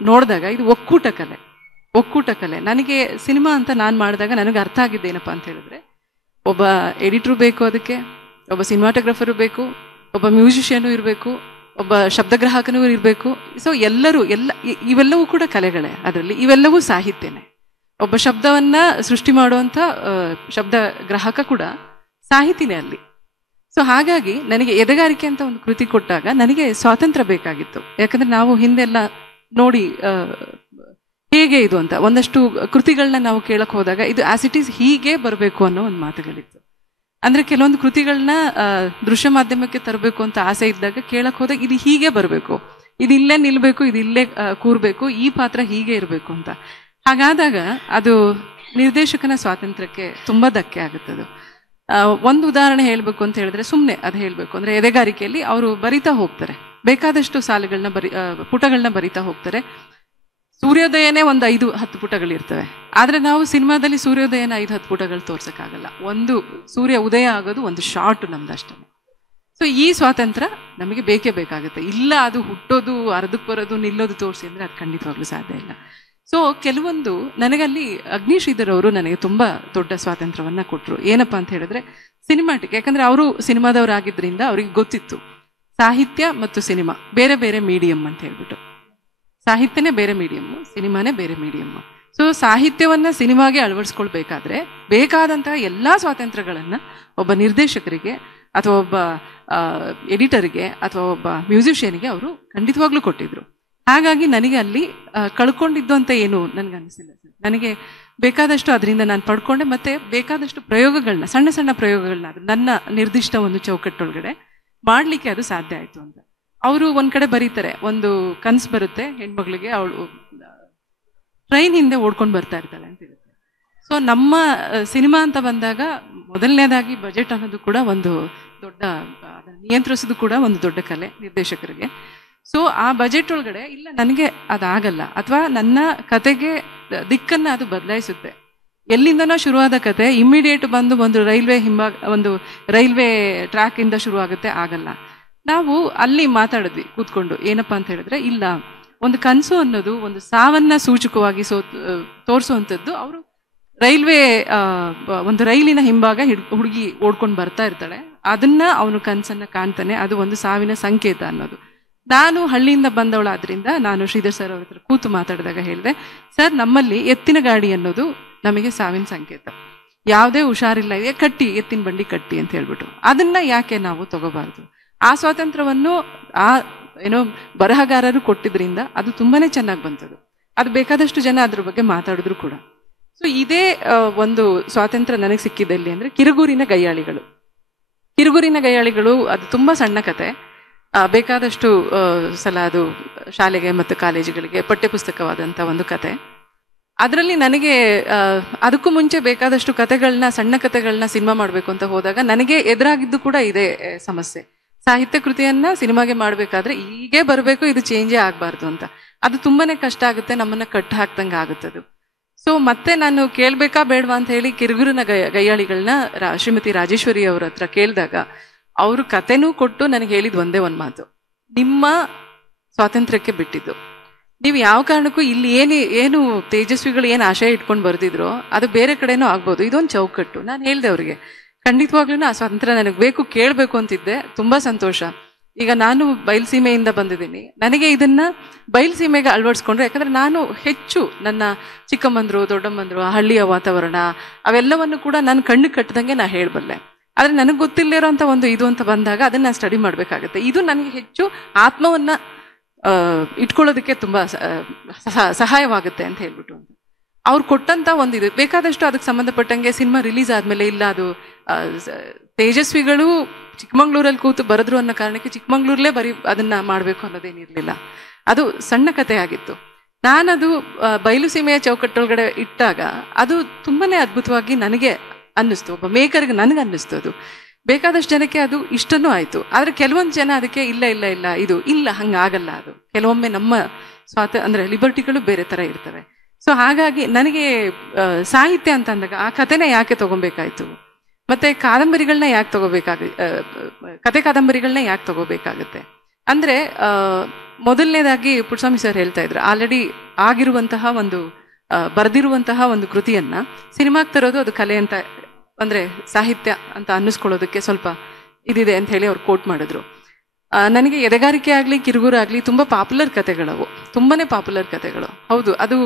ನೋಡಿದಾಗ ಇದು ಒಕ್ಕೂಟ ಕಲೆ. ನನಗೆ ಸಿನಿಮಾ ಅಂತ ನಾನು ಮಾಡಿದಾಗ ನನಗೆ ಅರ್ಥ ಆಗಿದ್ದೇನಪ್ಪ ಅಂತ ಹೇಳಿದ್ರೆ, ಒಬ್ಬ ಎಡಿಟ್ರು ಬೇಕು, ಅದಕ್ಕೆ ಒಬ್ಬ ಸಿನಿಮಾಟೋಗ್ರಫರು ಬೇಕು, ಒಬ್ಬ ಮ್ಯೂಸಿಷಿಯನು ಇರಬೇಕು, ಒಬ್ಬ ಶಬ್ದಗ್ರಾಹಕನೂ ಇರಬೇಕು. ಸೊ ಇವೆಲ್ಲವೂ ಕೂಡ ಕಲೆಗಳೇ, ಅದರಲ್ಲಿ ಇವೆಲ್ಲವೂ ಸಾಹಿತ್ಯನೇ. ಒಬ್ಬ ಶಬ್ದವನ್ನ ಸೃಷ್ಟಿ ಮಾಡುವಂಥ ಶಬ್ದ ಗ್ರಾಹಕ ಕೂಡ ಸಾಹಿತಿನೇ ಅಲ್ಲಿ. ಸೊ ಹಾಗಾಗಿ ನನಗೆ ಎದೆಗಾರಿಕೆ ಅಂತ ಒಂದು ಕೃತಿ ಕೊಟ್ಟಾಗ ನನಗೆ ಸ್ವಾತಂತ್ರ್ಯ ಬೇಕಾಗಿತ್ತು. ಯಾಕಂದ್ರೆ ನಾವು ಹಿಂದೆಲ್ಲ ನೋಡಿ ಹೇಗೆ ಇದು ಅಂತ ಒಂದಷ್ಟು ಕೃತಿಗಳನ್ನ ನಾವು ಕೇಳಕ್ ಹೋದಾಗ ಇದು ಆಸ್ ಇಟ್ ಈಸ್ ಹೀಗೆ ಬರಬೇಕು ಅನ್ನೋ ಒಂದು ಮಾತುಗಳಿತ್ತು. ಅಂದ್ರೆ ಕೆಲವೊಂದು ಕೃತಿಗಳನ್ನ ದೃಶ್ಯ ಮಾಧ್ಯಮಕ್ಕೆ ತರಬೇಕು ಅಂತ ಆಸೆ ಇದ್ದಾಗ ಕೇಳಕ್ ಹೋದಾಗ ಇದು ಹೀಗೆ ಬರಬೇಕು, ಇದು ಇಲ್ಲೇ ನಿಲ್ಬೇಕು, ಇದು ಇಲ್ಲೇ ಕೂರ್ಬೇಕು, ಈ ಪಾತ್ರ ಹೀಗೆ ಇರಬೇಕು ಅಂತ. ಹಾಗಾದಾಗ ಅದು ನಿರ್ದೇಶಕನ ಸ್ವಾತಂತ್ರ್ಯಕ್ಕೆ ತುಂಬಾ ಧಕ್ಕೆ ಆಗುತ್ತದು. ಒಂದು ಉದಾಹರಣೆ ಹೇಳ್ಬೇಕು ಅಂತ ಹೇಳಿದ್ರೆ, ಸುಮ್ಮನೆ ಅದು ಹೇಳ್ಬೇಕು ಅಂದ್ರೆ ಎದೆಗಾರಿಕೆಯಲ್ಲಿ ಅವರು ಬರಿತಾ ಹೋಗ್ತಾರೆ, ಬೇಕಾದಷ್ಟು ಸಾಲುಗಳನ್ನ ಪುಟಗಳನ್ನ ಬರಿತಾ ಹೋಗ್ತಾರೆ. ಸೂರ್ಯೋದಯನೇ ಒಂದು 5-10 ಪುಟಗಳಿರ್ತವೆ. ಆದ್ರೆ ನಾವು ಸಿನಿಮಾದಲ್ಲಿ ಸೂರ್ಯೋದಯನ 5-10 ಪುಟಗಳು ತೋರ್ಸಕ್ಕಾಗಲ್ಲ. ಒಂದು ಸೂರ್ಯ ಉದಯ ಆಗೋದು ಒಂದು ಶಾರ್ಟ್ ನಮ್ದಷ್ಟೇ. ಸೊ ಈ ಸ್ವಾತಂತ್ರ್ಯ ನಮಗೆ ಬೇಕೇ ಬೇಕಾಗುತ್ತೆ. ಇಲ್ಲ ಅದು ಹುಟ್ಟೋದು, ಅರ್ಧಕ್ಕೆ ಬರೋದು, ನಿಲ್ಲೋದು ತೋರಿಸಿ ಅಂದ್ರೆ ಅದು ಖಂಡಿತವಾಗ್ಲೂ ಸಾಧ್ಯ ಇಲ್ಲ. ಸೊ ಕೆಲವೊಂದು ನನಗಲ್ಲಿ ಅಗ್ನಿಶ್ರೀಧರ್ ಅವರು ನನಗೆ ತುಂಬಾ ದೊಡ್ಡ ಸ್ವಾತಂತ್ರ್ಯವನ್ನ ಕೊಟ್ಟರು. ಏನಪ್ಪಾ ಅಂತ ಹೇಳಿದ್ರೆ ಸಿನಿಮಾಟಿಕ್, ಯಾಕಂದ್ರೆ ಅವರು ಸಿನಿಮಾದವರಾಗಿದ್ದರಿಂದ ಅವ್ರಿಗೆ ಗೊತ್ತಿತ್ತು ಸಾಹಿತ್ಯ ಮತ್ತು ಸಿನಿಮಾ ಬೇರೆ ಬೇರೆ ಮೀಡಿಯಂ ಅಂತ ಹೇಳ್ಬಿಟ್ಟು. ಸಾಹಿತ್ಯನೇ ಬೇರೆ ಮೀಡಿಯಮ್ಮು, ಸಿನಿಮಾನೇ ಬೇರೆ ಮೀಡಿಯಮ್ಮು. ಸೊ ಸಾಹಿತ್ಯವನ್ನ ಸಿನಿಮಾಗೆ ಅಳವಡಿಸ್ಕೊಳ್ಬೇಕಾದ್ರೆ ಬೇಕಾದಂತಹ ಎಲ್ಲಾ ಸ್ವಾತಂತ್ರ್ಯಗಳನ್ನ ಒಬ್ಬ ನಿರ್ದೇಶಕರಿಗೆ ಅಥವಾ ಒಬ್ಬ ಎಡಿಟರ್ಗೆ ಅಥವಾ ಒಬ್ಬ ಮ್ಯೂಸಿಷಿಯನ್ಗೆ ಅವರು ಖಂಡಿತವಾಗ್ಲೂ ಕೊಟ್ಟಿದ್ರು. ಹಾಗಾಗಿ ನನಗೆ ಅಲ್ಲಿ ಕಳ್ಕೊಂಡಿದ್ದು ಅಂತ ಏನು ನನಗೆ ಅನಿಸಿಲ್ಲ. ನನಗೆ ಬೇಕಾದಷ್ಟು ಅದರಿಂದ ನಾನು ಪಡ್ಕೊಂಡೆ, ಮತ್ತೆ ಬೇಕಾದಷ್ಟು ಪ್ರಯೋಗಗಳನ್ನ, ಸಣ್ಣ ಸಣ್ಣ ಪ್ರಯೋಗಗಳನ್ನ ಅದು ನನ್ನ ನಿರ್ದಿಷ್ಟ ಒಂದು ಚೌಕಟ್ಟೊಳಗಡೆ ಮಾಡಲಿಕ್ಕೆ ಅದು ಸಾಧ್ಯ ಆಯಿತು ಅಂತ. ಅವರು ಒಂದ್ ಕಡೆ ಬರೀತಾರೆ, ಒಂದು ಕನ್ಸು ಬರುತ್ತೆ ಹೆಣ್ಮಗಳಿಗೆ, ಅವಳು ಟ್ರೈನ್ ಹಿಂದೆ ಓಡ್ಕೊಂಡು ಬರ್ತಾ ಇರ್ತಾಳೆ ಅಂತ ಇರುತ್ತೆ. ಸೊ ನಮ್ಮ ಸಿನಿಮಾ ಅಂತ ಬಂದಾಗ ಮೊದಲನೇದಾಗಿ ಬಜೆಟ್ ಅನ್ನೋದು ಕೂಡ ಒಂದು ದೊಡ್ಡ, ಅದನ್ನು ನಿಯಂತ್ರಿಸೋದು ಕೂಡ ಒಂದು ದೊಡ್ಡ ಕಲೆ ನಿರ್ದೇಶಕರಿಗೆ. ಸೊ ಆ ಬಜೆಟ್ ಒಳಗಡೆ ಇಲ್ಲ ನನಗೆ ಅದಾಗಲ್ಲ, ಅಥವಾ ನನ್ನ ಕತೆಗೆ ದಿಕ್ಕನ್ನ ಅದು ಬದಲಾಯಿಸುತ್ತೆ. ಎಲ್ಲಿಂದನೋ ಶುರುವಾದ ಕತೆ ಇಮ್ಮಿಡಿಯೇಟ್ ಬಂದು ಒಂದು ರೈಲ್ವೆ ಟ್ರ್ಯಾಕ್ ಇಂದ ಶುರು ಆಗುತ್ತೆ, ಆಗಲ್ಲ. ನಾವು ಅಲ್ಲಿ ಮಾತಾಡಿದ್ವಿ ಕೂತ್ಕೊಂಡು, ಏನಪ್ಪಾ ಅಂತ ಹೇಳಿದ್ರೆ, ಇಲ್ಲ ಒಂದು ಕನಸು ಅನ್ನೋದು ಒಂದು ಸಾವನ್ನ ಸೂಚಕವಾಗಿ ತೋರಿಸುವಂಥದ್ದು. ಅವರು ಒಂದು ರೈಲಿನ ಹಿಂಭಾಗ ಹುಡುಗಿ ಓಡ್ಕೊಂಡು ಬರ್ತಾ ಇರ್ತಾಳೆ, ಅದನ್ನ ಅವನು ಕನಸನ್ನ ಕಾಣ್ತಾನೆ, ಅದು ಒಂದು ಸಾವಿನ ಸಂಕೇತ ಅನ್ನೋದು. ನಾನು ಹಳ್ಳಿಯಿಂದ ಬಂದವಳಾದ್ರಿಂದ ನಾನು ಶ್ರೀಧರ್ ಸರ್ ಅವ್ರ ಹತ್ರ ಕೂತು ಮಾತಾಡಿದಾಗ ಹೇಳಿದೆ, ಸರ್ ನಮ್ಮಲ್ಲಿ ಎತ್ತಿನ ಗಾಡಿ ಅನ್ನೋದು ನಮಗೆ ಸಾವಿನ ಸಂಕೇತ, ಯಾವುದೇ ಹುಷಾರಿಲ್ಲ ಇದೆ ಕಟ್ಟಿ, ಎತ್ತಿನ ಬಂಡಿ ಕಟ್ಟಿ ಅಂತ ಹೇಳ್ಬಿಟ್ಟು, ಅದನ್ನ ಯಾಕೆ ನಾವು ತಗೋಬಾರ್ದು? ಆ ಸ್ವಾತಂತ್ರ್ಯವನ್ನು ಬರಹಗಾರರು ಕೊಟ್ಟಿದ್ರಿಂದ ಅದು ತುಂಬಾನೇ ಚೆನ್ನಾಗಿ ಬಂತದು. ಅದು ಬೇಕಾದಷ್ಟು ಜನ ಅದ್ರ ಬಗ್ಗೆ ಮಾತಾಡಿದ್ರು ಕೂಡ. ಸೊ ಇದೇ ಒಂದು ಸ್ವಾತಂತ್ರ್ಯ ನನಗೆ ಸಿಕ್ಕಿದಲ್ಲಿ ಅಂದ್ರೆ ಕಿರುಗೂರಿನ ಗಯ್ಯಾಳಿಗಳು ಅದು ತುಂಬಾ ಸಣ್ಣ ಕತೆ, ಬೇಕಾದಷ್ಟು ಸಲ ಅದು ಶಾಲೆಗೆ ಮತ್ತು ಕಾಲೇಜುಗಳಿಗೆ ಪಠ್ಯಪುಸ್ತಕವಾದಂಥ ಒಂದು ಕತೆ. ಅದರಲ್ಲಿ ನನಗೆ ಅದಕ್ಕೂ ಮುಂಚೆ ಬೇಕಾದಷ್ಟು ಕತೆಗಳನ್ನ, ಸಣ್ಣ ಕತೆಗಳನ್ನ ಸಿನಿಮಾ ಮಾಡಬೇಕು ಅಂತ ಹೋದಾಗ ನನಗೆ ಎದುರಾಗಿದ್ದು ಕೂಡ ಇದೇ ಸಮಸ್ಯೆ. ಸಾಹಿತ್ಯ ಕೃತಿಯನ್ನ ಸಿನಿಮಾಗೆ ಮಾಡಬೇಕಾದ್ರೆ ಹೀಗೆ ಬರಬೇಕು, ಇದು ಚೇಂಜೇ ಆಗಬಾರ್ದು ಅಂತ. ಅದು ತುಂಬಾನೇ ಕಷ್ಟ ಆಗುತ್ತೆ, ನಮ್ಮನ್ನ ಕಟ್ಟು ಹಾಕ್ದಂಗೆ ಆಗುತ್ತದು. ಸೊ ಮತ್ತೆ ನಾನು ಕೇಳ್ಬೇಕಾ ಬೇಡವಾ ಅಂತ ಹೇಳಿ ಕಿರುಗೂರಿನ ಗಯ್ಯಾಳಿಗಳನ್ನ ಶ್ರೀಮತಿ ರಾಜೇಶ್ವರಿ ಅವ್ರ ಹತ್ರ ಕೇಳಿದಾಗ ಅವರು ಕತೆನೂ ಕೊಟ್ಟು ನನಗೆ ಹೇಳಿದ್ ಒಂದೇ ಒಂದು ಮಾತು, ನಿಮ್ಮ ಸ್ವಾತಂತ್ರ್ಯಕ್ಕೆ ಬಿಟ್ಟಿದ್ದು, ನೀವು ಯಾವ ಕಾರಣಕ್ಕೂ ಇಲ್ಲಿ ಏನು ತೇಜಸ್ವಿಗಳು ಏನು ಆಶಯ ಇಟ್ಕೊಂಡು ಬರ್ದಿದ್ರು ಅದು ಬೇರೆ ಕಡೆನೂ ಆಗ್ಬೋದು, ಇದೊಂದು ಚೌಕಟ್ಟು. ನಾನು ಹೇಳ್ದೆ ಅವ್ರಿಗೆ, ಖಂಡಿತವಾಗ್ಲೂ ಆ ಸ್ವಾತಂತ್ರ್ಯ ನನಗೆ ಬೇಕು, ಕೇಳಬೇಕು ಅಂತಿದ್ದೆ. ತುಂಬಾ ಸಂತೋಷ. ಈಗ ನಾನು ಬಯಲುಸೀಮೆಯಿಂದ ಬಂದಿದ್ದೀನಿ. ನನಗೆ ಇದನ್ನ ಬಯಲುಸೀಮೆಗೆ ಅಳವಡಿಸ್ಕೊಂಡ್ರೆ, ಯಾಕಂದ್ರೆ ನಾನು ಹೆಚ್ಚು ನನ್ನ ಚಿಕ್ಕಮ್ಮಂದ್ರು, ದೊಡ್ಡಮ್ಮಂದ್ರು, ಹಳ್ಳಿಯ ವಾತಾವರಣ ಅವೆಲ್ಲವನ್ನು ಕೂಡ ನಾನು ಕಣ್ಣು ಕಟ್ಟದಂಗೆ ನಾ ಹೇಳಬಲ್ಲೆ. ಆದ್ರೆ ನನಗೆ ಗೊತ್ತಿಲ್ಲದಿರೋ ಅಂತ ಒಂದು ಇದು ಅಂತ ಬಂದಾಗ ಅದನ್ನ ನಾನು ಸ್ಟಡಿ ಮಾಡ್ಬೇಕಾಗತ್ತೆ. ಇದು ನನಗೆ ಹೆಚ್ಚು ಆತ್ಮವನ್ನ ಇಟ್ಕೊಳ್ಳೋದಕ್ಕೆ ತುಂಬಾ ಸಹಾಯವಾಗುತ್ತೆ ಅಂತ ಹೇಳ್ಬಿಟ್ಟು ಅವ್ರು ಕೊಟ್ಟಂತ ಒಂದು ಇದು ಬೇಕಾದಷ್ಟು ಅದಕ್ಕೆ ಸಂಬಂಧಪಟ್ಟಂಗೆ ಸಿನಿಮಾ ರಿಲೀಸ್ ಆದ್ಮೇಲೆ ಇಲ್ಲ ಅದು ತೇಜಸ್ವಿಗಳು ಚಿಕ್ಕಮಂಗ್ಳೂರಲ್ಲಿ ಕೂತು ಬರೆದ್ರು ಅನ್ನೋ ಕಾರಣಕ್ಕೆ ಚಿಕ್ಕಮಂಗ್ಳೂರ್ಲೇ ಅದನ್ನ ಮಾಡಬೇಕು ಅನ್ನೋದೇನಿರ್ಲಿಲ್ಲ. ಅದು ಸಣ್ಣ ಕಥೆ ಆಗಿತ್ತು. ನಾನದು ಬಯಲುಸೀಮೆಯ ಚೌಕಟ್ಟೊಳಗಡೆ ಇಟ್ಟಾಗ ಅದು ತುಂಬಾನೇ ಅದ್ಭುತವಾಗಿ ನನಗೆ ಅನ್ನಿಸ್ತು. ಒಬ್ಬ ಮೇಕರ್ಗೆ ನನಗೆ ಅನ್ನಿಸ್ತು. ಅದು ಬೇಕಾದಷ್ಟು ಜನಕ್ಕೆ ಅದು ಇಷ್ಟನೂ ಆಯ್ತು. ಆದ್ರೆ ಕೆಲವೊಂದು ಜನ ಅದಕ್ಕೆ ಇಲ್ಲ ಇಲ್ಲ ಇಲ್ಲ ಇದು ಇಲ್ಲ ಹಂಗಾಗಲ್ಲ. ಅದು ಕೆಲವೊಮ್ಮೆ ನಮ್ಮ ಅಂದ್ರೆ ಲಿಬರ್ಟಿಗಳು ಬೇರೆ ತರ ಇರ್ತವೆ. ಸೊ ಹಾಗಾಗಿ ನನಗೆ ಸಾಹಿತ್ಯ ಅಂತ ಅಂದಾಗ ಆ ಕಥೆನ ಯಾಕೆ ತಗೊಬೇಕಾಯ್ತು, ಮತ್ತೆ ಕಾದಂಬರಿಗಳನ್ನ ಯಾಕೆ ಕತೆ ಕಾದಂಬರಿಗಳನ್ನ ಯಾಕೆ ತಗೋಬೇಕಾಗುತ್ತೆ ಅಂದ್ರೆ, ಮೊದಲನೇದಾಗಿ ಪುಟ್ಟಸ್ವಾಮಿ ಸರ್ ಹೇಳ್ತಾ ಇದ್ರು, ಆಲ್ರೆಡಿ ಆಗಿರುವಂತಹ ಒಂದು ಬರೆದಿರುವಂತಹ ಒಂದು ಕೃತಿಯನ್ನ ಸಿನಿಮಾಗೆ ತರೋದು ಅದು ಕಲೆ ಅಂತ, ಅಂದ್ರೆ ಸಾಹಿತ್ಯ ಅಂತ ಅನ್ನಿಸ್ಕೊಳ್ಳೋದಕ್ಕೆ ಸ್ವಲ್ಪ ಇದಿದೆ ಅಂತ ಹೇಳಿ ಅವ್ರು ಕೋಟ್ ಮಾಡಿದ್ರು. ನನಗೆ ಎದೆಗಾರಿಕೆ ಆಗ್ಲಿ ಕಿರುಗೂರು ಆಗ್ಲಿ ತುಂಬಾ ಪಾಪ್ಯುಲರ್ ಕಥೆಗಳವು, ತುಂಬಾನೇ ಪಾಪ್ಯುಲರ್ ಕಥೆಗಳು. ಹೌದು, ಅದು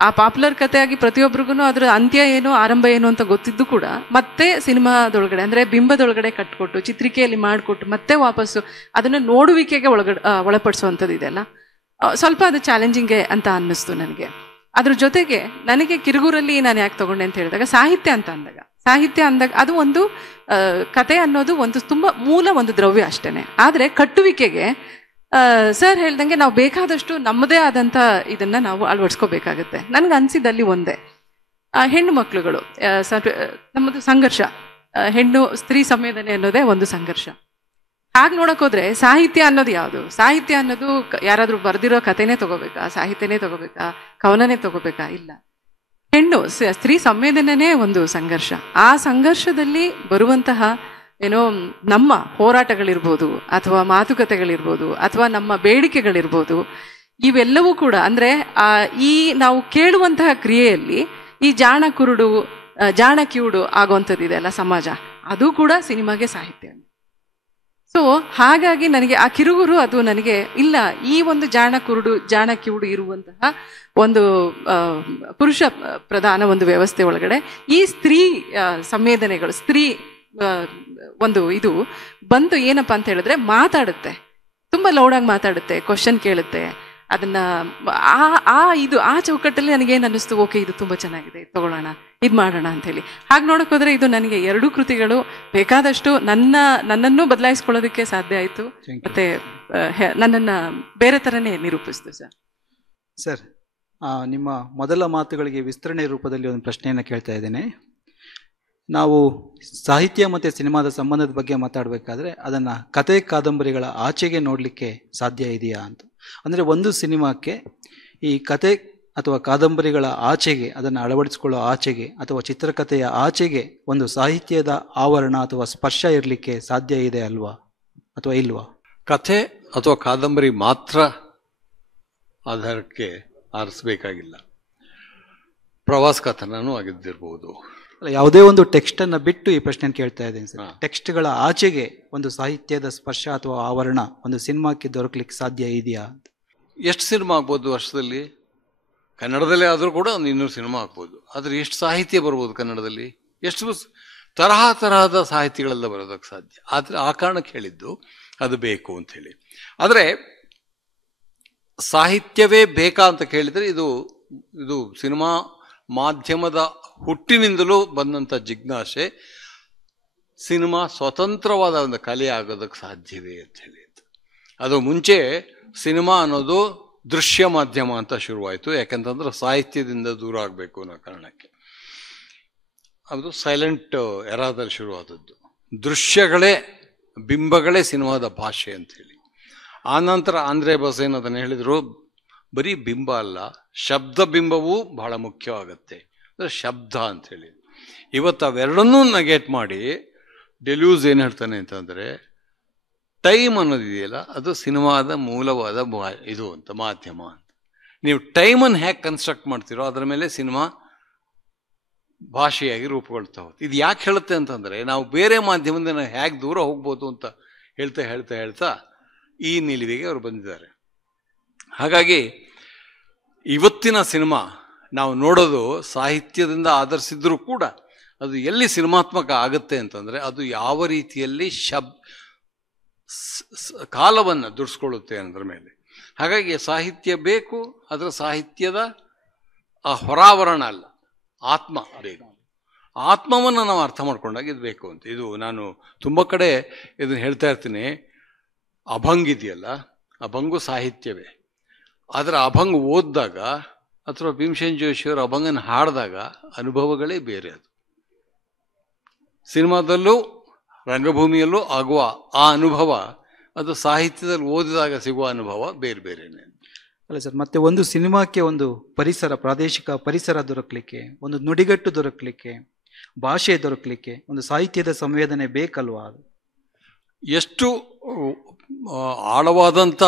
ಆ ಪಾಪ್ಯುಲರ್ ಕಥೆಯಾಗಿ ಪ್ರತಿಯೊಬ್ಬರಿಗೂ ಅದರ ಅಂತ್ಯ ಏನು ಆರಂಭ ಏನು ಅಂತ ಗೊತ್ತಿದ್ದು ಕೂಡ ಮತ್ತೆ ಸಿನಿಮಾದೊಳಗಡೆ ಅಂದ್ರೆ ಬಿಂಬದೊಳಗಡೆ ಕಟ್ಕೊಟ್ಟು ಚಿತ್ರಿಕೆಯಲ್ಲಿ ಮಾಡಿಕೊಟ್ಟು ಮತ್ತೆ ವಾಪಸ್ಸು ಅದನ್ನು ನೋಡುವಿಕೆಗೆ ಒಳಪಡಿಸುವಂಥದ್ದು ಇದೆಲ್ಲ ಸ್ವಲ್ಪ ಅದು ಚಾಲೆಂಜಿಂಗ್ ಅಂತ ಅನ್ನಿಸ್ತು ನನಗೆ. ಅದ್ರ ಜೊತೆಗೆ ನನಗೆ ಕಿರುಗೂರಲ್ಲಿ ನಾನು ಯಾಕೆ ತಗೊಂಡೆ ಅಂತ ಹೇಳಿದಾಗ, ಸಾಹಿತ್ಯ ಅಂದಾಗ ಅದು ಒಂದು ಕತೆ ಅನ್ನೋದು ಒಂದು ತುಂಬಾ ಮೂಲ ಒಂದು ದ್ರವ್ಯ ಅಷ್ಟೇನೆ. ಆದ್ರೆ ಕಟ್ಟುವಿಕೆಗೆ ಸರ್ ಹೇಳ್ದಂಗೆ ನಾವು ಬೇಕಾದಷ್ಟು ನಮ್ಮದೇ ಆದಂತ ಇದನ್ನ ನಾವು ಅಳವಡಿಸ್ಕೋಬೇಕಾಗತ್ತೆ. ನನ್ಗೆ ಅನ್ಸಿದಲ್ಲಿ ಒಂದೇ, ಹೆಣ್ಣು ಮಕ್ಕಳುಗಳು ನಮ್ಮದು ಸಂಘರ್ಷ, ಹೆಣ್ಣು ಸ್ತ್ರೀ ಸಂವೇದನೆ ಅನ್ನೋದೇ ಒಂದು ಸಂಘರ್ಷ. ಹಾಗೆ ನೋಡಕ್ ಹೋದ್ರೆ ಸಾಹಿತ್ಯ ಅನ್ನೋದು ಯಾವುದು? ಸಾಹಿತ್ಯ ಅನ್ನೋದು ಯಾರಾದ್ರೂ ಬರ್ದಿರೋ ಕಥೆನೇ ತಗೋಬೇಕಾ, ಸಾಹಿತ್ಯನೇ ತಗೋಬೇಕಾ, ಕವನನೇ ತಗೋಬೇಕಾ? ಇಲ್ಲ, ಹೆಣ್ಣು ಸ್ತ್ರೀ ಸಂವೇದನೆನೇ ಒಂದು ಸಂಘರ್ಷ. ಆ ಸಂಘರ್ಷದಲ್ಲಿ ಬರುವಂತಹ ಏನೋ ನಮ್ಮ ಹೋರಾಟಗಳಿರ್ಬೋದು, ಅಥವಾ ಮಾತುಕತೆಗಳಿರ್ಬೋದು, ಅಥವಾ ನಮ್ಮ ಬೇಡಿಕೆಗಳಿರ್ಬೋದು, ಇವೆಲ್ಲವೂ ಕೂಡ ಅಂದ್ರೆ ಈ ನಾವು ಕೇಳುವಂತಹ ಕ್ರಿಯೆಯಲ್ಲಿ ಈ ಜಾಣ ಕುರುಡು ಜಾಣ ಕಿವುಡು ಆಗುವಂಥದ್ದಿದೆ ಅಲ್ಲ ಸಮಾಜ, ಅದು ಕೂಡ ಸಿನಿಮಾಗೆ ಸಾಹಿತ್ಯ. ಸೊ ಹಾಗಾಗಿ ನನಗೆ ಆ ಕಿರುಗುರು ಅದು ನನಗೆ ಇಲ್ಲ, ಈ ಒಂದು ಜಾಣ ಕುರುಡು ಜಾಣ ಕಿವುಡು ಇರುವಂತಹ ಒಂದು ಪುರುಷ ಪ್ರಧಾನ ಒಂದು ವ್ಯವಸ್ಥೆ ಒಳಗಡೆ ಈ ಸ್ತ್ರೀ ಸಂವೇದನೆಗಳು, ಸ್ತ್ರೀ ಒಂದು ಇದು ಬಂದು ಏನಪ್ಪಾ ಅಂತ ಹೇಳಿದ್ರೆ ಮಾತಾಡುತ್ತೆ, ತುಂಬಾ ಲೌಡಾಗಿ ಮಾತಾಡುತ್ತೆ, ಕ್ವಶನ್ ಕೇಳುತ್ತೆ. ಅದನ್ನ ಆ ಚೌಕಟ್ಟಲ್ಲಿ ನನಗೇನು ಅನ್ನಿಸ್ತು, ಓಕೆ ಇದು ತುಂಬಾ ಚೆನ್ನಾಗಿದೆ, ತಗೊಳ್ಳೋಣ, ಇದು ಮಾಡೋಣ ಅಂತ ಹೇಳಿ. ಹಾಗೆ ನೋಡಕ್ ಹೋದ್ರೆ ಇದು ನನಗೆ ಎರಡೂ ಕೃತಿಗಳು ಬೇಕಾದಷ್ಟು ನನ್ನನ್ನು ಬದಲಾಯಿಸ್ಕೊಳ್ಳೋದಕ್ಕೆ ಸಾಧ್ಯ ಆಯ್ತು, ಮತ್ತೆ ನನ್ನನ್ನ ಬೇರೆ ತರನೇ ನಿರೂಪಿಸ್ತು. ಸರ್, ನಿಮ್ಮ ಮೊದಲ ಮಾತುಗಳಿಗೆ ವಿಸ್ತರಣೆ ರೂಪದಲ್ಲಿ ಒಂದು ಪ್ರಶ್ನೆಯನ್ನು ಕೇಳ್ತಾ ಇದ್ದೇನೆ. ನಾವು ಸಾಹಿತ್ಯ ಮತ್ತು ಸಿನಿಮಾದ ಸಂಬಂಧದ ಬಗ್ಗೆ ಮಾತಾಡಬೇಕಾದ್ರೆ ಅದನ್ನು ಕತೆ ಕಾದಂಬರಿಗಳ ಆಚೆಗೆ ನೋಡಲಿಕ್ಕೆ ಸಾಧ್ಯ ಇದೆಯಾ ಅಂತ. ಅಂದರೆ ಒಂದು ಸಿನಿಮಾಕ್ಕೆ ಈ ಕತೆ ಅಥವಾ ಕಾದಂಬರಿಗಳ ಆಚೆಗೆ, ಅದನ್ನು ಅಳವಡಿಸಿಕೊಳ್ಳೋ ಆಚೆಗೆ ಅಥವಾ ಚಿತ್ರಕಥೆಯ ಆಚೆಗೆ ಒಂದು ಸಾಹಿತ್ಯದ ಆವರಣ ಅಥವಾ ಸ್ಪರ್ಶ ಇರಲಿಕ್ಕೆ ಸಾಧ್ಯ ಇದೆ ಅಲ್ವಾ, ಅಥವಾ ಇಲ್ವಾ? ಕಥೆ ಅಥವಾ ಕಾದಂಬರಿ ಮಾತ್ರ ಆಧಾರಕ್ಕೆ ಆರಿಸಬೇಕಾಗಿಲ್ಲ, ಪ್ರವಾಸ ಕಥನನೂ ಆಗಿದ್ದಿರ್ಬೋದು. ಯಾವುದೇ ಒಂದು ಟೆಕ್ಸ್ಟ್ ಅನ್ನ ಬಿಟ್ಟು ಈ ಪ್ರಶ್ನೆ ಕೇಳ್ತಾ ಇದ್ದೇನೆ ಸರ್. ಟೆಕ್ಸ್ಟ್ಗಳ ಆಚೆಗೆ ಒಂದು ಸಾಹಿತ್ಯದ ಸ್ಪರ್ಶ ಅಥವಾ ಆವರಣ ಒಂದು ಸಿನಿಮಾಕ್ಕೆ ದೊರಕಲಿಕ್ಕೆ ಸಾಧ್ಯ ಇದೆಯಾ ಅಂತ. ಎಷ್ಟು ಸಿನಿಮಾ ಆಗ್ಬೋದು ವರ್ಷದಲ್ಲಿ? ಕನ್ನಡದಲ್ಲೇ ಆದರೂ ಕೂಡ ಒಂದು 200 ಸಿನಿಮಾ ಆಗ್ಬೋದು. ಆದರೆ ಎಷ್ಟು ಸಾಹಿತ್ಯ ಬರ್ಬೋದು ಕನ್ನಡದಲ್ಲಿ? ಎಷ್ಟು ತರಹದ ಸಾಹಿತ್ಯಗಳೆಲ್ಲ ಬರೋದಕ್ಕೆ ಸಾಧ್ಯ. ಆದರೆ ಆ ಕಾರಣಕ್ಕೆ ಹೇಳಿದ್ದು ಅದು ಬೇಕು ಅಂತ ಹೇಳಿ. ಆದರೆ ಸಾಹಿತ್ಯವೇ ಬೇಕಾ ಅಂತ ಕೇಳಿದರೆ ಇದು ಸಿನಿಮಾ ಮಾಧ್ಯಮದ ಹುಟ್ಟಿನಿಂದಲೂ ಬಂದಂಥ ಜಿಜ್ಞಾಸೆ. ಸಿನಿಮಾ ಸ್ವತಂತ್ರವಾದ ಒಂದು ಕಲೆ ಆಗೋದಕ್ಕೆ ಸಾಧ್ಯವೇ ಅಂತ ಹೇಳಿ. ಅದು ಮುಂಚೆ ಸಿನಿಮಾ ಅನ್ನೋದು ದೃಶ್ಯ ಮಾಧ್ಯಮ ಅಂತ ಶುರುವಾಯಿತು. ಯಾಕಂತಂದ್ರೆ ಸಾಹಿತ್ಯದಿಂದ ದೂರ ಆಗಬೇಕು ಅನ್ನೋ ಕಾರಣಕ್ಕೆ. ಅದು ಸೈಲೆಂಟ್ ಎರಾದಲ್ಲಿ ಶುರುವಾದದ್ದು. ದೃಶ್ಯಗಳೇ, ಬಿಂಬಗಳೇ ಸಿನಿಮಾದ ಭಾಷೆ ಅಂಥೇಳಿ. ಆನಂತರ ಆಂದ್ರೆ ಬಸೇನ್ ಅದನ್ನು ಹೇಳಿದರು, ಬರೀ ಬಿಂಬ ಅಲ್ಲ, ಶಬ್ದ ಬಿಂಬವೂ ಬಹಳ ಮುಖ್ಯವಾಗತ್ತೆ, ಅಂದರೆ ಶಬ್ದ ಅಂಥೇಳಿ. ಇವತ್ತು ಅವೆರಡನ್ನೂ ನೆಗೆಟ್ ಮಾಡಿ ಡೆಲ್ಯೂಸ್ ಏನು ಹೇಳ್ತಾನೆ ಅಂತಂದರೆ, ಟೈಮ್ ಅನ್ನೋದಿದೆಯಲ್ಲ ಅದು ಸಿನಿಮಾದ ಮೂಲವಾದ ಇದು ಅಂತ, ಮಾಧ್ಯಮ ಅಂತ. ನೀವು ಟೈಮನ್ನು ಹೇಗೆ ಕನ್ಸ್ಟ್ರಕ್ಟ್ ಮಾಡ್ತೀರೋ ಅದರ ಮೇಲೆ ಸಿನಿಮಾ ಭಾಷೆಯಾಗಿ ರೂಪುಗೊಳ್ತಾ ಹೋಗುತ್ತೆ. ಇದು ಯಾಕೆ ಹೇಳುತ್ತೆ ಅಂತಂದರೆ, ನಾವು ಬೇರೆ ಮಾಧ್ಯಮದಿಂದ ನಾವು ಹೇಗೆ ದೂರ ಹೋಗ್ಬೋದು ಅಂತ ಹೇಳ್ತಾ ಹೇಳ್ತಾ ಹೇಳ್ತಾ ಈ ನಿಲುವಿಗೆ ಅವರು ಬಂದಿದ್ದಾರೆ. ಹಾಗಾಗಿ ಇವತ್ತಿನ ಸಿನಿಮಾ ನಾವು ನೋಡೋದು ಸಾಹಿತ್ಯದಿಂದ ಆಧರಿಸಿದ್ರೂ ಕೂಡ ಅದು ಎಲ್ಲಿ ಸಿನಿಮಾತ್ಮಕ ಆಗುತ್ತೆ ಅಂತಂದರೆ, ಅದು ಯಾವ ರೀತಿಯಲ್ಲಿ ಕಾಲವನ್ನು ದುಡಿಸ್ಕೊಳ್ಳುತ್ತೆ ಅನ್ನೋದ್ರ ಮೇಲೆ. ಹಾಗಾಗಿ ಸಾಹಿತ್ಯ ಬೇಕು, ಅದರ ಸಾಹಿತ್ಯದ ಆ ಹೊರಾವರಣ ಅಲ್ಲ, ಆತ್ಮ ಬೇಕು. ಆತ್ಮವನ್ನು ನಾವು ಅರ್ಥ ಮಾಡ್ಕೊಂಡಾಗ ಇದು ಬೇಕು ಅಂತ. ಇದು ನಾನು ತುಂಬ ಕಡೆ ಇದನ್ನು ಹೇಳ್ತಾ ಇರ್ತೀನಿ. ಅಭಂಗ್ ಇದೆಯಲ್ಲ, ಅಭಂಗು ಸಾಹಿತ್ಯವೇ. ಅದರ ಅಭಂಗ್ ಓದಿದಾಗ ಅಥವಾ ಭೀಮಸೇನ್ ಜೋಶಿಯವರ ಅಭಂಗನ ಹಾಡಿದಾಗ ಅನುಭವಗಳೇ ಬೇರೆ. ಅದು ಸಿನಿಮಾದಲ್ಲೂ ರಂಗಭೂಮಿಯಲ್ಲೂ ಆಗುವ ಆ ಅನುಭವ, ಅದು ಸಾಹಿತ್ಯದಲ್ಲಿ ಓದಿದಾಗ ಸಿಗುವ ಅನುಭವ ಬೇರೆ ಬೇರೆನೆ. ಅಲ್ಲ ಸರ್, ಮತ್ತೆ ಒಂದು ಸಿನಿಮಾಕ್ಕೆ ಒಂದು ಪರಿಸರ, ಪ್ರಾದೇಶಿಕ ಪರಿಸರ ದೊರಕಲಿಕ್ಕೆ, ಒಂದು ನುಡಿಗಟ್ಟು ದೊರಕಲಿಕ್ಕೆ, ಭಾಷೆ ದೊರಕಲಿಕ್ಕೆ ಒಂದು ಸಾಹಿತ್ಯದ ಸಂವೇದನೆ ಬೇಕಲ್ವಾ? ಅದು ಎಷ್ಟು ಆಳವಾದಂಥ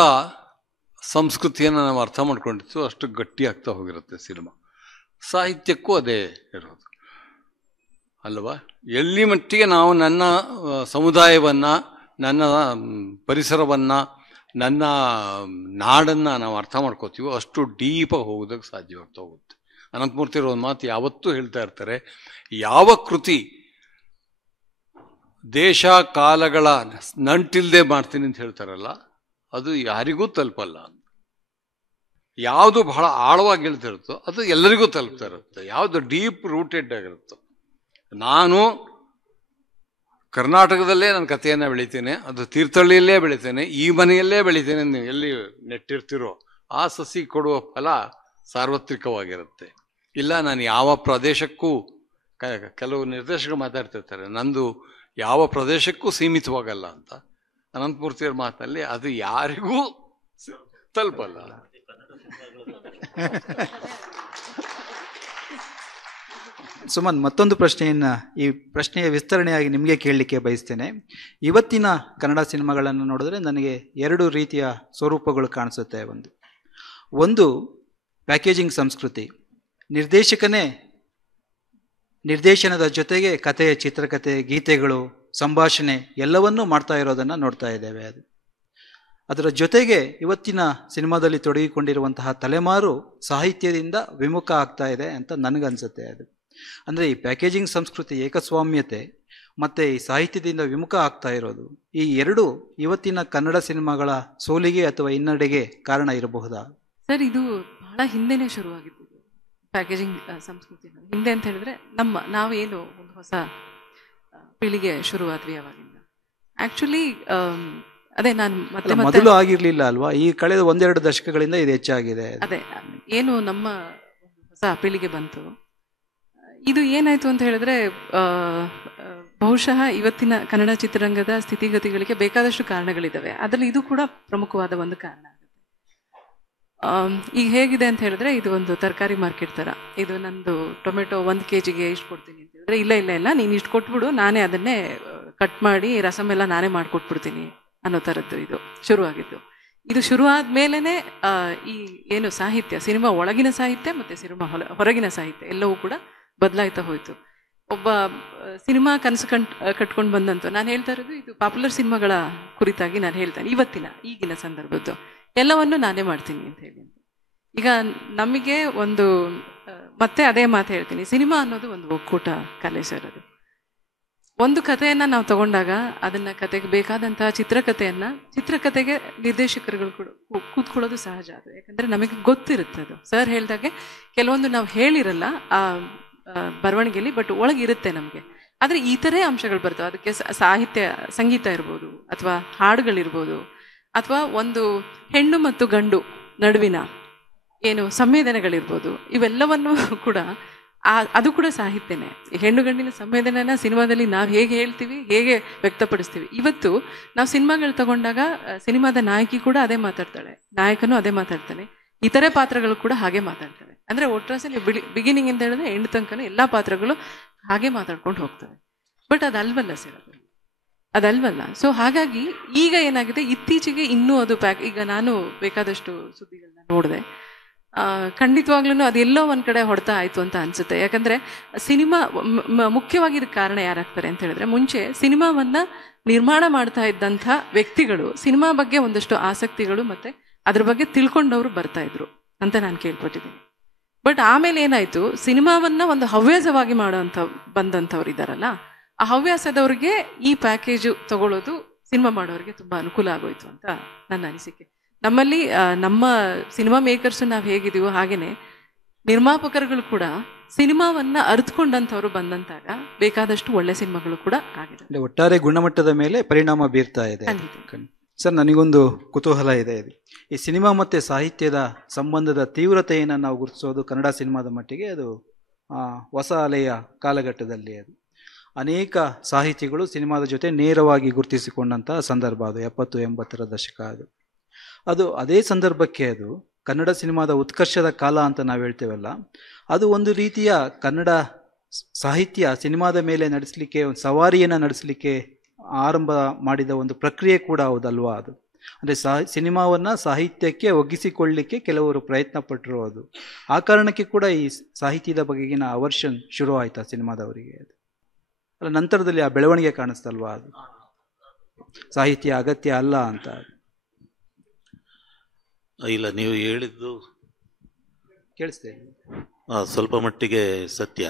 ಸಂಸ್ಕೃತಿಯನ್ನು ನಾವು ಅರ್ಥ ಮಾಡ್ಕೊಂಡಿತ್ತು ಅಷ್ಟು ಗಟ್ಟಿ ಆಗ್ತಾ ಹೋಗಿರುತ್ತೆ ಸಿನಿಮಾ. ಸಾಹಿತ್ಯಕ್ಕೂ ಅದೇ ಇರೋದು ಅಲ್ವಾ? ಎಲ್ಲಿ ಮಟ್ಟಿಗೆ ನಾವು ನನ್ನ ಸಮುದಾಯವನ್ನು, ನನ್ನ ಪರಿಸರವನ್ನು, ನನ್ನ ನಾಡನ್ನು ನಾವು ಅರ್ಥ ಮಾಡ್ಕೋತೀವೋ ಅಷ್ಟು ಡೀಪಾಗಿ ಹೋಗೋದಕ್ಕೆ ಸಾಧ್ಯವಾಗ್ತಾ ಹೋಗುತ್ತೆ. ಅನಂತಮೂರ್ತಿ ಒಂದು ಮಾತು ಯಾವತ್ತೂ ಹೇಳ್ತಾ ಇರ್ತಾರೆ, ಯಾವ ಕೃತಿ ದೇಶ ಕಾಲಗಳ ನಂಟಿಲ್ದೆ ಮಾಡ್ತೀನಿ ಅಂತ ಹೇಳ್ತಾರಲ್ಲ, ಅದು ಯಾರಿಗೂ ತಲುಪಲ್ಲ. ಯಾವುದು ಬಹಳ ಆಳವಾಗಿ ಹೇಳ್ತಿರುತ್ತೋ ಅದು ಎಲ್ಲರಿಗೂ ತಲುಪ್ತಾ ಇರುತ್ತೆ. ಯಾವುದು ಡೀಪ್ ರೂಟೆಡ್ ಆಗಿರುತ್ತೋ. ನಾನು ಕರ್ನಾಟಕದಲ್ಲೇ ನನ್ನ ಕಥೆಯನ್ನು ಬೆಳಿತೇನೆ, ಅದು ತೀರ್ಥಹಳ್ಳಿಯಲ್ಲೇ ಬೆಳಿತೇನೆ, ಈ ಮನೆಯಲ್ಲೇ ಬೆಳಿತೇನೆ, ನೀವು ಎಲ್ಲಿ ನೆಟ್ಟಿರ್ತೀರೋ ಆ ಸಸಿ ಕೊಡುವ ಫಲ ಸಾರ್ವತ್ರಿಕವಾಗಿರುತ್ತೆ. ಇಲ್ಲ ನಾನು ಯಾವ ಪ್ರದೇಶಕ್ಕೂ, ಕೆಲವು ನಿರ್ದೇಶಕರು ಮಾತಾಡ್ತಿರ್ತಾರೆ ನಂದು ಯಾವ ಪ್ರದೇಶಕ್ಕೂ ಸೀಮಿತವಾಗಲ್ಲ ಅಂತ. ಅನಂತಮೂರ್ತಿಯವ್ರ ಮಾತಿನಲ್ಲಿ ಅದು ಯಾರಿಗೂ ತಲುಪಲ್ಲ. ಸುಮನ್, ಮತ್ತೊಂದು ಪ್ರಶ್ನೆಯನ್ನು ಈ ಪ್ರಶ್ನೆಯ ವಿಸ್ತರಣೆಯಾಗಿ ನಿಮಗೆ ಕೇಳಲಿಕ್ಕೆ ಬಯಸ್ತೇನೆ. ಇವತ್ತಿನ ಕನ್ನಡ ಸಿನಿಮಾಗಳನ್ನು ನೋಡಿದ್ರೆ ನನಗೆ ಎರಡು ರೀತಿಯ ಸ್ವರೂಪಗಳು ಕಾಣಿಸುತ್ತೆ. ಒಂದು ಪ್ಯಾಕೇಜಿಂಗ್ ಸಂಸ್ಕೃತಿ. ನಿರ್ದೇಶಕನೇ ನಿರ್ದೇಶನದ ಜೊತೆಗೆ ಕಥೆಯ ಚಿತ್ರಕಥೆ, ಗೀತೆಗಳು, ಸಂಭಾಷಣೆ ಎಲ್ಲವನ್ನೂ ಮಾಡ್ತಾ ಇರೋದನ್ನು ನೋಡ್ತಾ ಇದ್ದೇವೆ. ಅದರ ಜೊತೆಗೆ ಇವತ್ತಿನ ಸಿನಿಮಾದಲ್ಲಿ ತೊಡಗಿಕೊಂಡಿರುವಂತಹ ತಲೆಮಾರು ಸಾಹಿತ್ಯದಿಂದ ವಿಮುಖ ಆಗ್ತಾ ಇದೆ ಅಂತ ನನಗನ್ಸುತ್ತೆ. ಅಂದರೆ ಈ ಪ್ಯಾಕೇಜಿಂಗ್ ಸಂಸ್ಕೃತಿ, ಏಕಸ್ವಾಮ್ಯತೆ ಮತ್ತು ಈ ಸಾಹಿತ್ಯದಿಂದ ವಿಮುಖ ಆಗ್ತಾ ಇರೋದು, ಈ ಎರಡು ಇವತ್ತಿನ ಕನ್ನಡ ಸಿನಿಮಾಗಳ ಸೋಲಿಗೆ ಅಥವಾ ಹಿನ್ನಡೆಗೆ ಕಾರಣ ಇರಬಹುದಾ? ಸರ್, ಇದು ಬಹಳ ಹಿಂದೆನೇ ಶುರುವಾಗಿದ್ದು ಪ್ಯಾಕೇಜಿಂಗ್ ಸಂಸ್ಕೃತಿ. ಹಿಂದೆ ಅಂತ ಹೇಳಿದ್ರೆ ನಾವೇನು ಒಂದು ಹೊಸ ಪೀಳಿಗೆ ಶುರುವಾದ್ವಿ ಅವಾಗಿಂದ. ಆಕ್ಚುಲಿ ಅದೇ ನಾನು ಮತ್ತೆ ಮೊದಲು ಆಗಿರ್ಲಿಲ್ಲ ಅಲ್ವಾ? ಈ ಕಳೆದ ಒಂದೆರಡು ದಶಕಗಳಿಂದ ಇದು ಹೆಚ್ಚಾಗಿದೆ. ಅದೇ ಏನು ನಮ್ಮ ಹೊಸ ಪೀಳಿಗೆ ಬಂತು, ಇದು ಏನಾಯ್ತು ಅಂತ ಹೇಳಿದ್ರೆ ಬಹುಶಃ ಇವತ್ತಿನ ಕನ್ನಡ ಚಿತ್ರರಂಗದ ಸ್ಥಿತಿಗತಿಗಳಿಗೆ ಬೇಕಾದಷ್ಟು ಕಾರಣಗಳಿದ್ದಾವೆ. ಅದರಲ್ಲಿ ಇದು ಕೂಡ ಪ್ರಮುಖವಾದ ಒಂದು ಕಾರಣ ಆಗುತ್ತೆ. ಈಗ ಹೇಗಿದೆ ಅಂತ ಹೇಳಿದ್ರೆ, ಇದು ಒಂದು ತರಕಾರಿ ಮಾರ್ಕೆಟ್ ಥರ. ಇದು ನಂದು ಟೊಮೆಟೊ 1 kg ಇಷ್ಟು ಕೊಡ್ತೀನಿ ಅಂತ ಹೇಳಿದ್ರೆ, ಇಲ್ಲ ನೀನು ಇಷ್ಟು ಕೊಟ್ಬಿಡು, ನಾನೇ ಅದನ್ನೇ ಕಟ್ ಮಾಡಿ ರಸಮ್ ಎಲ್ಲ ನಾನೇ ಮಾಡಿಕೊಟ್ಬಿಡ್ತೀನಿ ಅನ್ನೋ ಥರದ್ದು ಇದು ಶುರುವಾಗಿದ್ದು. ಇದು ಶುರುವಾದ ಮೇಲೇ ಈ ಏನು ಸಾಹಿತ್ಯ, ಸಿನಿಮಾ ಒಳಗಿನ ಸಾಹಿತ್ಯ ಮತ್ತು ಸಿನಿಮಾ ಹೊರಗಿನ ಸಾಹಿತ್ಯ ಎಲ್ಲವೂ ಕೂಡ ಬದಲಾಯ್ತಾ ಹೋಯಿತು. ಒಬ್ಬ ಸಿನಿಮಾ ಕನಸು ಕಟ್ಕೊಂಡು ಬಂದಂತು. ನಾನು ಹೇಳ್ತಾ ಇರೋದು ಇದು ಪಾಪ್ಯುಲರ್ ಸಿನಿಮಾಗಳ ಕುರಿತಾಗಿ ನಾನು ಹೇಳ್ತೇನೆ. ಈಗಿನ ಸಂದರ್ಭದ್ದು ಎಲ್ಲವನ್ನು ನಾನೇ ಮಾಡ್ತೀನಿ ಅಂತ ಹೇಳಿ. ಈಗ ನಮಗೆ ಒಂದು ಮತ್ತೆ ಅದೇ ಮಾತು ಹೇಳ್ತೀನಿ, ಸಿನಿಮಾ ಅನ್ನೋದು ಒಂದು ಒಕ್ಕೂಟ ಕಲೆ ಸರ್. ಅದು ಒಂದು ಕಥೆಯನ್ನು ನಾವು ತಗೊಂಡಾಗ ಅದನ್ನು ಕತೆಗೆ ಬೇಕಾದಂತಹ ಚಿತ್ರಕಥೆಗೆ ನಿರ್ದೇಶಕರುಗಳು ಕೂಡ ಕೂತ್ಕೊಳ್ಳೋದು ಸಹಜ. ಅದು ಯಾಕಂದರೆ ನಮಗೆ ಗೊತ್ತಿರುತ್ತೆ. ಅದು ಸರ್ ಹೇಳ್ದಾಗೆ ಕೆಲವೊಂದು ನಾವು ಹೇಳಿರಲ್ಲ ಆ ಬರವಣಿಗೆಯಲ್ಲಿ, ಬಟ್ ಒಳಗಿರುತ್ತೆ ನಮಗೆ. ಆದರೆ ಈ ಥರ ಅಂಶಗಳು ಬರ್ತವೆ. ಅದಕ್ಕೆ ಸಾಹಿತ್ಯ, ಸಂಗೀತ ಇರ್ಬೋದು, ಅಥವಾ ಹಾಡುಗಳಿರ್ಬೋದು, ಅಥವಾ ಒಂದು ಹೆಣ್ಣು ಮತ್ತು ಗಂಡು ನಡುವಿನ ಏನು ಸಂವೇದನೆಗಳಿರ್ಬೋದು, ಇವೆಲ್ಲವನ್ನು ಕೂಡ ಅದು ಕೂಡ ಸಾಹಿತ್ಯನೇ. ಹೆಣ್ಣು ಗಂಡಿನ ಸಂವೇದನೆನ ಸಿನಿಮಾದಲ್ಲಿ ನಾವು ಹೇಗೆ ಹೇಳ್ತೀವಿ, ಹೇಗೆ ವ್ಯಕ್ತಪಡಿಸ್ತೀವಿ. ಇವತ್ತು ನಾವು ಸಿನಿಮಾಗಳು ತಗೊಂಡಾಗ ಸಿನಿಮಾದ ನಾಯಕಿ ಕೂಡ ಅದೇ ಮಾತಾಡ್ತಾಳೆ, ನಾಯಕನೂ ಅದೇ ಮಾತಾಡ್ತಾನೆ, ಇತರೆ ಪಾತ್ರಗಳು ಕೂಡ ಹಾಗೆ ಮಾತಾಡ್ತವೆ. ಅಂದರೆ ಒಟ್ರಾಸಲ್ಲಿ ಬಿಗಿನಿಂಗ್ ಇಂದ ಹೇಳಿದ್ರೆ ಎಂಡ್ ತನಕನೂ ಎಲ್ಲ ಪಾತ್ರಗಳು ಹಾಗೆ ಮಾತಾಡ್ಕೊಂಡು ಹೋಗ್ತವೆ. ಬಟ್ ಅದಲ್ವಲ್ಲ ಸರ್, ಅದಲ್ವಲ್ಲ. ಸೊ ಹಾಗಾಗಿ ಈಗ ಏನಾಗಿದೆ, ಇತ್ತೀಚೆಗೆ ಇನ್ನೂ ಅದು ಈಗ ನಾನು ಬೇಕಾದಷ್ಟು ಸುದ್ದಿಗಳನ್ನ ನೋಡಿದೆ. ಖಂಡಿತವಾಗ್ಲೂ ಅದೆಲ್ಲೋ ಒಂದು ಕಡೆ ಹೊಡೆತ ಆಯಿತು ಅಂತ ಅನಿಸುತ್ತೆ. ಯಾಕಂದರೆ ಸಿನಿಮಾ ಮುಖ್ಯವಾಗಿ ಇದಕ್ಕೆ ಕಾರಣ ಯಾರಾಗ್ತಾರೆ ಅಂತ ಹೇಳಿದ್ರೆ, ಮುಂಚೆ ಸಿನಿಮಾವನ್ನು ನಿರ್ಮಾಣ ಮಾಡ್ತಾ ಇದ್ದಂಥ ವ್ಯಕ್ತಿಗಳು ಸಿನಿಮಾ ಬಗ್ಗೆ ಒಂದಷ್ಟು ಆಸಕ್ತಿಗಳು ಮತ್ತು ಅದ್ರ ಬಗ್ಗೆ ತಿಳ್ಕೊಂಡವರು ಬರ್ತಾಯಿದ್ರು ಅಂತ ನಾನು ಕೇಳ್ಪಟ್ಟಿದ್ದೀನಿ. ಬಟ್ ಆಮೇಲೆ ಏನಾಯಿತು, ಸಿನಿಮಾವನ್ನು ಒಂದು ಹವ್ಯಾಸವಾಗಿ ಮಾಡೋಂಥ ಬಂದಂಥವ್ರು ಇದ್ದಾರಲ್ಲ, ಆ ಹವ್ಯಾಸದವ್ರಿಗೆ ಈ ಪ್ಯಾಕೇಜು ತಗೊಳ್ಳೋದು ಸಿನಿಮಾ ಮಾಡೋರಿಗೆ ತುಂಬ ಅನುಕೂಲ ಆಗೋಯ್ತು ಅಂತ ನನ್ನ ಅನಿಸಿಕೆ. ನಮ್ಮಲ್ಲಿ ನಮ್ಮ ಸಿನಿಮಾ ಮೇಕರ್ಸು ನಾವು ಹೇಗಿದ್ದೀವೋ ಹಾಗೆಯೇ ನಿರ್ಮಾಪಕರುಗಳು ಕೂಡ ಸಿನಿಮಾವನ್ನು ಅರಿತುಕೊಂಡಂಥವ್ರು ಬಂದಂತಾಗ ಬೇಕಾದಷ್ಟು ಒಳ್ಳೆ ಸಿನಿಮಾಗಳು ಕೂಡ ಆಗಿದೆ. ಒಟ್ಟಾರೆ ಗುಣಮಟ್ಟದ ಮೇಲೆ ಪರಿಣಾಮ ಬೀರ್ತಾ ಇದೆ. ಸರ್, ನನಗೊಂದು ಕುತೂಹಲ ಇದೆ. ಈ ಸಿನಿಮಾ ಮತ್ತು ಸಾಹಿತ್ಯದ ಸಂಬಂಧದ ತೀವ್ರತೆಯನ್ನು ನಾವು ಗುರುತಿಸೋದು ಕನ್ನಡ ಸಿನಿಮಾದ ಮಟ್ಟಿಗೆ ಅದು ಹೊಸ ಅಲೆಯ ಕಾಲಘಟ್ಟದಲ್ಲಿ ಅದು ಅನೇಕ ಸಾಹಿತಿಗಳು ಸಿನಿಮಾದ ಜೊತೆ ನೇರವಾಗಿ ಗುರುತಿಸಿಕೊಂಡಂತಹ ಸಂದರ್ಭ ಅದು 70-80ರ ದಶಕ. ಅದು ಅದೇ ಸಂದರ್ಭಕ್ಕೆ ಅದು ಕನ್ನಡ ಸಿನಿಮಾದ ಉತ್ಕರ್ಷದ ಕಾಲ ಅಂತ ನಾವು ಹೇಳ್ತೇವಲ್ಲ, ಅದು ಒಂದು ರೀತಿಯ ಕನ್ನಡ ಸಾಹಿತ್ಯ ಸಿನಿಮಾದ ಮೇಲೆ ನಡೆಸಲಿಕ್ಕೆ ಒಂದು ಸವಾರಿಯನ್ನು ನಡೆಸಲಿಕ್ಕೆ ಆರಂಭ ಮಾಡಿದ ಒಂದು ಪ್ರಕ್ರಿಯೆ ಕೂಡ ಹೌದಲ್ವಾ ಅದು. ಅಂದರೆ ಸಿನಿಮಾವನ್ನು ಸಾಹಿತ್ಯಕ್ಕೆ ಒಗ್ಗಿಸಿಕೊಳ್ಳಲಿಕ್ಕೆ ಕೆಲವರು ಪ್ರಯತ್ನ ಪಟ್ಟರು. ಅದು ಆ ಕಾರಣಕ್ಕೆ ಕೂಡ ಈ ಸಾಹಿತ್ಯದ ಬಗೆಗಿನ ಅವರ್ಷನ್ ಶುರು ಆಯ್ತಾ ಸಿನಿಮಾದವರಿಗೆ? ಅದು ಅಲ್ಲ, ನಂತರದಲ್ಲಿ ಆ ಬೆಳವಣಿಗೆ ಕಾಣಿಸ್ತಲ್ವಾ, ಅದು ಸಾಹಿತ್ಯ ಅಗತ್ಯ ಅಲ್ಲ ಅಂತ. ಇಲ್ಲ, ನೀವು ಹೇಳಿದ್ದು ಕೇಳಿಸ್ತೇನೆ ಸ್ವಲ್ಪ ಮಟ್ಟಿಗೆ ಸತ್ಯ.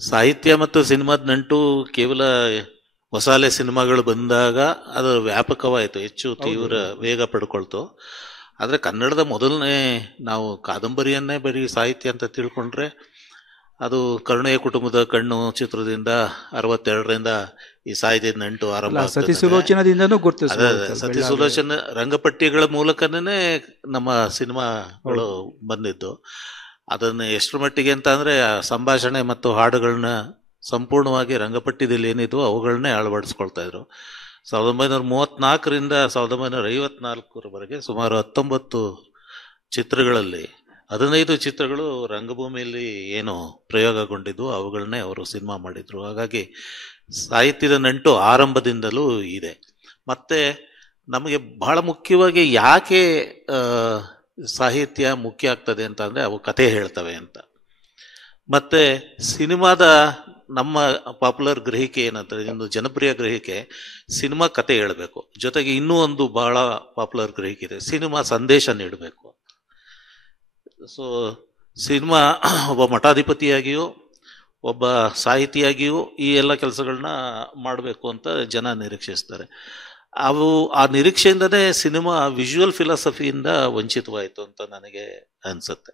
ಸಾಹಿತ್ಯ ಮತ್ತು ಸಿನಿಮಾದ ನಂಟು ಕೇವಲ ಹೊಸಾಲೆ ಸಿನಿಮಾಗಳು ಬಂದಾಗ ಅದು ವ್ಯಾಪಕವಾಯಿತು, ಹೆಚ್ಚು ತೀವ್ರ ವೇಗ ಪಡ್ಕೊಳ್ತು. ಆದರೆ ಕನ್ನಡದ ಮೊದಲನೇ ನಾವು ಕಾದಂಬರಿಯನ್ನೇ ಬರೀ ಸಾಹಿತ್ಯ ಅಂತ ತಿಳ್ಕೊಂಡ್ರೆ ಅದು ಕರುಣೆಯ ಕುಟುಂಬದ ಕಣ್ಣು ಚಿತ್ರದಿಂದ 62ರಿಂದ ಈ ಸಾಹಿತ್ಯದ ನಂಟು ಆರಂಭ. ಸತಿ ಸುಲೋಚನದಿಂದನೂ ಸತಿ ಸುಲೋಚನ ರಂಗಪಟ್ಟಿಗಳ ಮೂಲಕನೇ ನಮ್ಮ ಸಿನಿಮಾಗಳು ಬಂದಿದ್ದು. ಅದನ್ನು ಎಷ್ಟರ ಮಟ್ಟಿಗೆ ಅಂತ ಅಂದರೆ ಸಂಭಾಷಣೆ ಮತ್ತು ಹಾಡುಗಳನ್ನ ಸಂಪೂರ್ಣವಾಗಿ ರಂಗಪಟ್ಟಿದಲ್ಲಿ ಏನಿದ್ವು ಅವುಗಳನ್ನೇ ಅಳವಡಿಸ್ಕೊಳ್ತಾ ಇದ್ರು. 1934ರಿಂದ 1954ರವರೆಗೆ ಸುಮಾರು 19 ಚಿತ್ರಗಳಲ್ಲಿ 15 ಚಿತ್ರಗಳು ರಂಗಭೂಮಿಯಲ್ಲಿ ಏನು ಪ್ರಯೋಗಗೊಂಡಿದ್ವು ಅವುಗಳನ್ನೇ ಅವರು ಸಿನಿಮಾ ಮಾಡಿದರು. ಹಾಗಾಗಿ ಸಾಹಿತ್ಯದ ನಂಟು ಆರಂಭದಿಂದಲೂ ಇದೆ. ಮತ್ತು ನಮಗೆ ಬಹಳ ಮುಖ್ಯವಾಗಿ ಯಾಕೆ ಸಾಹಿತ್ಯ ಮುಖ್ಯ ಆಗ್ತದೆ ಅಂತ ಅಂದರೆ ಅವು ಕಥೆ ಹೇಳ್ತವೆ ಅಂತ. ಮತ್ತು ಸಿನಿಮಾದ ನಮ್ಮ ಪಾಪ್ಯುಲರ್ ಗ್ರಹಿಕೆ ಏನಂತಾರೆ, ಒಂದು ಜನಪ್ರಿಯ ಗ್ರಹಿಕೆ ಸಿನಿಮಾ ಕತೆ ಹೇಳಬೇಕು. ಜೊತೆಗೆ ಇನ್ನೂ ಒಂದು ಬಹಳ ಪಾಪ್ಯುಲರ್ ಗ್ರಹಿಕೆ ಇದೆ, ಸಿನಿಮಾ ಸಂದೇಶ ನೀಡಬೇಕು. ಸೊ ಸಿನಿಮಾ ಒಬ್ಬ ಮಠಾಧಿಪತಿಯಾಗಿಯೂ ಒಬ್ಬ ಸಾಹಿತಿಯಾಗಿಯೂ ಈ ಎಲ್ಲ ಕೆಲಸಗಳನ್ನ ಮಾಡಬೇಕು ಅಂತ ಜನ ನಿರೀಕ್ಷಿಸ್ತಾರೆ. ಆ ನಿರೀಕ್ಷೆಯಿಂದನೇ ಸಿನಿಮಾ ವಿಜುವಲ್ ಫಿಲಾಸಫಿಯಿಂದ ವಂಚಿತವಾಯಿತು ಅಂತ ನನಗೆ ಅನಿಸುತ್ತೆ.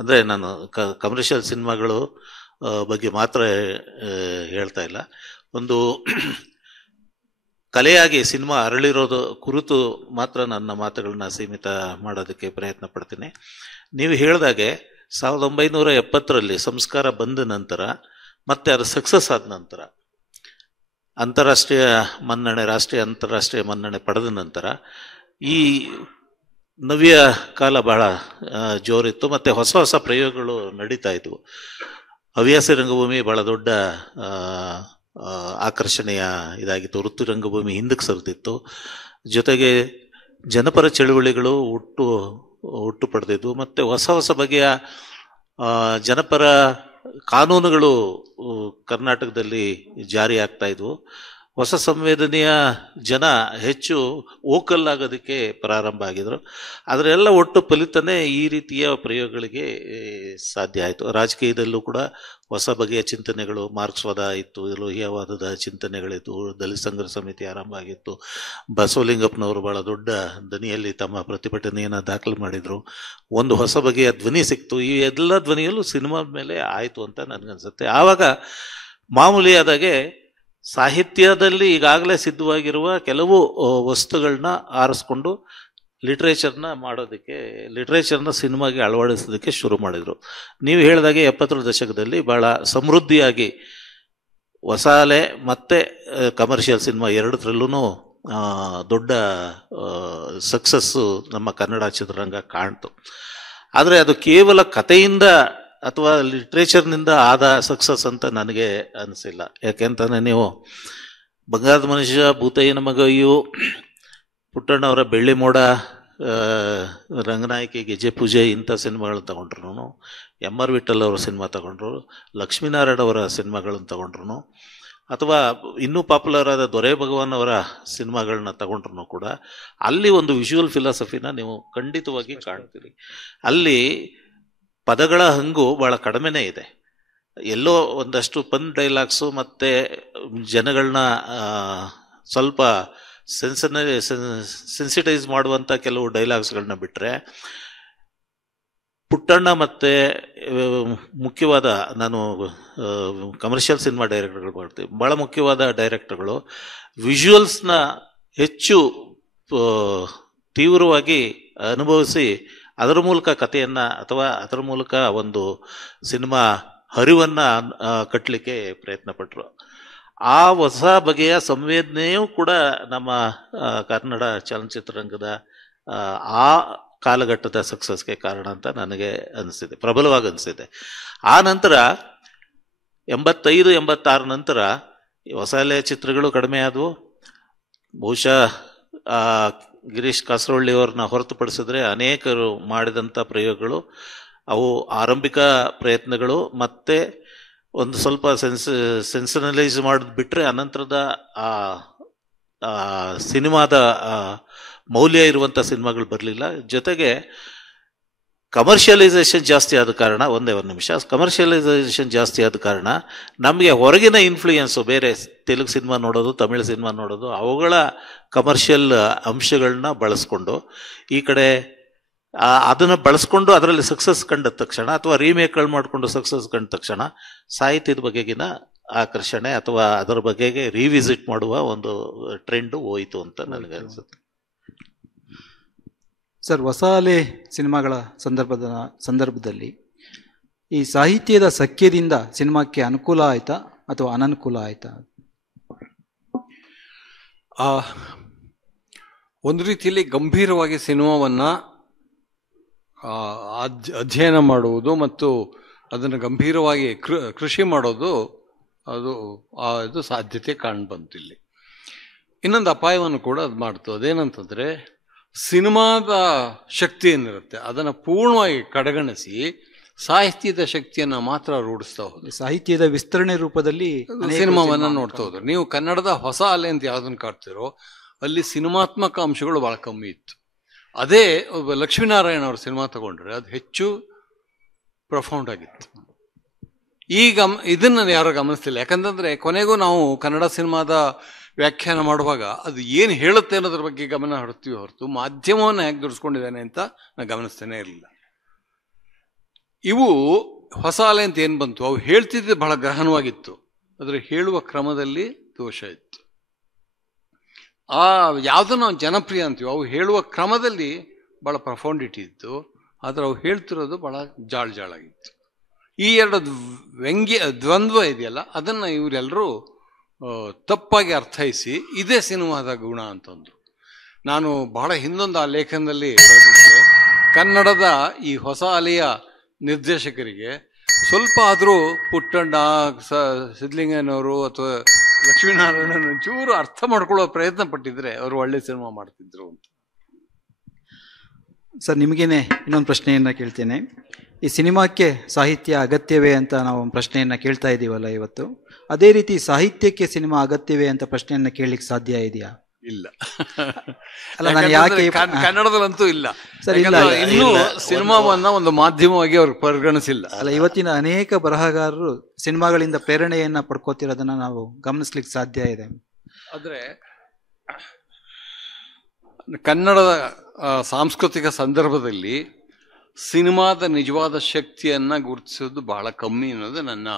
ಅಂದರೆ ನಾನು ಕಮರ್ಷಿಯಲ್ ಸಿನಿಮಾಗಳು ಬಗ್ಗೆ ಮಾತ್ರ ಹೇಳ್ತಾ ಇಲ್ಲ, ಒಂದು ಕಲೆಯಾಗಿ ಸಿನಿಮಾ ಅರಳಿರೋದು ಕುರಿತು ಮಾತ್ರ ನನ್ನ ಮಾತುಗಳನ್ನ ಸೀಮಿತ ಮಾಡೋದಕ್ಕೆ ಪ್ರಯತ್ನ ಪಡ್ತೀನಿ. ನೀವು ಹೇಳಿದಾಗೆ 1970ರಲ್ಲಿ ಸಂಸ್ಕಾರ ಬಂದ ನಂತರ ಮತ್ತೆ ಅದು ಸಕ್ಸಸ್ ಆದ ನಂತರ ಅಂತಾರಾಷ್ಟ್ರೀಯ ಮನ್ನಣೆ, ರಾಷ್ಟ್ರೀಯ ಅಂತಾರಾಷ್ಟ್ರೀಯ ಮನ್ನಣೆ ಪಡೆದ ನಂತರ ಈ ನವ್ಯ ಕಾಲ ಬಹಳ ಜೋರಿತ್ತು. ಮತ್ತು ಹೊಸ ಹೊಸ ಪ್ರಯೋಗಗಳು ನಡೀತಾ ಇದ್ವು. ಹವ್ಯಾಸಿ ರಂಗಭೂಮಿ ಬಹಳ ದೊಡ್ಡ ಆಕರ್ಷಣೆಯ ಇದಾಗಿತ್ತು. ವೃತ್ತಿ ರಂಗಭೂಮಿ ಹಿಂದಕ್ಕೆ ಸರಿದಿತ್ತು. ಜೊತೆಗೆ ಜನಪರ ಚಳುವಳಿಗಳು ಹುಟ್ಟು ಪಡೆದಿದ್ವು. ಮತ್ತು ಹೊಸ ಹೊಸ ಬಗೆಯ ಜನಪರ ಕಾನೂನುಗಳು ಕರ್ನಾಟಕದಲ್ಲಿ ಜಾರಿ ಆಗ್ತಾ ಇದ್ವು. ಹೊಸ ಸಂವೇದನೆಯ ಜನ ಹೆಚ್ಚು ವೋಕಲ್ ಆಗೋದಕ್ಕೆ ಪ್ರಾರಂಭ ಆಗಿದ್ರು. ಅದರೆಲ್ಲ ಒಟ್ಟು ಫಲಿತನೇ ಈ ರೀತಿಯ ಪ್ರಯೋಗಗಳಿಗೆ ಸಾಧ್ಯ ಆಯಿತು. ರಾಜಕೀಯದಲ್ಲೂ ಕೂಡ ಹೊಸ ಬಗೆಯ ಚಿಂತನೆಗಳು, ಮಾರ್ಕ್ಸ್ವಾದ ಇತ್ತು, ಲೋಹಿಯಾವಾದದ ಚಿಂತನೆಗಳಿತ್ತು, ದಲಿತ ಸಂಘರ್ಷ ಸಮಿತಿ ಆರಂಭ ಆಗಿತ್ತು. ಬಸವಲಿಂಗಪ್ಪನವರು ಬಹಳ ದೊಡ್ಡ ಧ್ವನಿಯಲ್ಲಿ ತಮ್ಮ ಪ್ರತಿಭಟನೆಯನ್ನು ದಾಖಲು ಮಾಡಿದರು. ಒಂದು ಹೊಸ ಬಗೆಯ ಧ್ವನಿ ಸಿಕ್ತು. ಈ ಎಲ್ಲ ಧ್ವನಿಯಲ್ಲೂ ಸಿನಿಮಾದ ಮೇಲೆ ಆಯಿತು ಅಂತ ನನಗನ್ಸುತ್ತೆ. ಆವಾಗ ಮಾಮೂಲಿಯಾದಾಗೆ ಸಾಹಿತ್ಯದಲ್ಲಿ ಈಗಾಗಲೇ ಸಿದ್ಧವಾಗಿರುವ ಕೆಲವು ವಸ್ತುಗಳನ್ನ ಆರಿಸ್ಕೊಂಡು ಲಿಟ್ರೇಚರ್ನ ಸಿನಿಮಾಗೆ ಅಳವಡಿಸೋದಕ್ಕೆ ಶುರು ಮಾಡಿದರು. ನೀವು ಹೇಳಿದಾಗೆ 70ರ ದಶಕದಲ್ಲಿ ಭಾಳ ಸಮೃದ್ಧಿಯಾಗಿ ಹೊಸ ಅಲೆ ಮತ್ತು ಕಮರ್ಷಿಯಲ್ ಸಿನಿಮಾ ಎರಡರಲ್ಲೂ ದೊಡ್ಡ ಸಕ್ಸಸ್ಸು ನಮ್ಮ ಕನ್ನಡ ಚಿತ್ರರಂಗ ಕಾಣ್ತು. ಆದರೆ ಅದು ಕೇವಲ ಕಥೆಯಿಂದ ಅಥವಾ ಲಿಟ್ರೇಚರ್ನಿಂದ ಆದ ಸಕ್ಸಸ್ ಅಂತ ನನಗೆ ಅನಿಸಿಲ್ಲ. ಯಾಕೆಂತಂದರೆ ನೀವು ಬಂಗಾರದ ಮನುಷ್ಯ, ಭೂತಯ್ಯನ ಮಗಯ್ಯು, ಪುಟ್ಟಣ್ಣವರ ಬೆಳ್ಳಿ ಮೋಡ, ರಂಗನಾಯಕಿ ಗೆಜೆ ಪೂಜೆ ಇಂಥ ಸಿನಿಮಾಗಳನ್ನ ತಗೊಂಡ್ರು, ಎಮ್ ಆರ್ ವಿಠಲ್ ಅವರ ಸಿನಿಮಾ ತಗೊಂಡ್ರು, ಲಕ್ಷ್ಮೀನಾರಾಯಣ ಅವರ ಸಿನಿಮಾಗಳನ್ನ ತಗೊಂಡ್ರು, ಅಥವಾ ಇನ್ನೂ ಪಾಪ್ಯುಲರ್ ಆದ ದೊರೆ ಭಗವಾನ್ ಅವರ ಸಿನಿಮಾಗಳನ್ನ ತಗೊಂಡ್ರು ಕೂಡ ಅಲ್ಲಿ ಒಂದು ವಿಜುವಲ್ ಫಿಲಾಸಫಿನ ನೀವು ಖಂಡಿತವಾಗಿ ಕಾಣ್ತೀರಿ. ಅಲ್ಲಿ ಪದಗಳ ಹಂಗು ಭಾಳ ಕಡಿಮೆನೇ ಇದೆ. ಎಲ್ಲೋ ಒಂದಷ್ಟು ಪನ್ ಡೈಲಾಗ್ಸು ಮತ್ತು ಜನಗಳನ್ನ ಸ್ವಲ್ಪ ಸೆನ್ಸಿಟೈಸ್ ಮಾಡುವಂಥ ಕೆಲವು ಡೈಲಾಗ್ಸ್ಗಳನ್ನ ಬಿಟ್ಟರೆ, ಪುಟ್ಟಣ್ಣ ಮತ್ತು ಮುಖ್ಯವಾದ, ನಾನು ಕಮರ್ಷಿಯಲ್ ಸಿನಿಮಾ ಡೈರೆಕ್ಟರ್ಗಳು ಮಾಡ್ತೀವಿ, ಭಾಳ ಮುಖ್ಯವಾದ ಡೈರೆಕ್ಟರ್ಗಳು ವಿಜುವಲ್ಸ್ನ ಹೆಚ್ಚು ತೀವ್ರವಾಗಿ ಅನುಭವಿಸಿ ಅದರ ಮೂಲಕ ಕಥೆಯನ್ನು ಅಥವಾ ಅದರ ಮೂಲಕ ಒಂದು ಸಿನಿಮಾ ಹರಿವನ್ನು ಕಟ್ಟಲಿಕ್ಕೆ ಪ್ರಯತ್ನ ಪಟ್ಟರು. ಆ ಹೊಸ ಬಗೆಯ ಸಂವೇದನೆಯೂ ಕೂಡ ನಮ್ಮ ಕನ್ನಡ ಚಲನಚಿತ್ರರಂಗದ ಆ ಕಾಲಘಟ್ಟದ ಸಕ್ಸಸ್ಗೆ ಕಾರಣ ಅಂತ ನನಗೆ ಅನಿಸಿದೆ, ಪ್ರಬಲವಾಗಿ ಅನಿಸಿದೆ. ಆ ನಂತರ 85-86 ನಂತರ ಹೊಸ ಎಲೆ ಚಿತ್ರಗಳು ಕಡಿಮೆ ಆದವು. ಬಹುಶಃ ಗಿರೀಶ್ ಕಾಸರವಳ್ಳಿ ಅವ್ರನ್ನ ಹೊರತುಪಡಿಸಿದ್ರೆ ಅನೇಕರು ಮಾಡಿದಂಥ ಪ್ರಯೋಗಗಳು ಅವು ಆರಂಭಿಕ ಪ್ರಯತ್ನಗಳು, ಮತ್ತು ಒಂದು ಸ್ವಲ್ಪ ಸೆನ್ಸನಲೈಸ್ ಮಾಡೋದು ಬಿಟ್ಟರೆ ಅನಂತರದ ಸಿನಿಮಾದ ಮೌಲ್ಯ ಇರುವಂಥ ಸಿನಿಮಾಗಳು ಬರಲಿಲ್ಲ. ಜೊತೆಗೆ ಕಮರ್ಷಿಯಲೈಸೇಷನ್ ಜಾಸ್ತಿ ಆದ ಕಾರಣ, ಒಂದೇ ಒಂದು ನಿಮಿಷ, ಕಮರ್ಷಿಯಲೈಸೇಷನ್ ಜಾಸ್ತಿ ಆದ ಕಾರಣ ನಮಗೆ ಹೊರಗಿನ ಇನ್ಫ್ಲೂಯೆನ್ಸು, ಬೇರೆ ತೆಲುಗು ಸಿನಿಮಾ ನೋಡೋದು, ತಮಿಳು ಸಿನಿಮಾ ನೋಡೋದು, ಅವುಗಳ ಕಮರ್ಷಿಯಲ್ ಅಂಶಗಳನ್ನ ಬಳಸ್ಕೊಂಡು ಈ ಕಡೆ ಅದನ್ನು ಬಳಸ್ಕೊಂಡು ಅದರಲ್ಲಿ ಸಕ್ಸಸ್ ಕಂಡ ತಕ್ಷಣ ಅಥವಾ ರೀಮೇಕ್ಗಳು ಮಾಡಿಕೊಂಡು ಸಕ್ಸಸ್ ಕಂಡ ತಕ್ಷಣ ಸಾಹಿತ್ಯದ ಬಗೆಗಿನ ಆಕರ್ಷಣೆ ಅಥವಾ ಅದರ ಬಗೆಗೆ ರಿವಿಸಿಟ್ ಮಾಡುವ ಒಂದು ಟ್ರೆಂಡು ಹೋಯಿತು ಅಂತ ನನಗೆ ಅನಿಸುತ್ತೆ. ಸರ್, ಹೊಸ ಅಲೆ ಸಿನಿಮಾಗಳ ಸಂದರ್ಭದಲ್ಲಿ ಈ ಸಾಹಿತ್ಯದ ಸಖ್ಯದಿಂದ ಸಿನಿಮಾಕ್ಕೆ ಅನುಕೂಲ ಆಯ್ತಾ ಅಥವಾ ಅನನುಕೂಲ ಆಯ್ತಾ? ಒಂದು ರೀತಿಯಲ್ಲಿ ಗಂಭೀರವಾಗಿ ಸಿನಿಮಾವನ್ನು ಅಧ್ಯಯನ ಮಾಡುವುದು ಮತ್ತು ಅದನ್ನು ಗಂಭೀರವಾಗಿ ಕೃಷಿ ಮಾಡೋದು ಅದು ಸಾಧ್ಯತೆ ಕಾಣ್ಬಂತು. ಇಲ್ಲಿ ಇನ್ನೊಂದು ಅಪಾಯವನ್ನು ಕೂಡ ಅದು ಮಾಡ್ತು. ಅದೇನಂತಂದರೆ, ಸಿನಿಮಾದ ಶಕ್ತಿ ಏನಿರುತ್ತೆ ಅದನ್ನು ಪೂರ್ಣವಾಗಿ ಕಡೆಗಣಿಸಿ ಸಾಹಿತ್ಯದ ಶಕ್ತಿಯನ್ನು ಮಾತ್ರ ರೂಢಿಸ್ತಾ ಹೋದ್ರು. ಸಾಹಿತ್ಯದ ವಿಸ್ತರಣೆ ರೂಪದಲ್ಲಿ ಸಿನಿಮಾವನ್ನು ನೋಡ್ತಾ ಹೋದ್ರು. ನೀವು ಕನ್ನಡದ ಹೊಸ ಅಲೆ ಅಂತ ಯಾವುದನ್ನು ಕಾಡ್ತಿರೋ ಅಲ್ಲಿ ಸಿನಿಮಾತ್ಮಕ ಅಂಶಗಳು ಭಾಳ ಕಮ್ಮಿ ಇತ್ತು. ಅದೇ ಲಕ್ಷ್ಮೀನಾರಾಯಣ ಅವ್ರ ಸಿನಿಮಾ ತಗೊಂಡ್ರೆ ಅದು ಹೆಚ್ಚು ಪ್ರೊಫೌಂಡ್ ಆಗಿತ್ತು. ಈಗ ಇದನ್ನು ಯಾರು ಗಮನಿಸ್ತಿಲ್ಲ. ಯಾಕಂತಂದರೆ ಕೊನೆಗೂ ನಾವು ಕನ್ನಡ ಸಿನಿಮಾದ ವ್ಯಾಖ್ಯಾನ ಮಾಡುವಾಗ ಅದು ಏನು ಹೇಳುತ್ತೆ ಅನ್ನೋದ್ರ ಬಗ್ಗೆ ಗಮನ ಹರಿಸ್ತೀವಿ ಹೊರತು ಮಾಧ್ಯಮವನ್ನು ಹೇಗೆ ದುಡಿಸ್ಕೊಂಡಿದ್ದಾನೆ ಅಂತ ನಾನು ಗಮನಿಸ್ತೇನೆ ಇರಲಿಲ್ಲ. ಇವು ಹೊಸ ಅಲೆ ಅಂತ ಏನು ಬಂತು, ಅವು ಹೇಳ್ತಿದ್ದೆ ಬಹಳ ಗಹನವಾಗಿತ್ತು, ಆದರೆ ಹೇಳುವ ಕ್ರಮದಲ್ಲಿ ದೋಷ ಇತ್ತು. ಯಾವುದೋ ನಾವು ಜನಪ್ರಿಯ ಅಂತೀವಿ, ಅವು ಹೇಳುವ ಕ್ರಮದಲ್ಲಿ ಭಾಳ ಪ್ರೊಫೌಂಡಿಟಿ ಇತ್ತು, ಆದರೆ ಅವು ಹೇಳ್ತಿರೋದು ಭಾಳ ಜಾಳಾಗಿತ್ತು. ಈ ಎರಡು ದ್ವಂದ್ವ ಇದೆಯಲ್ಲ, ಅದನ್ನು ಇವರೆಲ್ಲರೂ ತಪ್ಪಾಗಿ ಅರ್ಥೈಸಿ ಇದೇ ಸಿನಿಮಾದ ಗುಣ ಅಂತಂದರು. ನಾನು ಬಹಳ ಹಿಂದೊಂದು ಆ ಲೇಖನದಲ್ಲಿ ಬರೆದಿದ್ದೆ, ಕನ್ನಡದ ಈ ಹೊಸ ಅಲೆಯ ನಿರ್ದೇಶಕರಿಗೆ ಸ್ವಲ್ಪ ಆದರೂ ಪುಟ್ಟಣ್ಣ, ಸಿದ್ಧಲಿಂಗನವರು ಅಥವಾ ಲಕ್ಷ್ಮೀನಾರಾಯಣನ ಚೂರು ಅರ್ಥ ಮಾಡ್ಕೊಳ್ಳೋ ಪ್ರಯತ್ನ ಪಟ್ಟಿದ್ರೆ ಅವರು ಒಳ್ಳೆ ಸಿನಿಮಾ ಮಾಡ್ತಿದ್ರು ಅಂತ. ಸರ್, ನಿಮಗೇನೆ ಇನ್ನೊಂದು ಪ್ರಶ್ನೆಯನ್ನು ಕೇಳ್ತೇನೆ. ಈ ಸಿನಿಮಾಕ್ಕೆ ಸಾಹಿತ್ಯ ಅಗತ್ಯವೇ ಅಂತ ನಾವು ಪ್ರಶ್ನೆಯನ್ನು ಕೇಳ್ತಾ ಇದ್ದೀವಲ್ಲ ಇವತ್ತು, ಅದೇ ರೀತಿ ಸಾಹಿತ್ಯಕ್ಕೆ ಸಿನಿಮಾ ಅಗತ್ಯವೇ ಅಂತ ಪ್ರಶ್ನೆಯನ್ನು ಕೇಳಲಿಕ್ಕೆ ಸಾಧ್ಯ ಇದೆಯಾ? ಇಲ್ಲ. ಅಲ್ಲ, ನಾನು ಯಾಕೆ ಕನ್ನಡದಲ್ಲಂತೂ ಇಲ್ಲ ಸರ್, ಇಲ್ಲ, ಇನ್ನೂ ಸಿನಿಮಾವನ್ನ ಒಂದು ಮಾಧ್ಯಮವಾಗಿ ಅವ್ರು ಪರಿಗಣಿಸಿಲ್ಲ. ಅಲ್ಲ, ಇವತ್ತಿನ ಅನೇಕ ಬರಹಗಾರರು ಸಿನಿಮಾಗಳಿಂದ ಪ್ರೇರಣೆಯನ್ನ ಪಡ್ಕೋತಿರೋದನ್ನ ನಾವು ಗಮನಿಸ್ಲಿಕ್ಕೆ ಸಾಧ್ಯ ಇದೆ. ಆದ್ರೆ ಕನ್ನಡದ ಸಾಂಸ್ಕೃತಿಕ ಸಂದರ್ಭದಲ್ಲಿ ಸಿನಿಮಾದ ನಿಜವಾದ ಶಕ್ತಿಯನ್ನ ಗುರುತಿಸೋದು ಬಹಳ ಕಮ್ಮಿ ಅನ್ನೋದು ನನ್ನ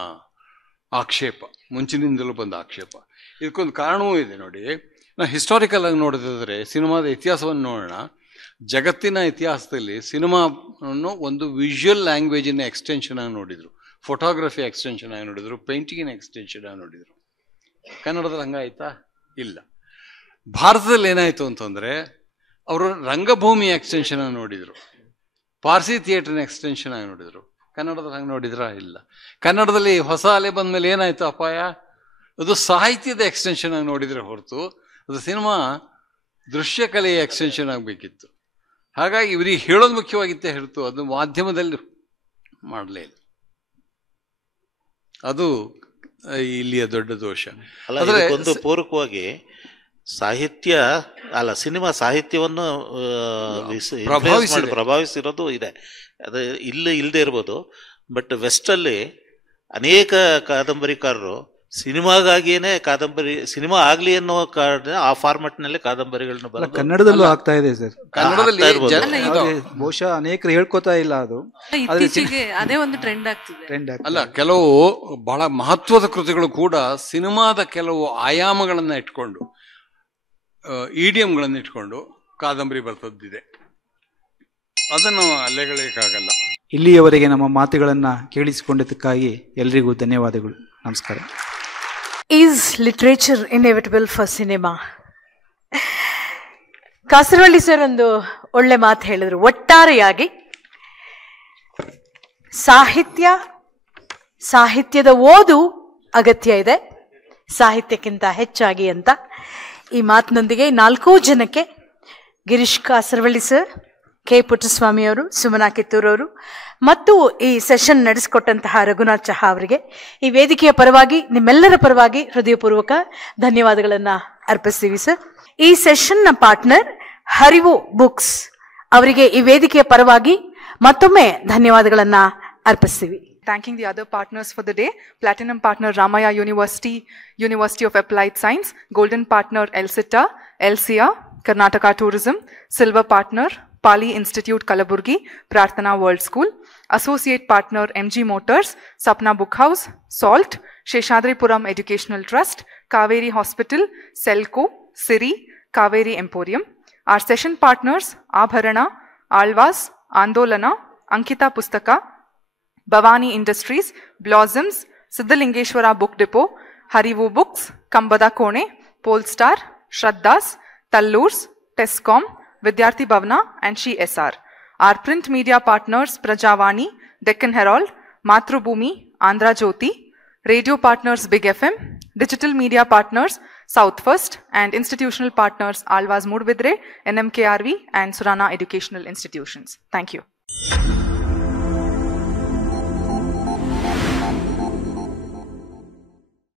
ಆಕ್ಷೇಪ, ಮುಂಚಿನಿಂದಲೂ ಬಂದ ಆಕ್ಷೇಪ. ಇದಕ್ಕೊಂದು ಕಾರಣವೂ ಇದೆ ನೋಡಿ. ನಾವು ಹಿಸ್ಟಾರಿಕಲ್ ಆಗಿ ನೋಡೋದಾದ್ರೆ ಸಿನಿಮಾದ ಇತಿಹಾಸವನ್ನು ನೋಡೋಣ. ಜಗತ್ತಿನ ಇತಿಹಾಸದಲ್ಲಿ ಸಿನಿಮಾವನ್ನು ಒಂದು ವಿಜುವಲ್ ಲ್ಯಾಂಗ್ವೇಜಿನ ಎಕ್ಸ್ಟೆನ್ಷನ್ ಆಗಿ ನೋಡಿದ್ರು, ಫೋಟೋಗ್ರಫಿ ಎಕ್ಸ್ಟೆನ್ಷನ್ ಆಗಿ ನೋಡಿದ್ರು, ಪೇಂಟಿಂಗಿನ ಎಕ್ಸ್ಟೆನ್ಷನ್ ಆಗಿ ನೋಡಿದ್ರು. ಕನ್ನಡದಲ್ಲಿ ಹಂಗಾಯ್ತಾ? ಇಲ್ಲ. ಭಾರತದಲ್ಲಿ ಏನಾಯ್ತು ಅಂತಂದ್ರೆ ಅವರು ರಂಗಭೂಮಿ ಎಕ್ಸ್ಟೆನ್ಷನ್ ಆಗಿ ನೋಡಿದ್ರು, ಪಾರ್ಸಿ ಥಿಯೇಟರ್ನ ಎಕ್ಸ್ಟೆನ್ಷನ್ ಆಗಿ ನೋಡಿದ್ರು. ಕನ್ನಡದಲ್ಲಿ ಹಂಗೆ ನೋಡಿದ್ರ? ಇಲ್ಲ. ಕನ್ನಡದಲ್ಲಿ ಹೊಸ ಅಲೆ ಬಂದ ಮೇಲೆ ಏನಾಯ್ತು ಅಪಾಯ? ಅದು ಸಾಹಿತ್ಯದ ಎಕ್ಸ್ಟೆನ್ಷನ್ ಆಗಿ ನೋಡಿದ್ರೆ ಹೊರತು ಅದು ಸಿನಿಮಾ ದೃಶ್ಯ ಕಲೆಯ ಎಕ್ಸ್ಟೆನ್ಷನ್ ಆಗಬೇಕಿತ್ತು. ಹಾಗಾಗಿ ಇವರಿಗೆ ಹೇಳೋದು ಮುಖ್ಯವಾಗಿತ್ತೇ ಹೊರತು ಅದು ಮಾಧ್ಯಮದಲ್ಲಿ ಮಾಡಲೇ ಇಲ್ಲ. ಅದು ಇಲ್ಲಿಯ ದೊಡ್ಡ ದೋಷ. ಒಂದು ಪೂರಕವಾಗಿ ಸಾಹಿತ್ಯ ಅಲ್ಲ, ಸಿನಿಮಾ ಸಾಹಿತ್ಯವನ್ನು ಪ್ರಭಾವಿಸಿರೋದು ಇದೆ. ಅದು ಇಲ್ಲದೆ ಇರ್ಬೋದು. ಬಟ್ ವೆಸ್ಟಲ್ಲಿ ಅನೇಕ ಕಾದಂಬರಿಕಾರರು ಸಿನಿಮಾಗಾಗಿಯೇ ಸಿನಿಮಾ ಆಗ್ಲಿ ಅನ್ನೋ ಕಾರಣ ಆ ಫಾರ್ಮೆಟ್ ನಲ್ಲಿ ಕಾದಂಬರಿಗಳನ್ನ ಬರೆದು ಕನ್ನಡದಲ್ಲೂ ಆಗ್ತಾ ಇದೆ ಸರ್. ಕನ್ನಡದಲ್ಲಿ ಬಹುಶಃ ಅನೇಕರು ಹೇಳ್ಕೊತಾ ಇಲ್ಲ. ಅದು ಇತ್ತೀಚೆಗೆ ಅದೇ ಒಂದು ಟ್ರೆಂಡ್ ಆಗ್ತಿದೆ. ಅಲ್ಲ, ಕೆಲವು ಬಹಳ ಮಹತ್ವದ ಕೃತಿಗಳು ಕೂಡ ಸಿನಿಮಾದ ಕೆಲವು ಆಯಾಮಗಳನ್ನ ಇಟ್ಕೊಂಡು, ಇಡಿಯಂಗಳನ್ನ ಇಟ್ಕೊಂಡು ಕಾದಂಬರಿ ಬರ್ತದ್ದಿದೆ. ಅದನ್ನು ಅಲ್ಲೆಗಳಿಗಾಗಲ್ಲ. ಇಲ್ಲಿಯವರೆಗೆ ನಮ್ಮ ಮಾತುಗಳನ್ನು ಕೇಳಿಸಿಕೊಂಡಿದ್ದಕ್ಕಾಗಿ ಎಲ್ರಿಗೂ ಧನ್ಯವಾದಗಳು. ನಮಸ್ಕಾರ. Is literature inevitable for cinema? Kasaravalli sir ಒಂದು ಒಳ್ಳೆ ಮಾತು ಹೇಳಿದ್ರು. ಒಟ್ಟಾರೆಯಾಗಿ ಸಾಹಿತ್ಯದ ಓದು ಅಗತ್ಯ ಇದೆ ಸಾಹಿತ್ಯಕ್ಕಿಂತ ಹೆಚ್ಚಾಗಿ ಅಂತ. ಈ ಮಾತಿನೊಂದಿಗೆ 4 ಜನಕ್ಕೆ ಗಿರೀಶ್ ಕಾಸರವಳ್ಳಿ ಸರ್, ಕೆ ಪುಟ್ಟಸ್ವಾಮಿ ಅವರು, ಸುಮನಾ ಕಿತ್ತೂರವರು ಮತ್ತು ಈ ಸೆಷನ್ ನಡೆಸಿಕೊಟ್ಟಂತಹ ರಘುನಾಥ್ ಚಹಾ ಅವರಿಗೆ ಈ ವೇದಿಕೆಯ ಪರವಾಗಿ, ನಿಮ್ಮೆಲ್ಲರ ಪರವಾಗಿ ಹೃದಯಪೂರ್ವಕ ಧನ್ಯವಾದಗಳನ್ನು ಅರ್ಪಿಸ್ತೀವಿ ಸರ್. ಈ ಸೆಷನ್ನ ಪಾರ್ಟ್ನರ್ ಹರಿವು ಬುಕ್ಸ್ ಅವರಿಗೆ ಈ ವೇದಿಕೆಯ ಪರವಾಗಿ ಮತ್ತೊಮ್ಮೆ ಧನ್ಯವಾದಗಳನ್ನು ಅರ್ಪಿಸ್ತೀವಿ. Thanking the other partners for the day. Platinum partner Ramaya University, University of Applied Science. Golden partner ELCITA, ELSIA, Karnataka Tourism. Silver partner Pali Institute Kalaburgi, Prarthana World School. Associate partner MG Motors, Sapna Book House, SALT, Sheshadripuram Educational Trust, Kaveri Hospital, Selco, Siri, Kaveri Emporium. Our session partners Abharana, Alvas, Andolana, Ankita Pustaka, Bhavani Industries, Blossoms, Siddhalingeshwara Book Depot, Harivu Books, Kambada Kone, Polestar, Shraddhas, Tallurs, Tescom, Vidyarthi Bhavana and She SR. Our print media partners Prajavani, Deccan Herald, Mathrubhumi, Andhra Jyoti. Radio partners Big FM. Digital media partners South First and institutional partners Alvaz Moodbidre, NMKRV and Surana Educational Institutions. Thank you.